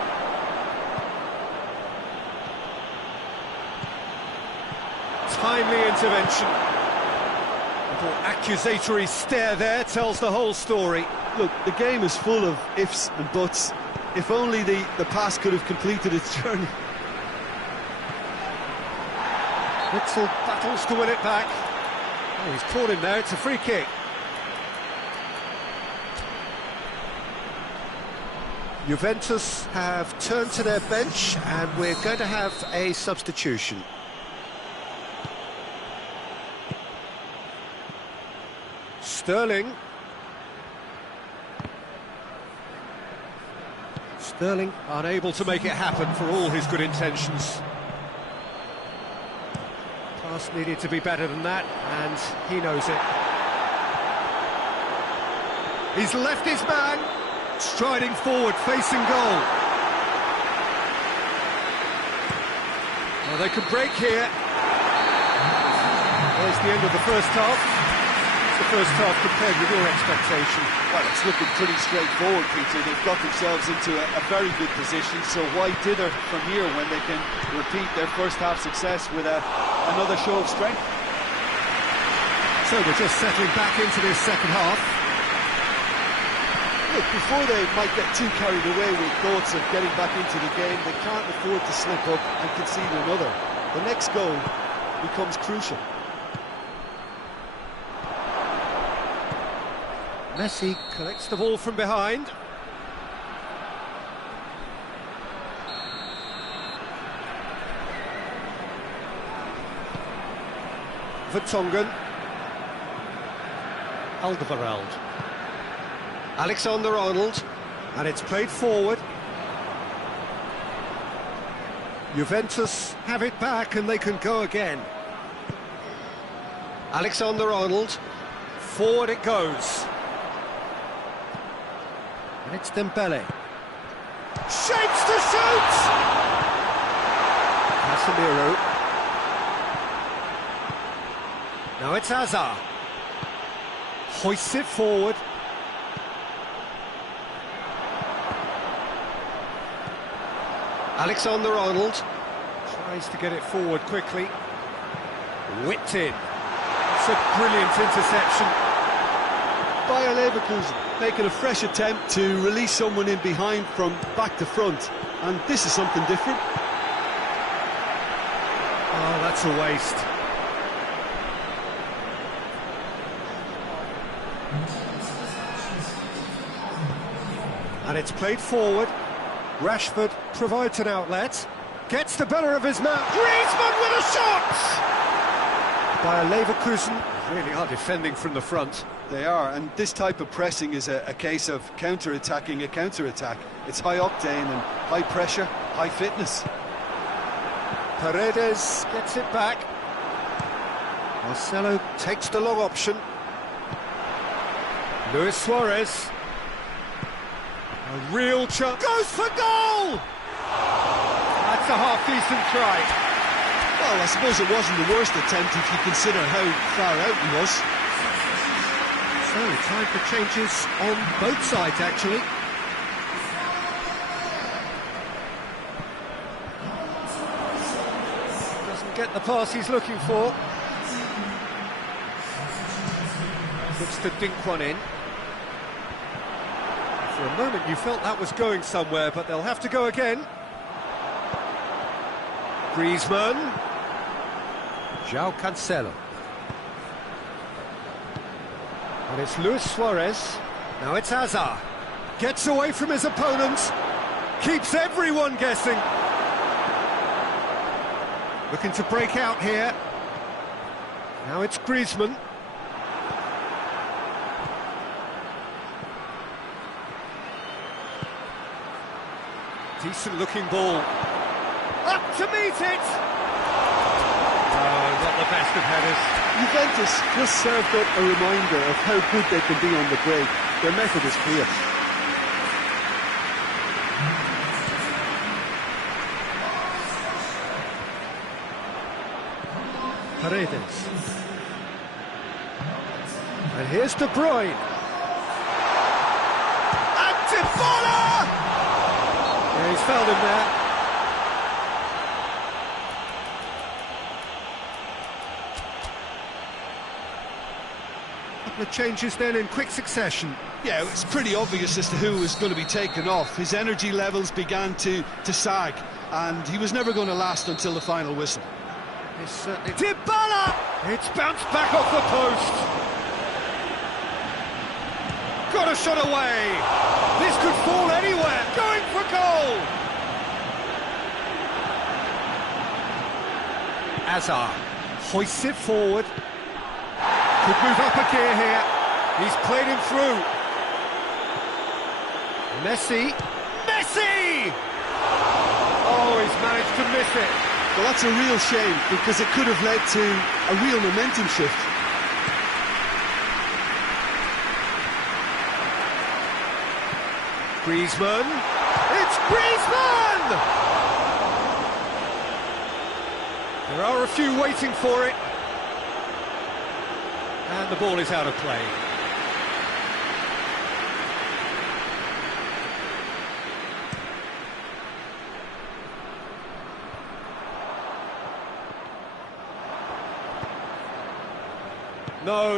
Timely intervention. A little accusatory stare there tells the whole story. Look, the game is full of ifs and buts. If only the pass could have completed its journey. Witzel battles to win it back. Oh, he's caught him there, it's a free kick. Juventus have turned to their bench and we're going to have a substitution. Sterling. Sterling unable to make it happen for all his good intentions. Pass needed to be better than that, and he knows it. He's left his man, striding forward, facing goal. Well, they could break here. There's the end of the first half. The first half compared with your expectation? Well, it's looking pretty straightforward, Peter. They've got themselves into a very good position, so why dither from here when they can repeat their first half success with another show of strength? So we're just settling back into this second half. Look, before they might get too carried away with thoughts of getting back into the game, they can't afford to slip up and concede another. The next goal becomes crucial. Messi collects the ball from behind. Vertonghen. Alderweireld. Alexander-Arnold. And it's played forward. Juventus have it back and they can go again. Alexander-Arnold. Forward it goes. And it's Dembele. Shapes to shoot! Casemiro. Now it's Hazard. Hoists it forward. Alexander-Arnold tries to get it forward quickly. Whipped in. It's a brilliant interception. Bayer Leverkusen making a fresh attempt to release someone in behind from back to front, and this is something different. Oh, that's a waste. And it's played forward. Rashford provides an outlet. Gets the better of his man. Griezmann with a shot! Bayer Leverkusen really are defending from the front. They are, and this type of pressing is a case of counter-attacking a counter-attack. It's high octane and high pressure, high fitness. Paredes gets it back. Marcelo takes the long option. Luis Suarez. A real chance. Goes for goal! That's a half-decent try. Well, I suppose it wasn't the worst attempt if you consider how far out he was. So, time for changes on both sides, actually. Doesn't get the pass he's looking for. Looks to dink one in. For a moment you felt that was going somewhere, but they'll have to go again. Griezmann. João Cancelo. And it's Luis Suarez. Now it's Hazard. Gets away from his opponents. Keeps everyone guessing. Looking to break out here. Now it's Griezmann. Decent looking ball. Up to meet it! Oh, not the best of headers. Juventus just served up a reminder of how good they can be on the break. Their method is clear. Paredes. And here's De Bruyne. And Dybala! Yeah, he's fouled him there. Couple of changes then in quick succession. Yeah, it's pretty obvious as to who was going to be taken off. His energy levels began to sag, and he was never going to last until the final whistle. It's certainly... Dybala! It's bounced back off the post. Got a shot away. This could fall anywhere. Going for goal. Hazard hoists it forward. Could move up a gear here. He's played him through. Messi. Messi! Oh, he's managed to miss it. Well, that's a real shame, because it could have led to a real momentum shift. Griezmann. It's Griezmann! There are a few waiting for it. And the ball is out of play.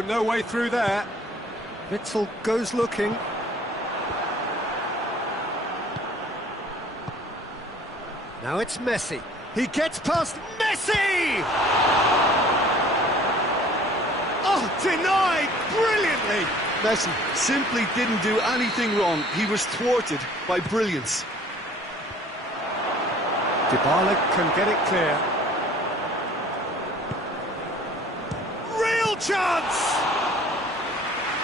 No way through there. Witzel goes looking. Now it's Messi. He gets past Messi! Oh, denied brilliantly! Messi simply didn't do anything wrong. He was thwarted by brilliance. Dybala can get it clear. Real chance!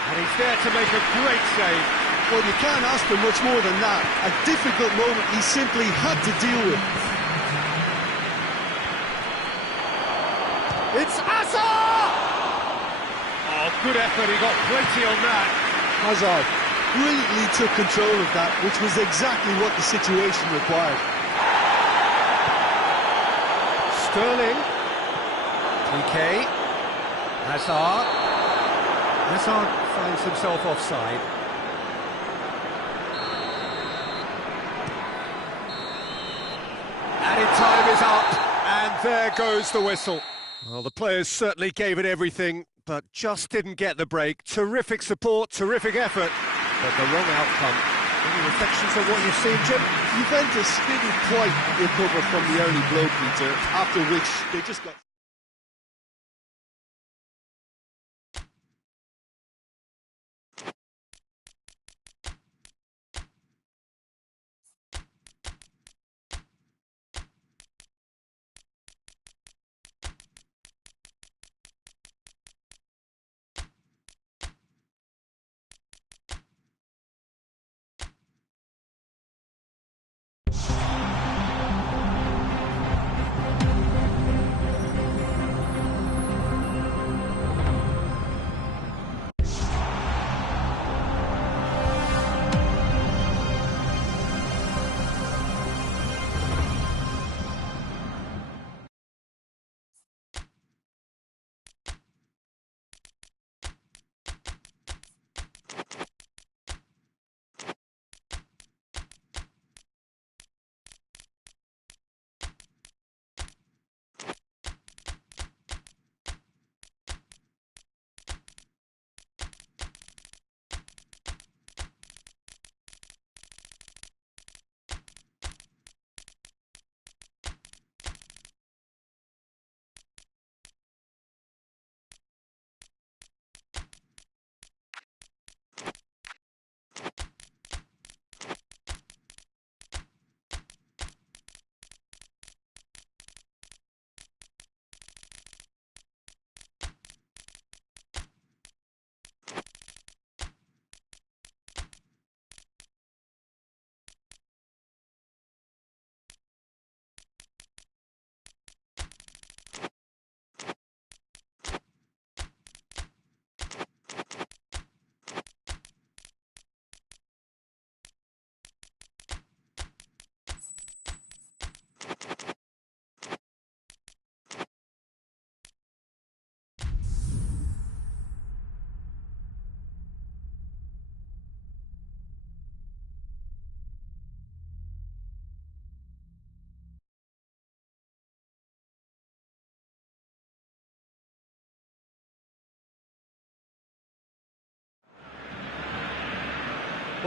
And he's there to make a great save. Well, you can't ask for much more than that. A difficult moment he simply had to deal with. It's Hazard! Oh, good effort, he got plenty on that. Hazard brilliantly took control of that, which was exactly what the situation required. Sterling. PK. Hazard. Hazard finds himself offside. Added time is up, and there goes the whistle. Well, the players certainly gave it everything, but just didn't get the break. Terrific support, terrific effort, but the wrong outcome. Any reflections on what you've seen, Jim? Juventus didn't quite recover from the early blow, Peter, after which they just got...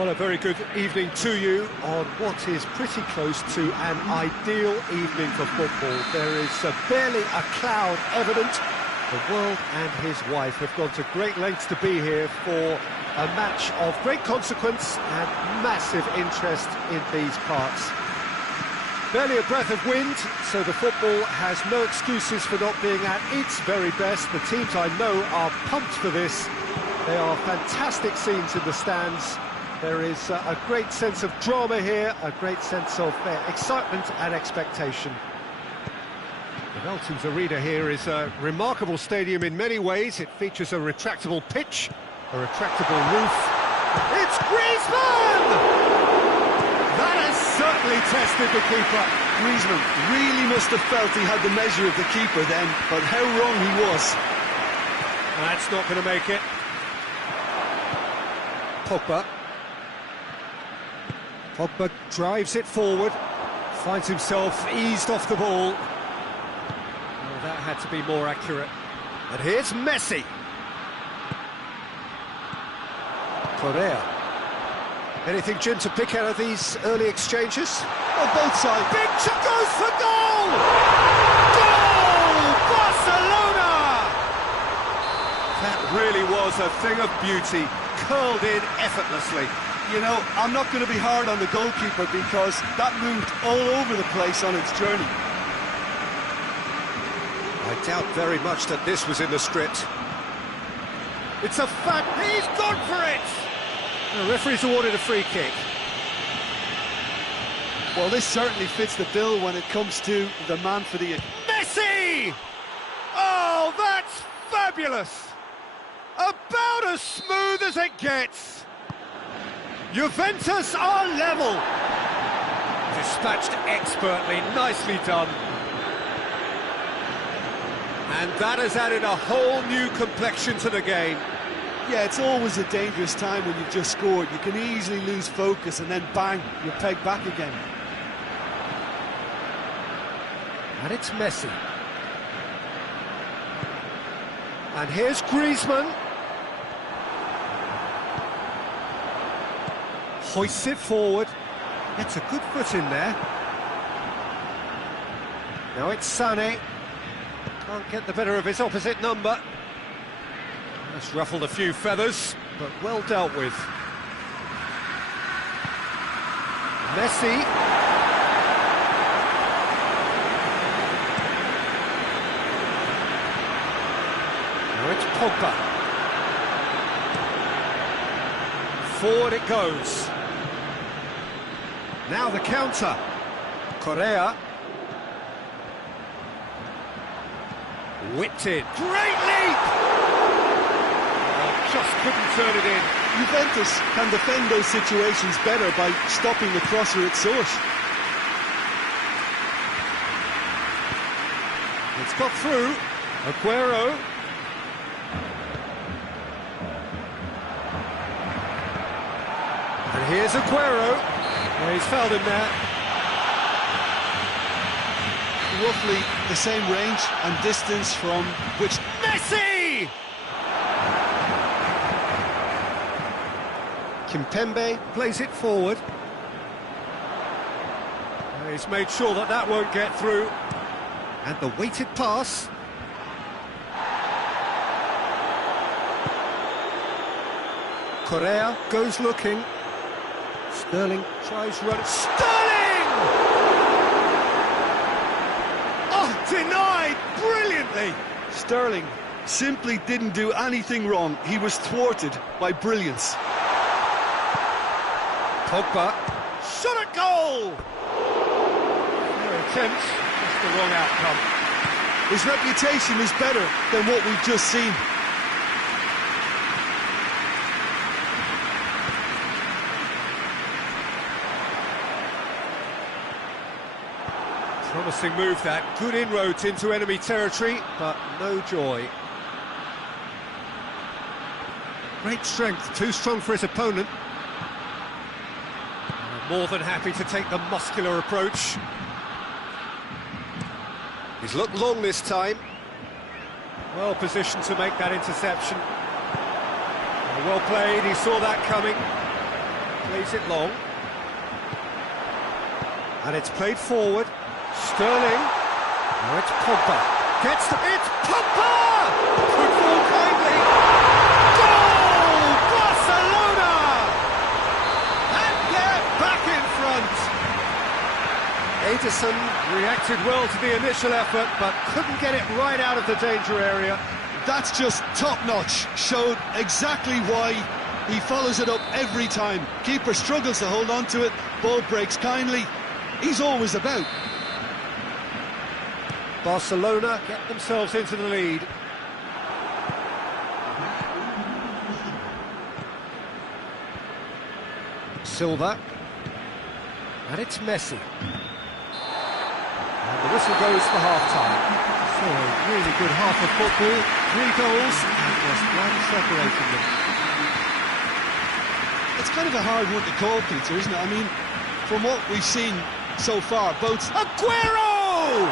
Well, a very good evening to you on what is pretty close to an ideal evening for football. There is barely a cloud evident. The world and his wife have gone to great lengths to be here for a match of great consequence and massive interest in these parts. Barely a breath of wind, so the football has no excuses for not being at its very best. The teams I know are pumped for this. They are fantastic scenes in the stands. There is a great sense of drama here, a great sense of excitement and expectation. The Velton's Arena here is a remarkable stadium in many ways. It features a retractable pitch, a retractable roof. It's Griezmann! That has certainly tested the keeper. Griezmann really must have felt he had the measure of the keeper then, but how wrong he was. That's not going to make it. Pogba. Pogba drives it forward, finds himself eased off the ball. Well, that had to be more accurate. And here's Messi. Correa. Anything, Jim, to pick out of these early exchanges? On both sides. Big shot goes for goal! Goal! Barcelona! That really was a thing of beauty, curled in effortlessly. You know, I'm not going to be hard on the goalkeeper because that moved all over the place on its journey. I doubt very much that this was in the script. It's a fact. He's gone for it! The referee's awarded a free kick. Well, this certainly fits the bill when it comes to the man for the... Messi! Oh, that's fabulous! About as smooth as it gets. Juventus are level. Dispatched expertly, nicely done. And that has added a whole new complexion to the game. Yeah, it's always a dangerous time when you've just scored. You can easily lose focus and then bang, you're pegged back again. And it's Messi. And here's Griezmann. Hoists it forward. Gets a good foot in there. Now it's Sané. Can't get the better of his opposite number. That's ruffled a few feathers, but well dealt with. Messi. Now it's Pogba. Forward it goes. Now the counter. Correa. Whipped in. Great leap! Oh, just couldn't turn it in. Juventus can defend those situations better by stopping the crosser at source. It's got through. Aguero. And here's Aguero. Well, he's fouled him there. Roughly the same range and distance from which... Messi! Kimpembe plays it forward. He's made sure that that won't get through. And the weighted pass. Correa goes looking. Sterling tries running. Sterling! Oh, denied brilliantly. Sterling simply didn't do anything wrong. He was thwarted by brilliance. Pogba. Shot at goal! Their attempt, just the wrong outcome. His reputation is better than what we've just seen. Promising move that, good inroads into enemy territory, but no joy. Great strength, too strong for his opponent. More than happy to take the muscular approach. He's looked long this time. Well positioned to make that interception. Well played, he saw that coming. Plays it long. And it's played forward. Sterling. Now it's Pogba. Gets to... It's Pogba! Good ball kindly. Goal! Barcelona! And they're back in front. Ederson reacted well to the initial effort, but couldn't get it right out of the danger area. That's just top-notch. Showed exactly why he follows it up every time. Keeper struggles to hold on to it. Ball breaks kindly. He's always about. Barcelona get themselves into the lead. Silva. And it's Messi. And the whistle goes for half-time. So a really good half of football. 3 goals and just one separating them. It's kind of a hard one to call, Peter, isn't it? I mean, from what we've seen so far, both... Aguero!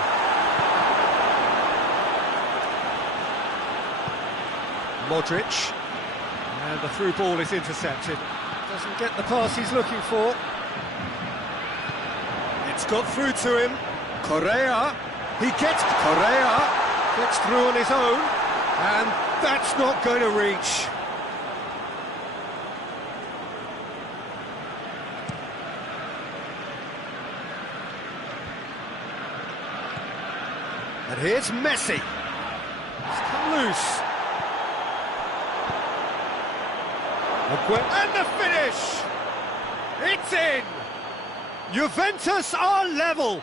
Modric. And the through ball is intercepted. Doesn't get the pass he's looking for. It's got through to him. Correa. Correa gets through on his own. And that's not going to reach. And here's Messi. It's come loose. And the finish! It's in! Juventus are level!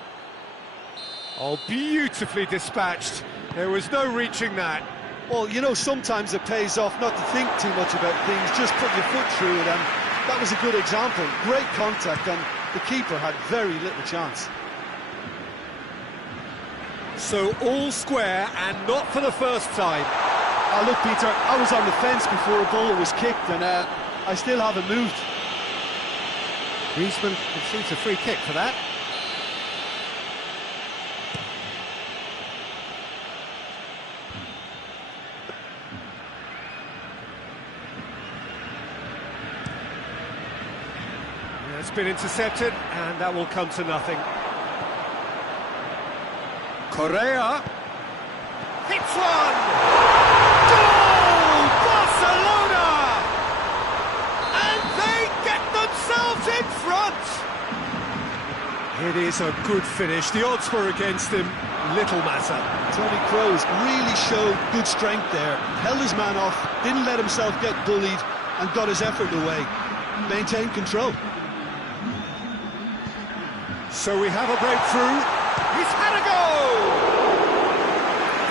Oh, beautifully dispatched. There was no reaching that. Well, you know, sometimes it pays off not to think too much about things, just put your foot through it, and that was a good example. Great contact, and the keeper had very little chance. So all square, and not for the first time. Look, Peter, I was on the fence before a ball was kicked, and I still haven't moved. Griezmann receives a free kick for that. Yeah, it's been intercepted, and that will come to nothing. Correa hits one! Goal! Barcelona! And they get themselves in front! It is a good finish. The odds were against him. Little matter. Toni Kroos really showed good strength there. Held his man off, didn't let himself get bullied, and got his effort away. Maintained control. So we have a breakthrough. He's had a go!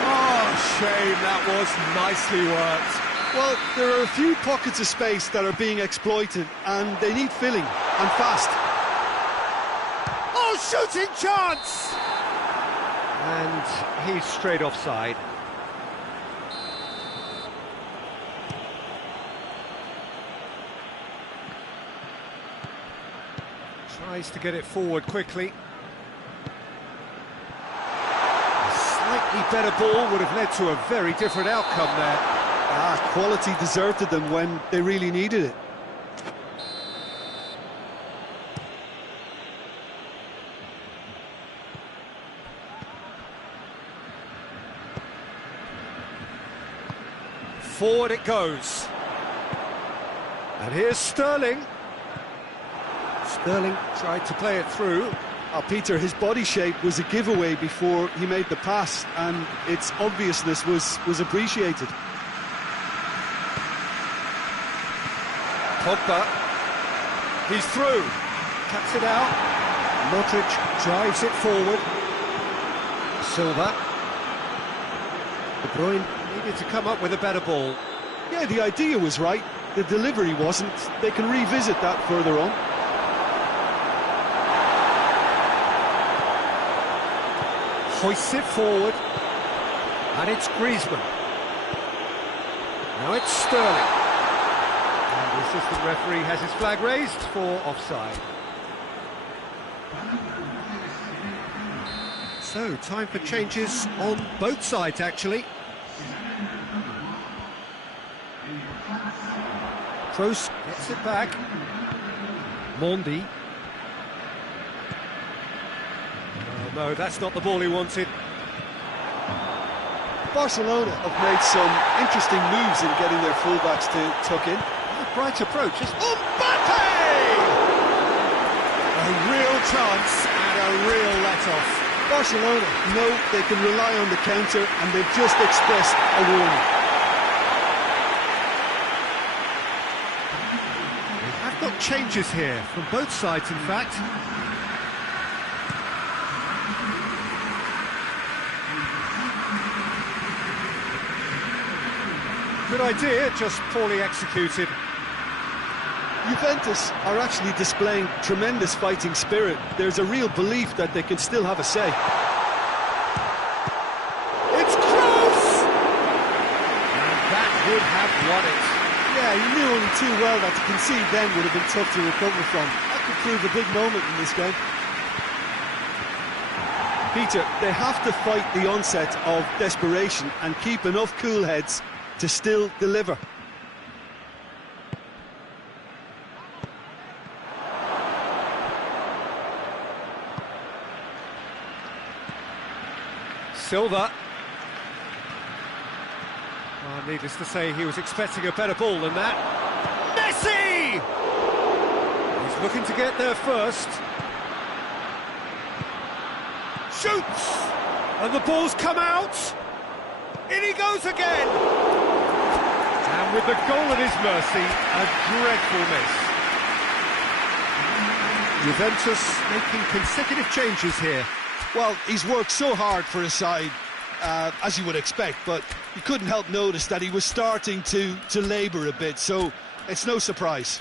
Oh, shame, that was nicely worked. Well, there are a few pockets of space that are being exploited, and they need filling, and fast. Oh, shooting chance! And he's straight offside. Tries to get it forward quickly. A slightly better ball would have led to a very different outcome there. Quality deserted them when they really needed it. Forward it goes. And here's Sterling. Sterling tried to play it through. Peter, his body shape was a giveaway before he made the pass, and its obviousness was appreciated. Pogba, he's through, cuts it out. Modric drives it forward. Silva. De Bruyne needed to come up with a better ball. Yeah, the idea was right, the delivery wasn't. They can revisit that further on. Hoists it forward, and it's Griezmann. Now it's Sterling. And the assistant referee has his flag raised for offside. So, time for changes on both sides, actually. Kroos gets it back. Mondi. Oh, no, that's not the ball he wanted. Barcelona have made some interesting moves in getting their fullbacks to tuck in. A bright approach. Mbappe! A real chance and a real let-off. Barcelona know they can rely on the counter, and they've just expressed a warning. I've got changes here from both sides, in fact. Good idea, just poorly executed. Juventus are actually displaying tremendous fighting spirit. There's a real belief that they can still have a say. It's close! And that would have won it. Yeah, you knew only too well that to concede then would have been tough to recover from. That could prove a big moment in this game. Peter, they have to fight the onset of desperation and keep enough cool heads to still deliver. Silva. Oh, needless to say, he was expecting a better ball than that. Messi! He's looking to get there first. Shoots! And the ball's come out. In he goes again! And with the goal at his mercy, a dreadful miss. Juventus making consecutive changes here. Well, he's worked so hard for his side, as you would expect, but you couldn't help notice that he was starting to labour a bit, so it's no surprise.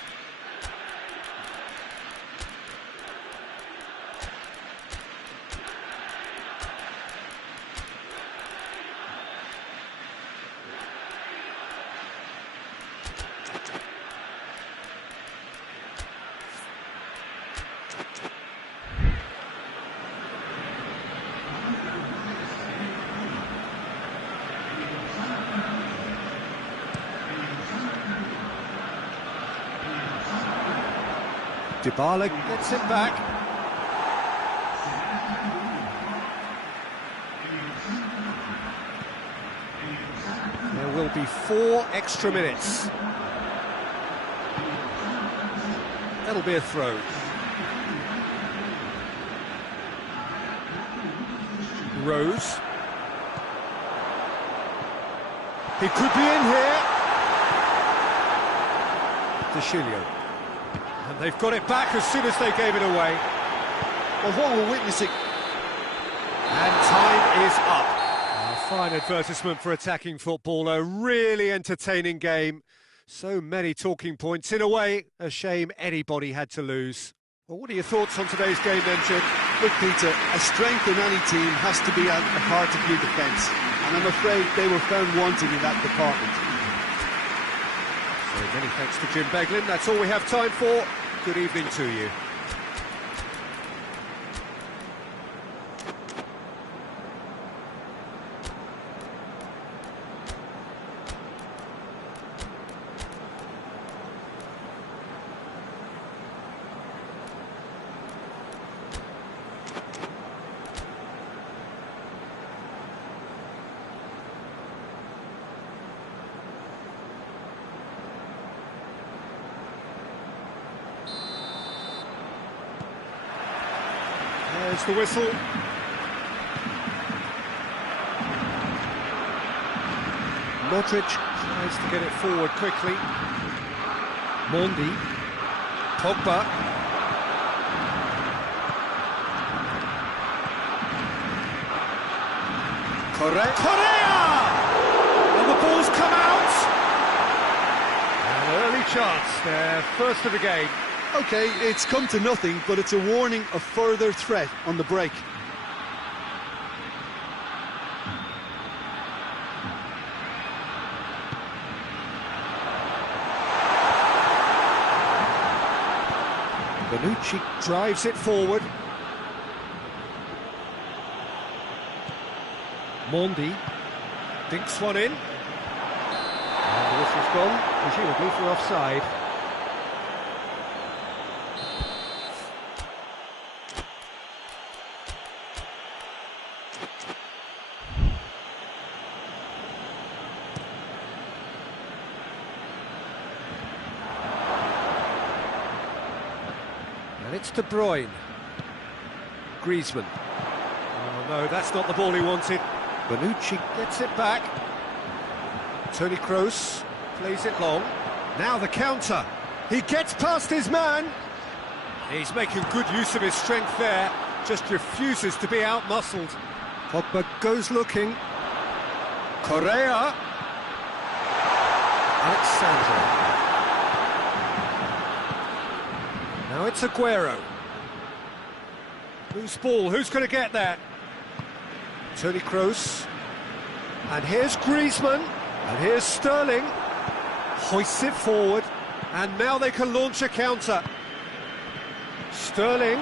Dybala gets it back. There will be 4 extra minutes. That'll be a throw. Rose. He could be in here. DeCilio. And they've got it back as soon as they gave it away. Well, what we're witnessing... And time is up. A fine advertisement for attacking football, a really entertaining game. So many talking points. In a way, a shame anybody had to lose. Well, what are your thoughts on today's game then, Jim? Look, Peter, a strength in any team has to be at the heart of your defence, and I'm afraid they were found wanting in that department. So many thanks to Jim Beglin. That's all we have time for. Good evening to you. There's the whistle. Modric tries to get it forward quickly. Mondi. Pogba. Correa! And the ball's come out! An early chance there, first of the game. OK, it's come to nothing, but it's a warning of further threat on the break. Bonucci drives it forward. Mondi dinks one in. And the whistle's gone, presumably for offside. And it's De Bruyne. Griezmann. Oh no, that's not the ball he wanted. Bonucci gets it back. Toni Kroos plays it long. Now the counter. He gets past his man. He's making good use of his strength there. Just refuses to be out-muscled. Pogba goes looking. Correa. Alexander. Now it's Aguero. Loose ball, who's going to get that? Toni Kroos. And here's Griezmann. And here's Sterling. Hoists it forward. And now they can launch a counter. Sterling.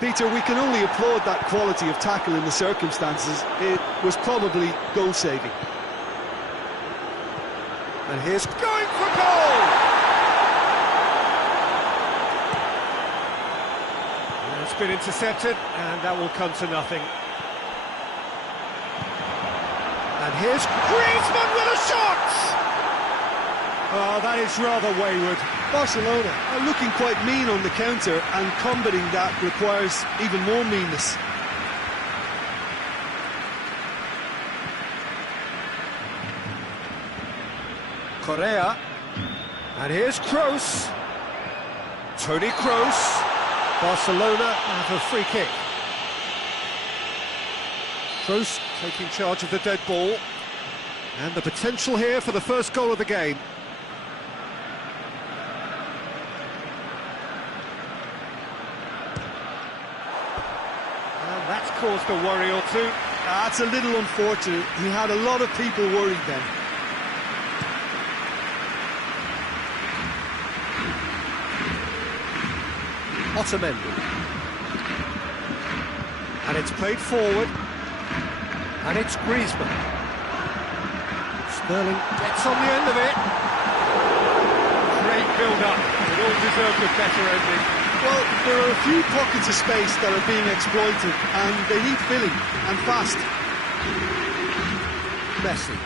Peter, we can only applaud that quality of tackle in the circumstances. It was probably goal-saving. And here's going for goal! And it's been intercepted, and that will come to nothing. And here's Griezmann with a shot! Oh, that is rather wayward. Barcelona are looking quite mean on the counter, and combating that requires even more meanness. Correa. And here's Kroos. Toni Kroos. Barcelona have a free kick. Kroos taking charge of the dead ball. And the potential here for the first goal of the game. And that's caused a worry or two. That's a little unfortunate. He had a lot of people worried then. Otamendi. And it's played forward. And it's Griezmann. Sterling gets on the end of it. Great build-up. It all deserved a better ending. Well, there are a few pockets of space that are being exploited, and they need filling, and fast. Messi.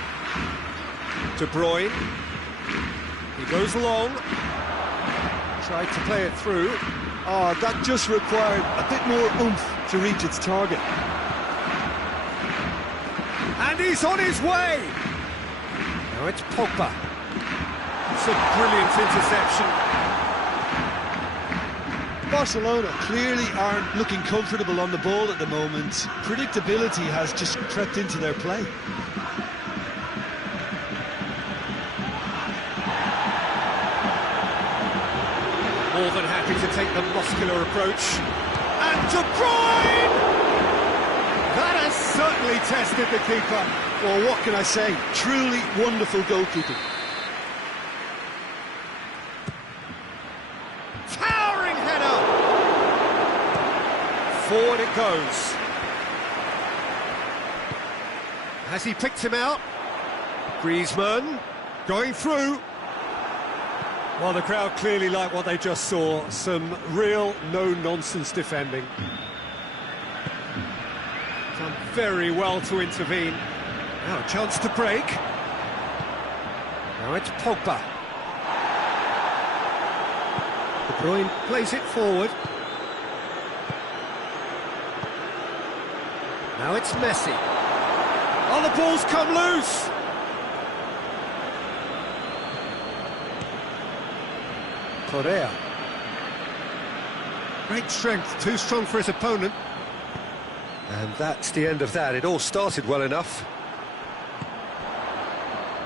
De Bruyne. He goes long. Tried to play it through. Oh, that just required a bit more oomph to reach its target. And he's on his way! Now it's Pogba. It's a brilliant interception. Barcelona clearly aren't looking comfortable on the ball at the moment. Predictability has just crept into their play. More than happy to take the muscular approach. And De Bruyne! That has certainly tested the keeper. Well, what can I say? Truly wonderful goalkeeping. Towering header! Forward it goes. Has he picked him out? Griezmann going through. Well, the crowd clearly like what they just saw. Some real no-nonsense defending. Done very well to intervene. Now a chance to break. Now it's Pogba. De Bruyne plays it forward. Now it's Messi. Oh, the ball's come loose! Correa. Great strength, too strong for his opponent. And that's the end of that. It all started well enough.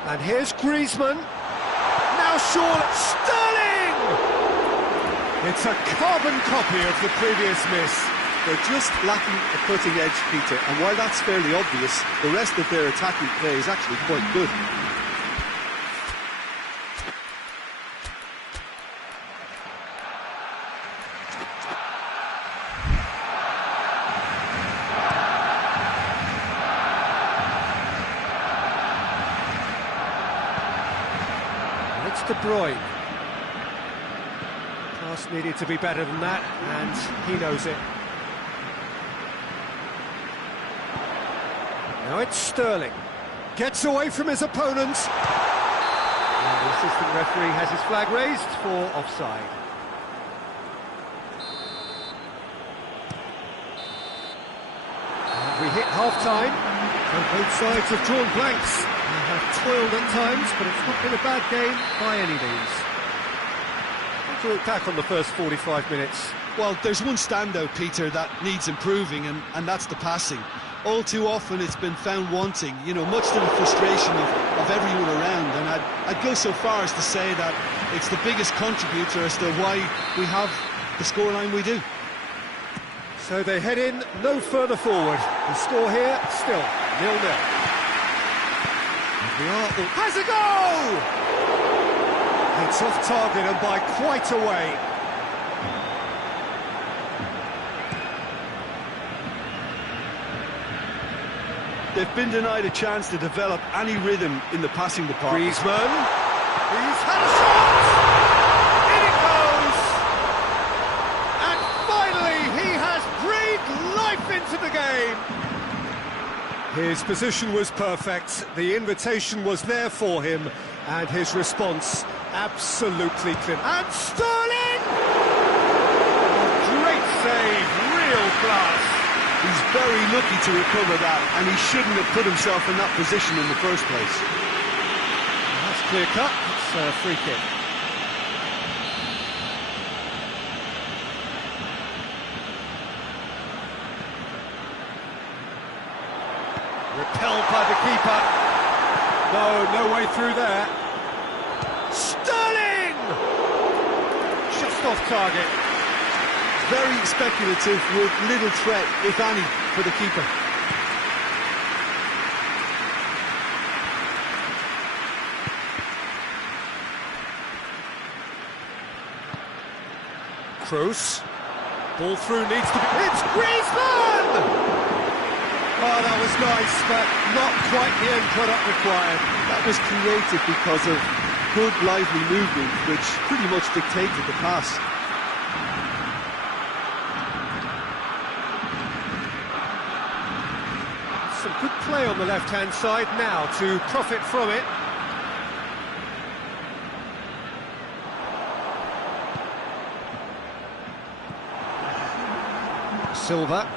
And here's Griezmann. Now Shaw. Sterling! It's a carbon copy of the previous miss. They're just lacking a cutting edge, Peter, and while that's fairly obvious, the rest of their attacking play is actually quite good. It's De Bruyne. Pass needed to be better than that, and he knows it. Now it's Sterling. Gets away from his opponents. And the assistant referee has his flag raised for offside. And we hit half-time. So both sides have drawn blanks. They have toiled at times, but it's not been a bad game by any means. How do you look back on the first 45 minutes? Well, there's one standout, Peter, that needs improving, and that's the passing. All too often it's been found wanting, you know, much to the frustration of everyone around. And I'd go so far as to say that it's the biggest contributor as to why we have the scoreline we do. So they head in no further forward. The score here, still 0-0. Has a goal! It's off target and by quite a way. They've been denied a chance to develop any rhythm in the passing department. Griezmann, he's had a shot! In it goes! And finally he has breathed life into the game! His position was perfect, the invitation was there for him, and his response absolutely clear. And Sterling! Great save, real class. He's very lucky to recover that, and he shouldn't have put himself in that position in the first place. That's clear cut, it's a free kick. Repelled by the keeper. No way through there. Sterling! Just off target. Very speculative with little threat, if any, for the keeper. Kroos. Ball through needs to be... It's Griezmann! Oh, that was nice, but not quite the end product required. That was created because of good, lively movement, which pretty much dictated the pass. Some good play on the left-hand side now to profit from it. Silva.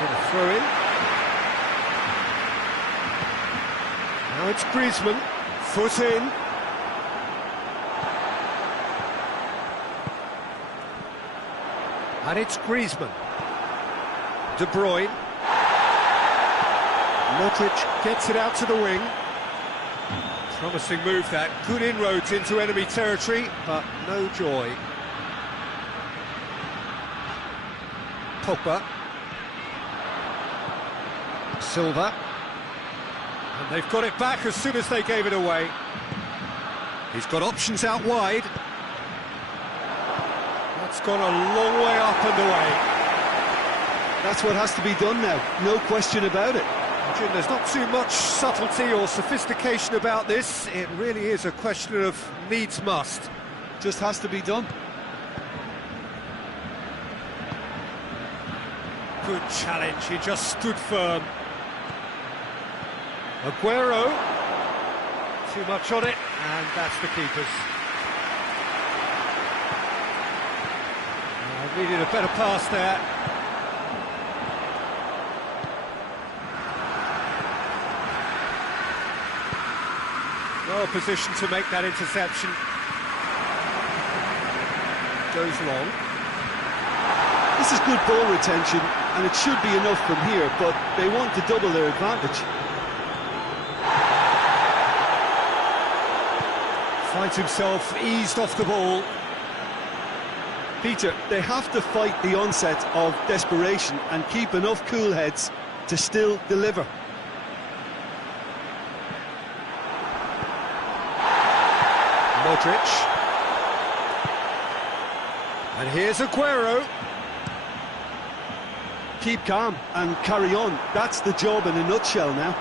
Get a throw in. Now it's Griezmann. Foot in. And it's Griezmann. De Bruyne. Modric gets it out to the wing. Promising move that. Good inroads into enemy territory, but no joy. Pogba. Silva. And they've got it back as soon as they gave it away. He's got options out wide. That's gone a long way up and away. That's what has to be done now, no question about it. Jim, there's not too much subtlety or sophistication about this. It really is a question of needs must. Just has to be done. Good challenge, he just stood firm. Aguero. Too much on it, and that's the keeper's. Needed a better pass there. Well positioned to make that interception. Goes long. This is good ball retention, and it should be enough from here, but they want to double their advantage. Finds himself eased off the ball. Peter, they have to fight the onset of desperation and keep enough cool heads to still deliver. Modric. And here's Aguero. Keep calm and carry on. That's the job in a nutshell now.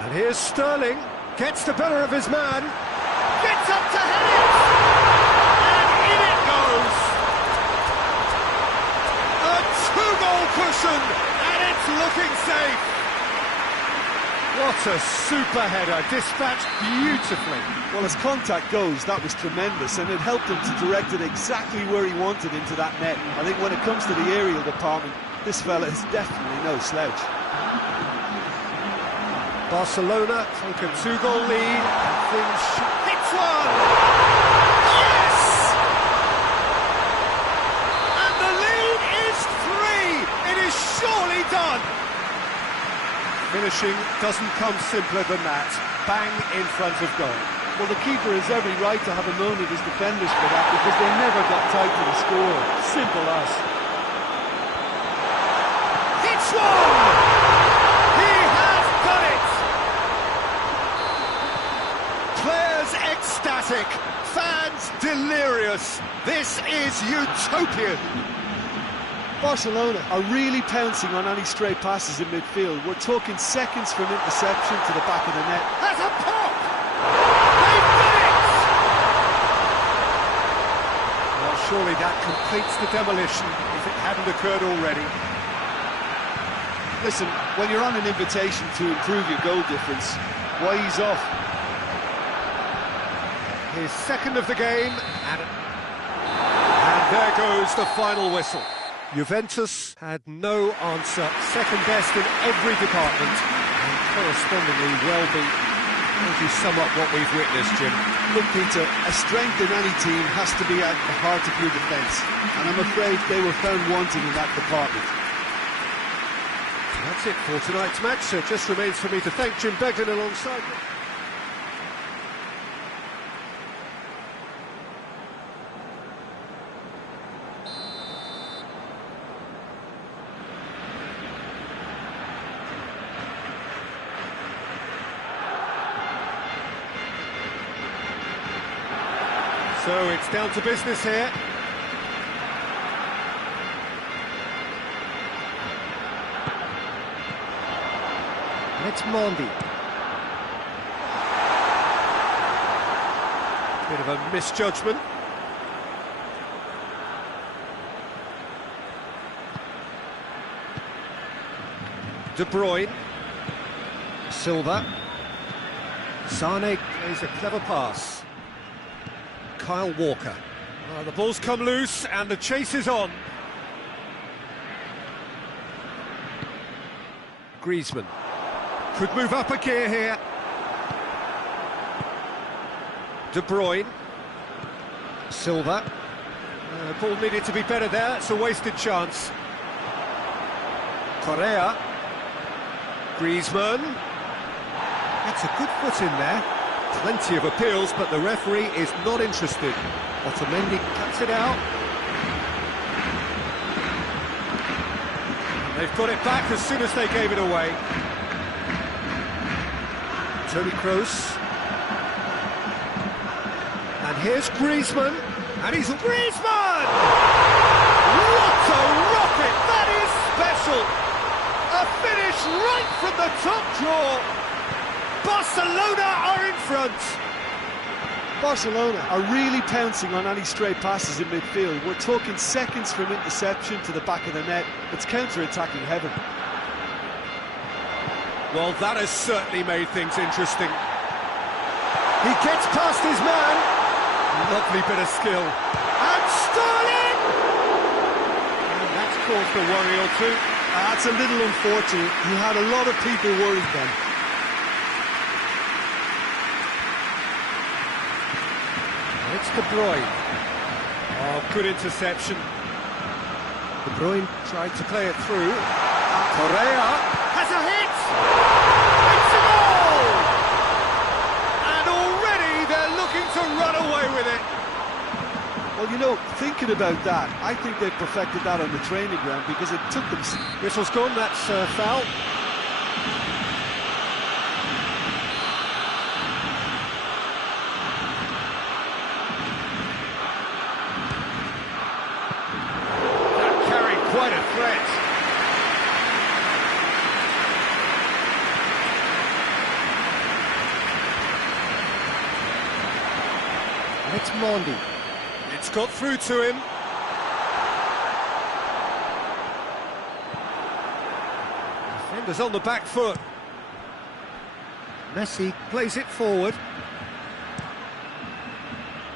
And here's Sterling. Gets the better of his man. Gets up to head it. goal cushion, and it's looking safe. What a super header, dispatched beautifully. Well, as contact goes, that was tremendous, and it helped him to direct it exactly where he wanted into that net. I think when it comes to the aerial department, this fella is definitely no slouch. Barcelona take a 2-goal lead, and things hits one! Yes! And the lead is 3! It is surely done! Finishing doesn't come simpler than that. Bang in front of goal. Well, the keeper has every right to have a moan at his defenders for that, because they never got tight to the score. Simple as. Hits one! He has done it! Players ecstatic, fans delirious. This is utopian. Barcelona are really pouncing on any stray passes in midfield. We're talking seconds from interception to the back of the net. Has a pop! They've done it! Well, surely that completes the demolition if it hadn't occurred already. Listen, when you're on an invitation to improve your goal difference, why ease off? His second of the game, and there goes the final whistle. Juventus had no answer, second best in every department, and correspondingly well beaten. How do you sum up what we've witnessed, Jim? Look, Peter, a strength in any team has to be at the heart of your defence, and I'm afraid they were found wanting in that department. That's it for tonight's match, so it just remains for me to thank Jim Beglin alongside me. So it's down to business here. It's Mondi. Bit of a misjudgment. De Bruyne. Silva. Sane plays a clever pass. Kyle Walker. The ball's come loose and the chase is on. Griezmann could move up a gear here. De Bruyne. Silva. Ball needed to be better there, it's a wasted chance. Correa. Griezmann. That's a good foot in there. Plenty of appeals, but the referee is not interested. Otamendi cuts it out. They've got it back as soon as they gave it away. Toni Kroos. And here's Griezmann. And he's Griezmann! What a rocket! That is special! A finish right from the top draw. Barcelona are in front. Barcelona are really pouncing on any stray passes in midfield. We're talking seconds from interception to the back of the net. It's counter-attacking heaven. Well, that has certainly made things interesting. He gets past his man. Lovely bit of skill. And Sterling! And that's caused a worry or two. That's a little unfortunate. He had a lot of people worried then. It's De Bruyne. Oh, good interception. De Bruyne tried to play it through. Correa has a hit! It's a goal! And already they're looking to run away with it. Well, you know, thinking about that, I think they perfected that on the training ground because it took them... Whistle's gone, that's foul. Quite a threat. And it's Mondi. It's got through to him. Defenders on the back foot. Messi plays it forward.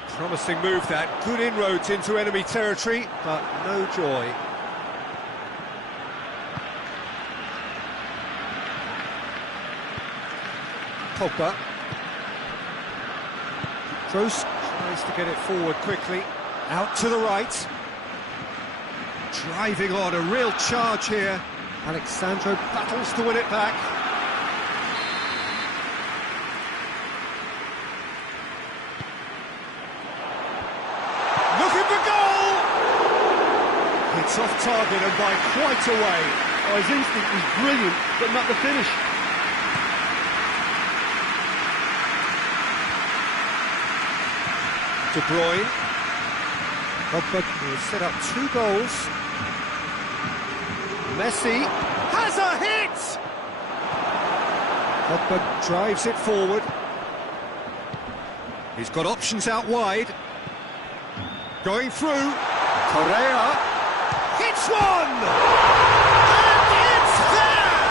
Promising move that, good inroads into enemy territory, but no joy. Pogba. Kroos tries to get it forward quickly. Out to the right. Driving on, a real charge here. Alexandro battles to win it back. Looking for goal! It's off target and by quite a way. Oh, his instinct was brilliant, but not the finish. De Bruyne. Pogba will set up 2 goals. Messi has a hit! Pogba drives it forward. He's got options out wide. Going through. Correa hits one! And it's there!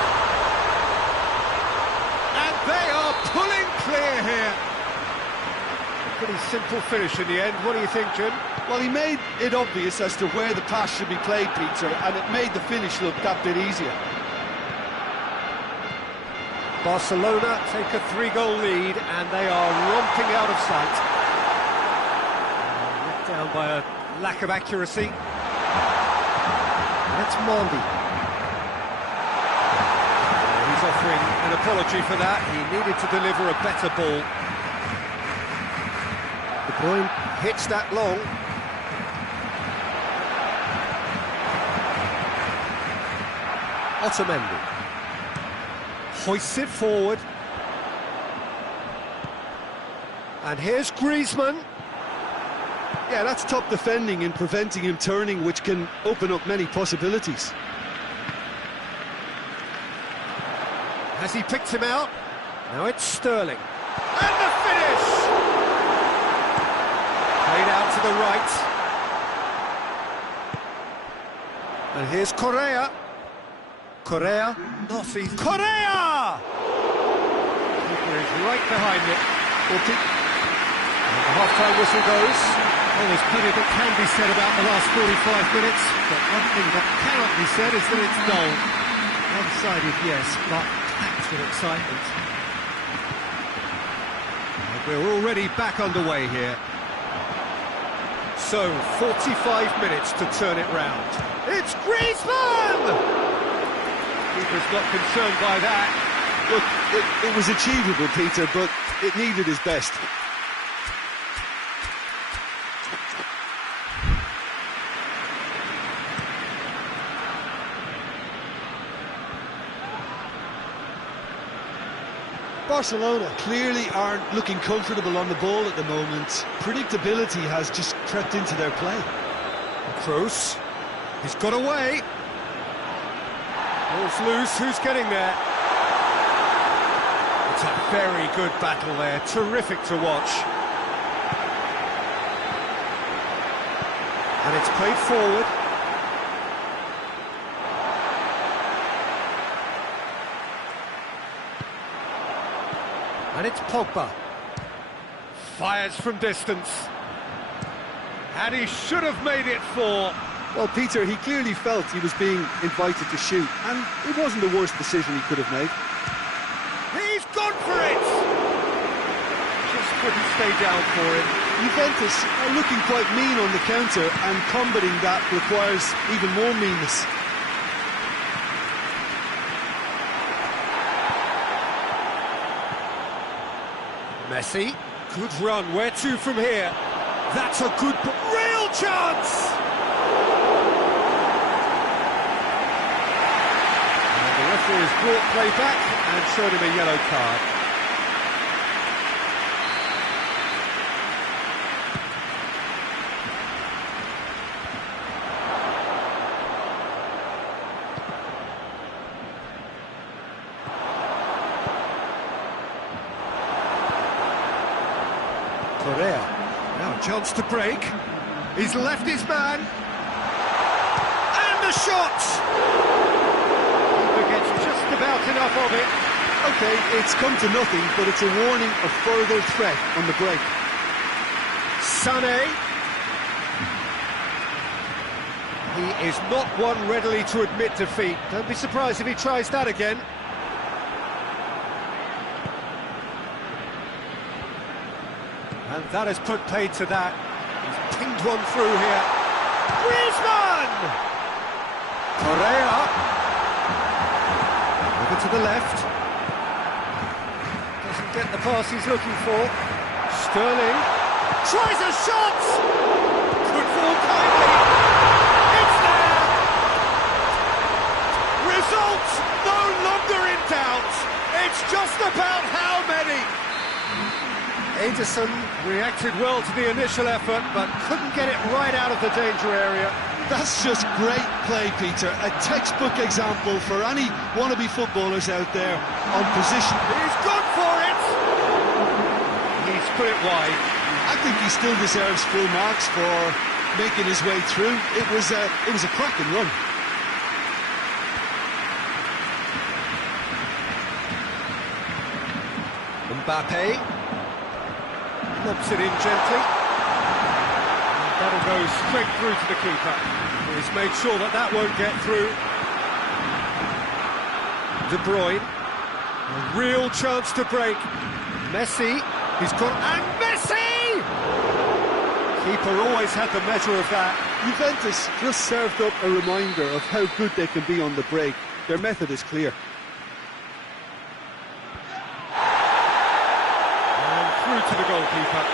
And they are pulling clear here. Pretty simple finish in the end. What do you think, Jim? Well, he made it obvious as to where the pass should be played, Peter, and it made the finish look that bit easier. Barcelona take a 3-goal lead, and they are romping out of sight. Let down by a lack of accuracy. That's Mondi. He's offering an apology for that. He needed to deliver a better ball. De Bruyne hits that long. Otamendi hoists it forward. And here's Griezmann. Yeah, that's top defending and preventing him turning, which can open up many possibilities. Has he picked him out? Now it's Sterling. And the finish! Played out to the right. And here's Correa. Correa, not easy. Correa! Keeper is right behind it. And the half-time whistle goes. Well, there's plenty that can be said about the last 45 minutes, but one thing that cannot be said is that it's dull. One-sided, yes, but packed with excitement. And we're already back underway here. So, 45 minutes to turn it round. It's Griezmann! Keeper's not concerned by that. Look, it was achievable, Peter, but it needed his best. Barcelona clearly aren't looking comfortable on the ball at the moment. Predictability has just crept into their play. Kroos, he's got away. Ball's loose, who's getting there? It's a very good battle there, terrific to watch. And it's played forward. And it's Pogba. Fires from distance. And he should have made it 4. Well, Peter, he clearly felt he was being invited to shoot, and it wasn't the worst decision he could have made. He's gone for it! Just couldn't stay down for him. Juventus are looking quite mean on the counter, and combating that requires even more meanness. Messi, good run, where to from here? That's a good, real chance! And the referee has brought play back and showed him a yellow card. Correa, now a chance to break. He's left his man. And the shot! Keeper gets just about enough of it. OK, it's come to nothing, but it's a warning of further threat on the break. Sané. He is not one readily to admit defeat. Don't be surprised if he tries that again. And that has put paid to that. He's pinged one through here. Griezmann! Correa. Over to the left. Doesn't get the pass he's looking for. Sterling. Tries a shot! Could fall kindly. It's there! Result no longer in doubt. It's just about how many. Ederson reacted well to the initial effort, but couldn't get it right out of the danger area. That's just great play, Peter. A textbook example for any wannabe footballers out there on position. He's gone for it! He's put it wide. I think he still deserves full marks for making his way through. It was a cracking run. Mbappe lobs it in gently. And that'll go straight through to the keeper. He's made sure that that won't get through. De Bruyne, a real chance to break. Messi, he's gone, and Messi! Keeper always had the measure of that. Juventus just served up a reminder of how good they can be on the break. Their method is clear. Through to the goalkeeper.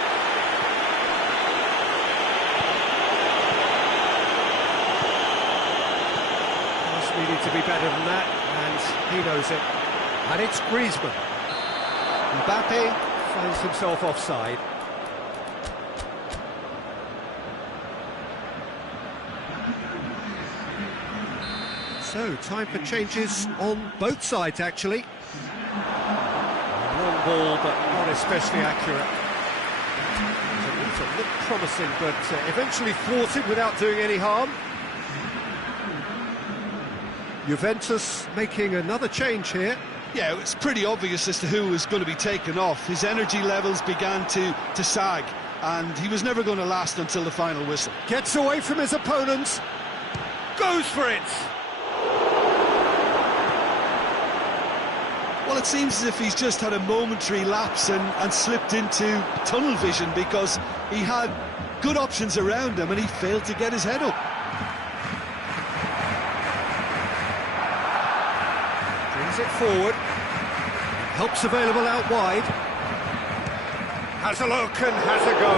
Just needed to be better than that, and he knows it. And it's Griezmann. Mbappe finds himself offside. So, time for changes on both sides, actually. Long ball, but not especially accurate. It looked promising, but eventually thwarted without doing any harm. Juventus making another change here. Yeah, it's pretty obvious as to who was going to be taken off. His energy levels began to sag, and he was never going to last until the final whistle. Gets away from his opponents, goes for it. Well, it seems as if he's just had a momentary lapse and slipped into tunnel vision, because he had good options around him and he failed to get his head up. Brings it forward. Help's available out wide. Has a look and has a go.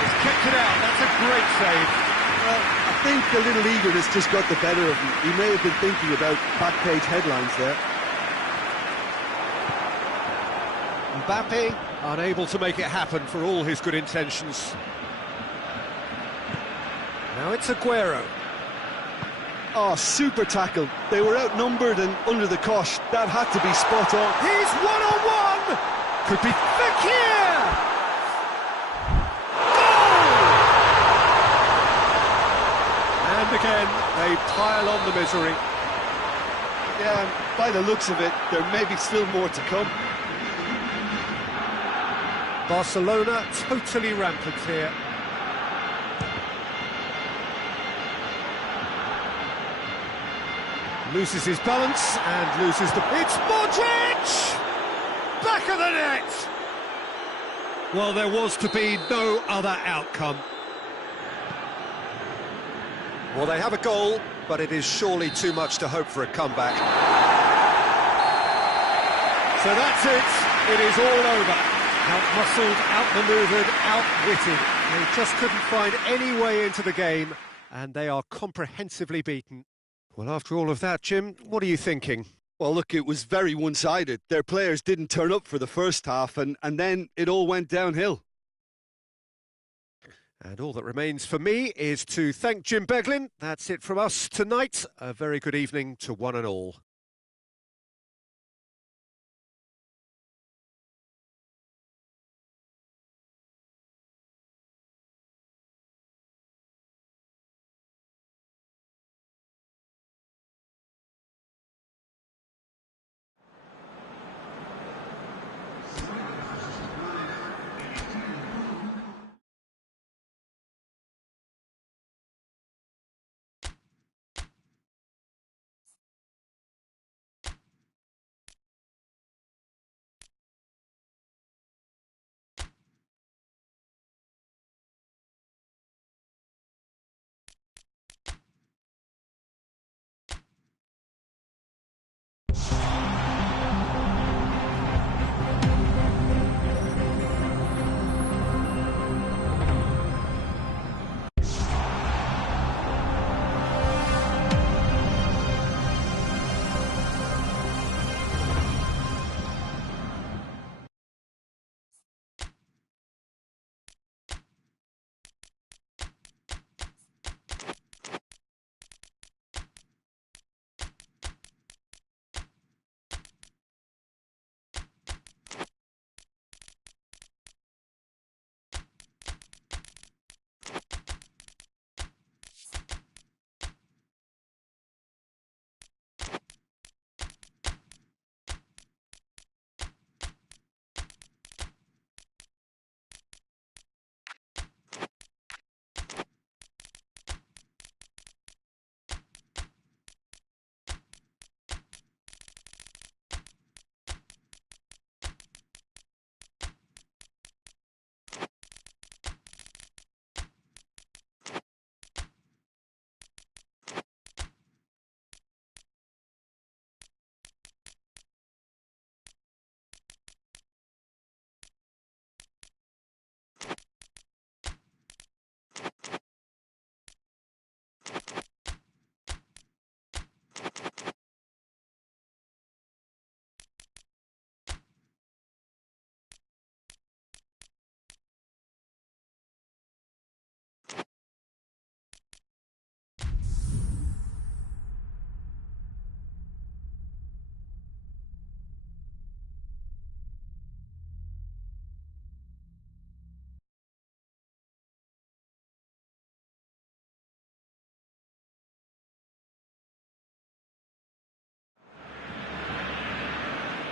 He's kicked it out. That's a great save. Well, I think the little eagerness just got the better of him. He may have been thinking about back page headlines there. Mbappe unable to make it happen for all his good intentions. Now it's Aguero. Oh, super tackle. They were outnumbered and under the cosh. That had to be spot on. He's one-on-one! Could be Fekir! Goal! And again, they pile on the misery. Yeah, by the looks of it, there may be still more to come. Barcelona totally rampant here. Loses his balance and loses the... It's Modric! Back of the net! Well, there was to be no other outcome. Well, they have a goal, but it is surely too much to hope for a comeback. So that's it. It is all over. Out-muscled, out-manoeuvred, outwitted. They just couldn't find any way into the game, and they are comprehensively beaten. Well, after all of that, Jim, what are you thinking? Well, look, it was very one-sided. Their players didn't turn up for the first half, and then it all went downhill. And all that remains for me is to thank Jim Beglin. That's it from us tonight. A very good evening to one and all.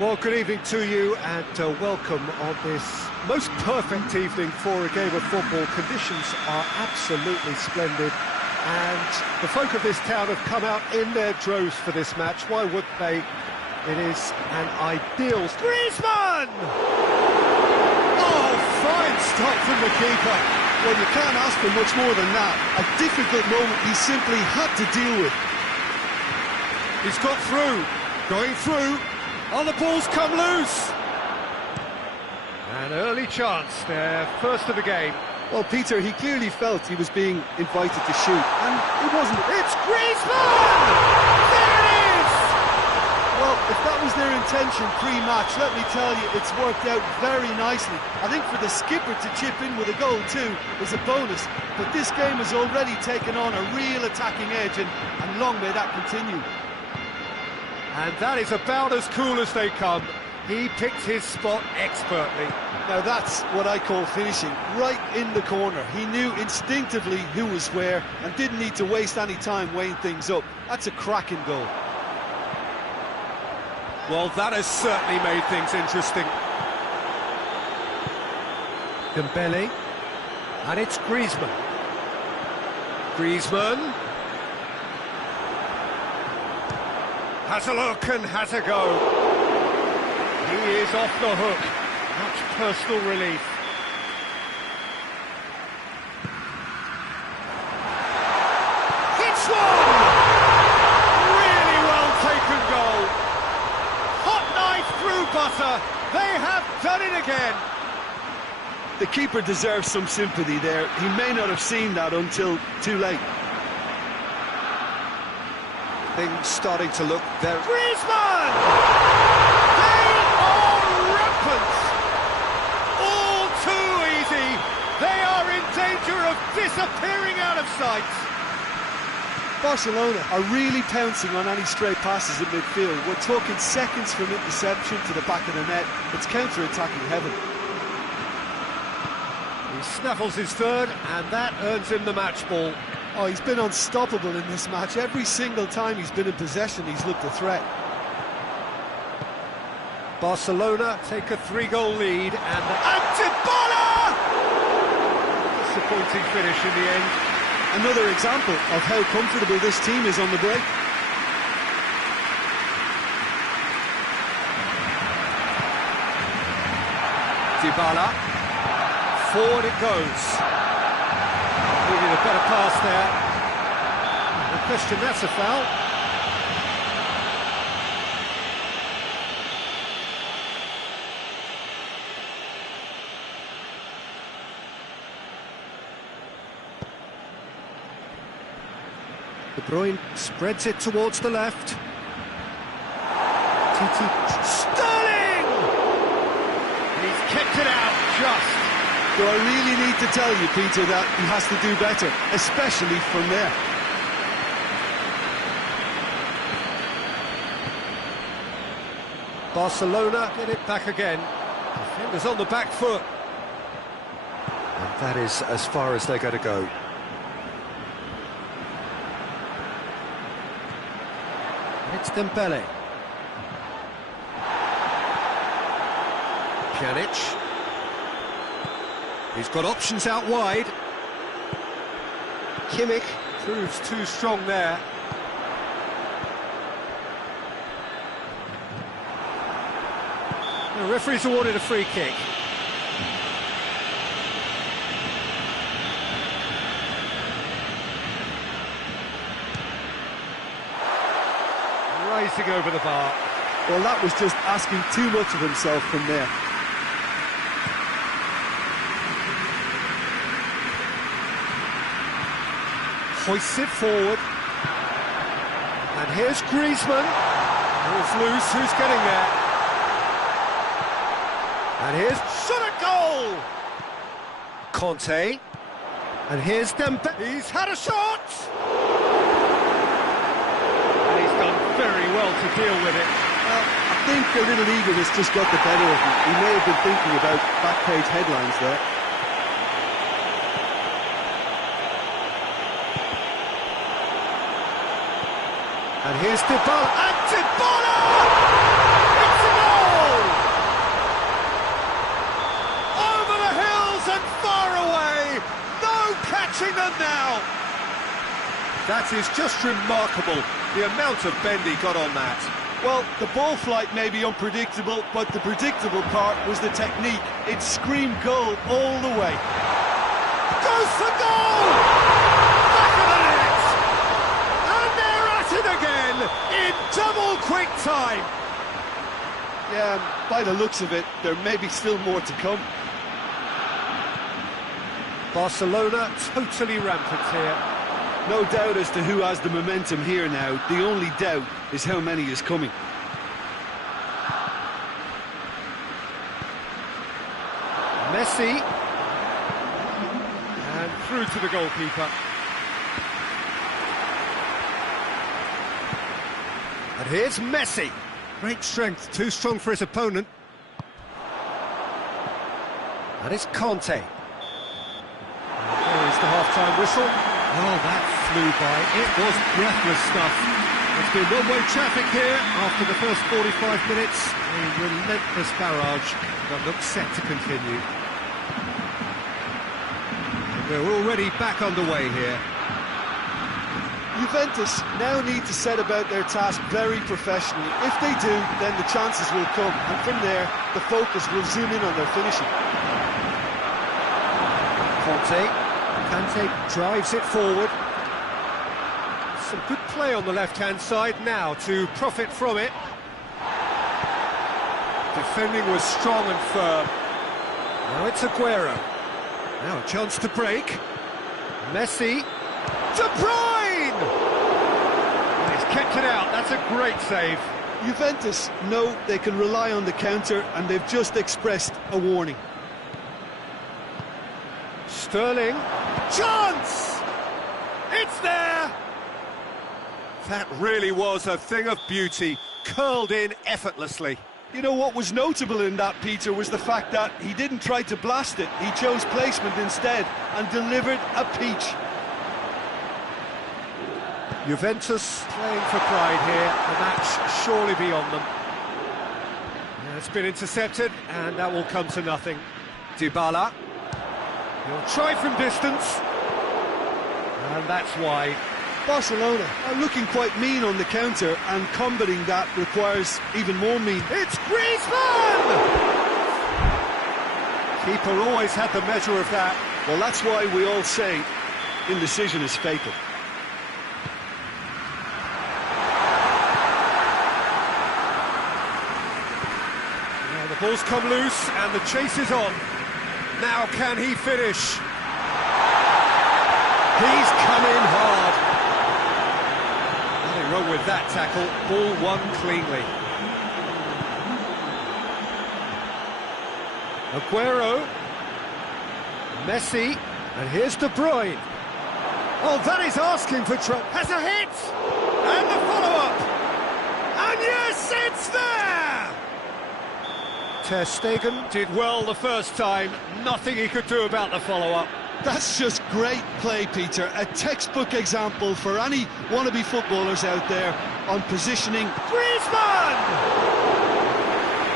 Well, good evening to you and welcome on this most perfect evening for a game of football. Conditions are absolutely splendid and the folk of this town have come out in their droves for this match. Why would they? It is an ideal... Griezmann! Oh, fine stop from the keeper. Well, you can't ask for much more than that. A difficult moment he simply had to deal with. He's got through, going through. Oh, the ball's come loose! An early chance there, first of the game. Well, Peter, he clearly felt he was being invited to shoot, and it wasn't. It's Griezmann! There it is! Well, if that was their intention pre-match, let me tell you, it's worked out very nicely. I think for the skipper to chip in with a goal too is a bonus, but this game has already taken on a real attacking edge, and long may that continue. And that is about as cool as they come. He picked his spot expertly. Now that's what I call finishing, right in the corner. He knew instinctively who was where and didn't need to waste any time weighing things up. That's a cracking goal. Well, that has certainly made things interesting. Dembele, and it's Griezmann. Griezmann has a look and has a go. He is off the hook. Much personal relief. Hits one! Really well taken goal. Hot knife through butter. They have done it again. The keeper deserves some sympathy there. He may not have seen that until too late. Things starting to look very... Griezmann! They are rampant! All too easy! They are in danger of disappearing out of sight! Barcelona are really pouncing on any stray passes in midfield. We're talking seconds from interception to the back of the net. It's counter-attacking heaven. He snaffles his third, and that earns him the match ball. Oh, he's been unstoppable in this match. Every single time he's been in possession, he's looked a threat. Barcelona take a 3-goal lead, and Dybala! Disappointing finish in the end. Another example of how comfortable this team is on the break. Dybala, forward it goes. Needed a better pass there. No question, that's a foul. De Bruyne spreads it towards the left. Sterling! And he's kept it out just. So I really need to tell you, Peter, that he has to do better, especially from there. Barcelona get it back again. Defenders on the back foot. And that is as far as they're going to go. It's Dembele. Pjanic. He's got options out wide. Kimmich proves too strong there. The referee's awarded a free kick. Rising over the bar. Well, that was just asking too much of himself from there. Hoists it forward. And here's Griezmann. Ball's loose, who's getting there? And here's shot at goal! Conte. And here's Dembele. He's had a shot! And he's done very well to deal with it. I think a little eagerness just got the better of him. He may have been thinking about back page headlines there. And here's Dybala, and Dybala! It's a goal! watching them now. That is just remarkable, the amount of bend he got on that. Well, the ball flight may be unpredictable, but the predictable part was the technique. It screamed goal all the way. Goes for goal! Back of the net! And they're at it again in double quick time. Yeah, by the looks of it, there may be still more to come. Barcelona totally rampant here. No doubt as to who has the momentum here now. The only doubt is how many is coming. Messi. And through to the goalkeeper. And here's Messi. Great strength, too strong for his opponent. And it's Conte. There is the half-time whistle. Oh, that flew by. It was breathless stuff. It's been one-way traffic here after the first 45 minutes. A relentless barrage that looks set to continue. And we're already back underway here. Juventus now need to set about their task very professionally. If they do, then the chances will come, and from there, the focus will zoom in on their finishing. Kante drives it forward. Some good play on the left-hand side now to profit from it. Defending was strong and firm. Now it's Aguero. Now a chance to break. Messi. De Bruyne! And he's kept it out. That's a great save. Juventus know they can rely on the counter, and they've just expressed a warning. Sterling. Chance! It's there! That really was a thing of beauty, curled in effortlessly. You know what was notable in that, Peter, was the fact that he didn't try to blast it. He chose placement instead and delivered a peach. Juventus playing for pride here, the match surely beyond them. Yeah, it's been intercepted, and that will come to nothing. Dybala. He'll try from distance, and that's wide. Barcelona are looking quite mean on the counter, and combating that requires even more mean. It's Griezmann! Keeper always had the measure of that. Well, that's why we all say indecision is fatal. Now the ball's come loose, and the chase is on. Now can he finish? He's come in hard. Nothing wrong with that tackle. Ball won cleanly. Aguero. Messi. And here's De Bruyne. Oh, that is asking for trouble. Has a hit! And the follow-up! And yes, it's there! Ter Stegen did well the first time. Nothing he could do about the follow-up. That's just great play, Peter. A textbook example for any wannabe footballers out there on positioning. Griezmann!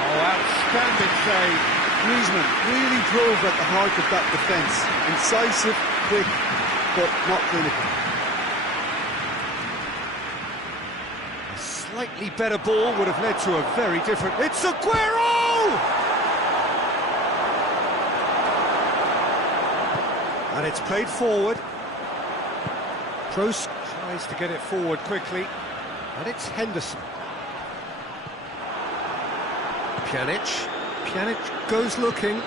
Oh, outstanding save. Griezmann really drove at the heart of that defence. Incisive, quick, but not clinical. A slightly better ball would have led to a very different... It's Aguero! And it's played forward. Kroos tries to get it forward quickly. And it's Henderson. Pjanic goes looking.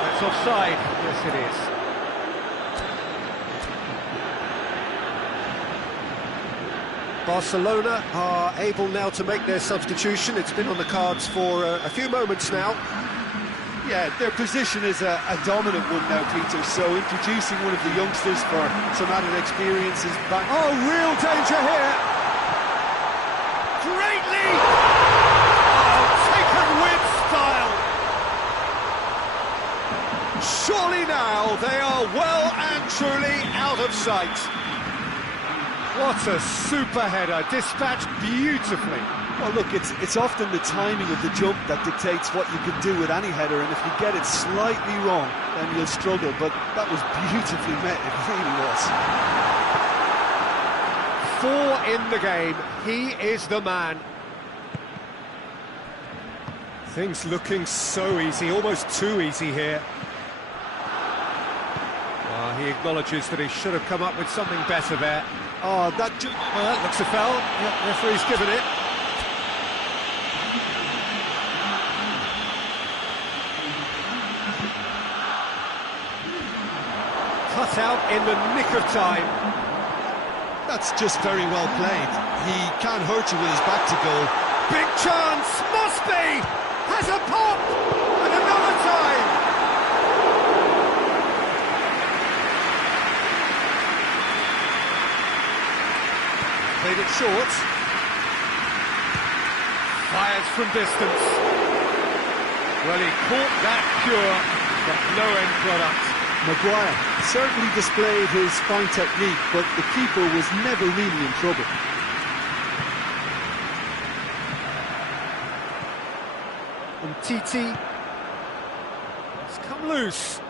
That's offside. Yes, it is. Barcelona are able now to make their substitution. It's been on the cards for a few moments now. Yeah, their position is a dominant one now, Peter, so introducing one of the youngsters for some added experience is back. Oh, real danger here! Great lead! Oh, taken with style! Surely now they are well and truly out of sight. What a super header, dispatched beautifully. Well, look, it's often the timing of the jump that dictates what you can do with any header, and if you get it slightly wrong, then you'll struggle. But that was beautifully met, it really was. 4 in the game, he is the man. Things looking so easy, almost too easy here. He acknowledges that he should have come up with something better there. Oh, that looks a foul. Yep, referee's given it. Cut out in the nick of time. That's just very well played. He can't hurt you with his back to goal. Big chance, must be! Has a pop! And another time! Played it short. Fires from distance. Well, he caught that pure, but no end product. Maguire certainly displayed his fine technique, but the keeper was never really in trouble. And TT has come loose.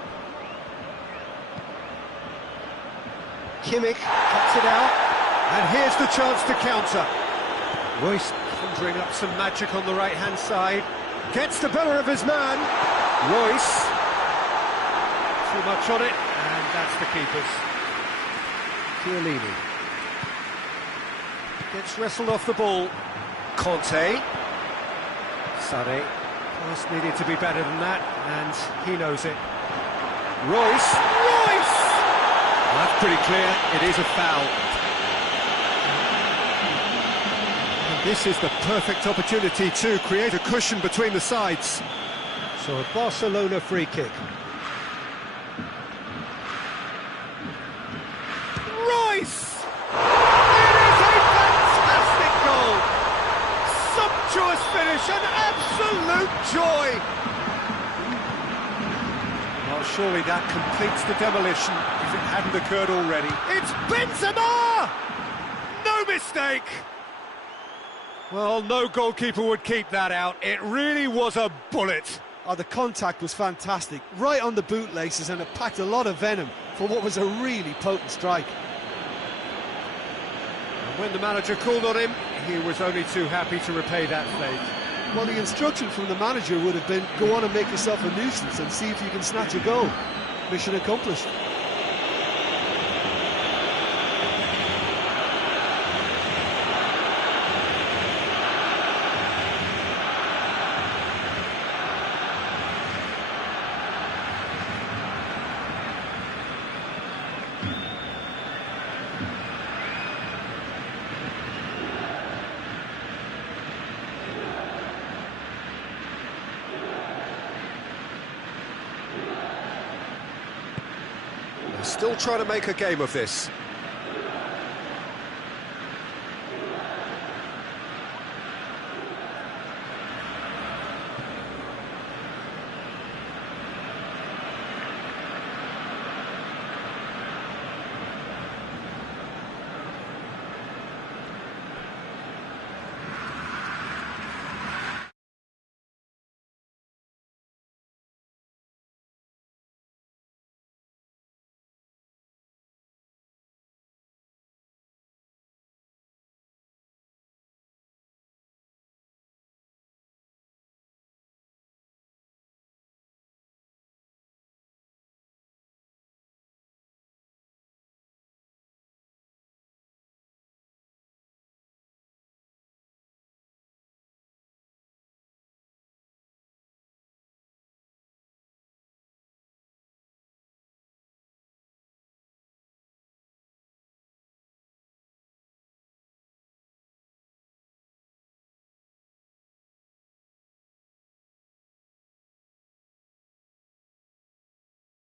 Kimmich cuts it out, and here's the chance to counter. Royce conjuring up some magic on the right-hand side. Gets the better of his man. Royce. Too much on it, and that's the keeper's. Chiellini gets wrestled off the ball. Conte. Sade. Pass needed to be better than that, and he knows it. Royce! Royce! Well, that's pretty clear, it is a foul. And this is the perfect opportunity to create a cushion between the sides. So a Barcelona free kick. Royce! It is a fantastic goal! Sumptuous finish, an absolute joy! Well, surely that completes the demolition if it hadn't occurred already. It's Benzema! No mistake! Well, no goalkeeper would keep that out. It really was a bullet. Oh, the contact was fantastic, right on the bootlaces, and it packed a lot of venom for what was a really potent strike. And when the manager called on him, he was only too happy to repay that favour. Well, the instruction from the manager would have been, go on and make yourself a nuisance and see if you can snatch a goal. Mission accomplished. Still trying to make a game of this.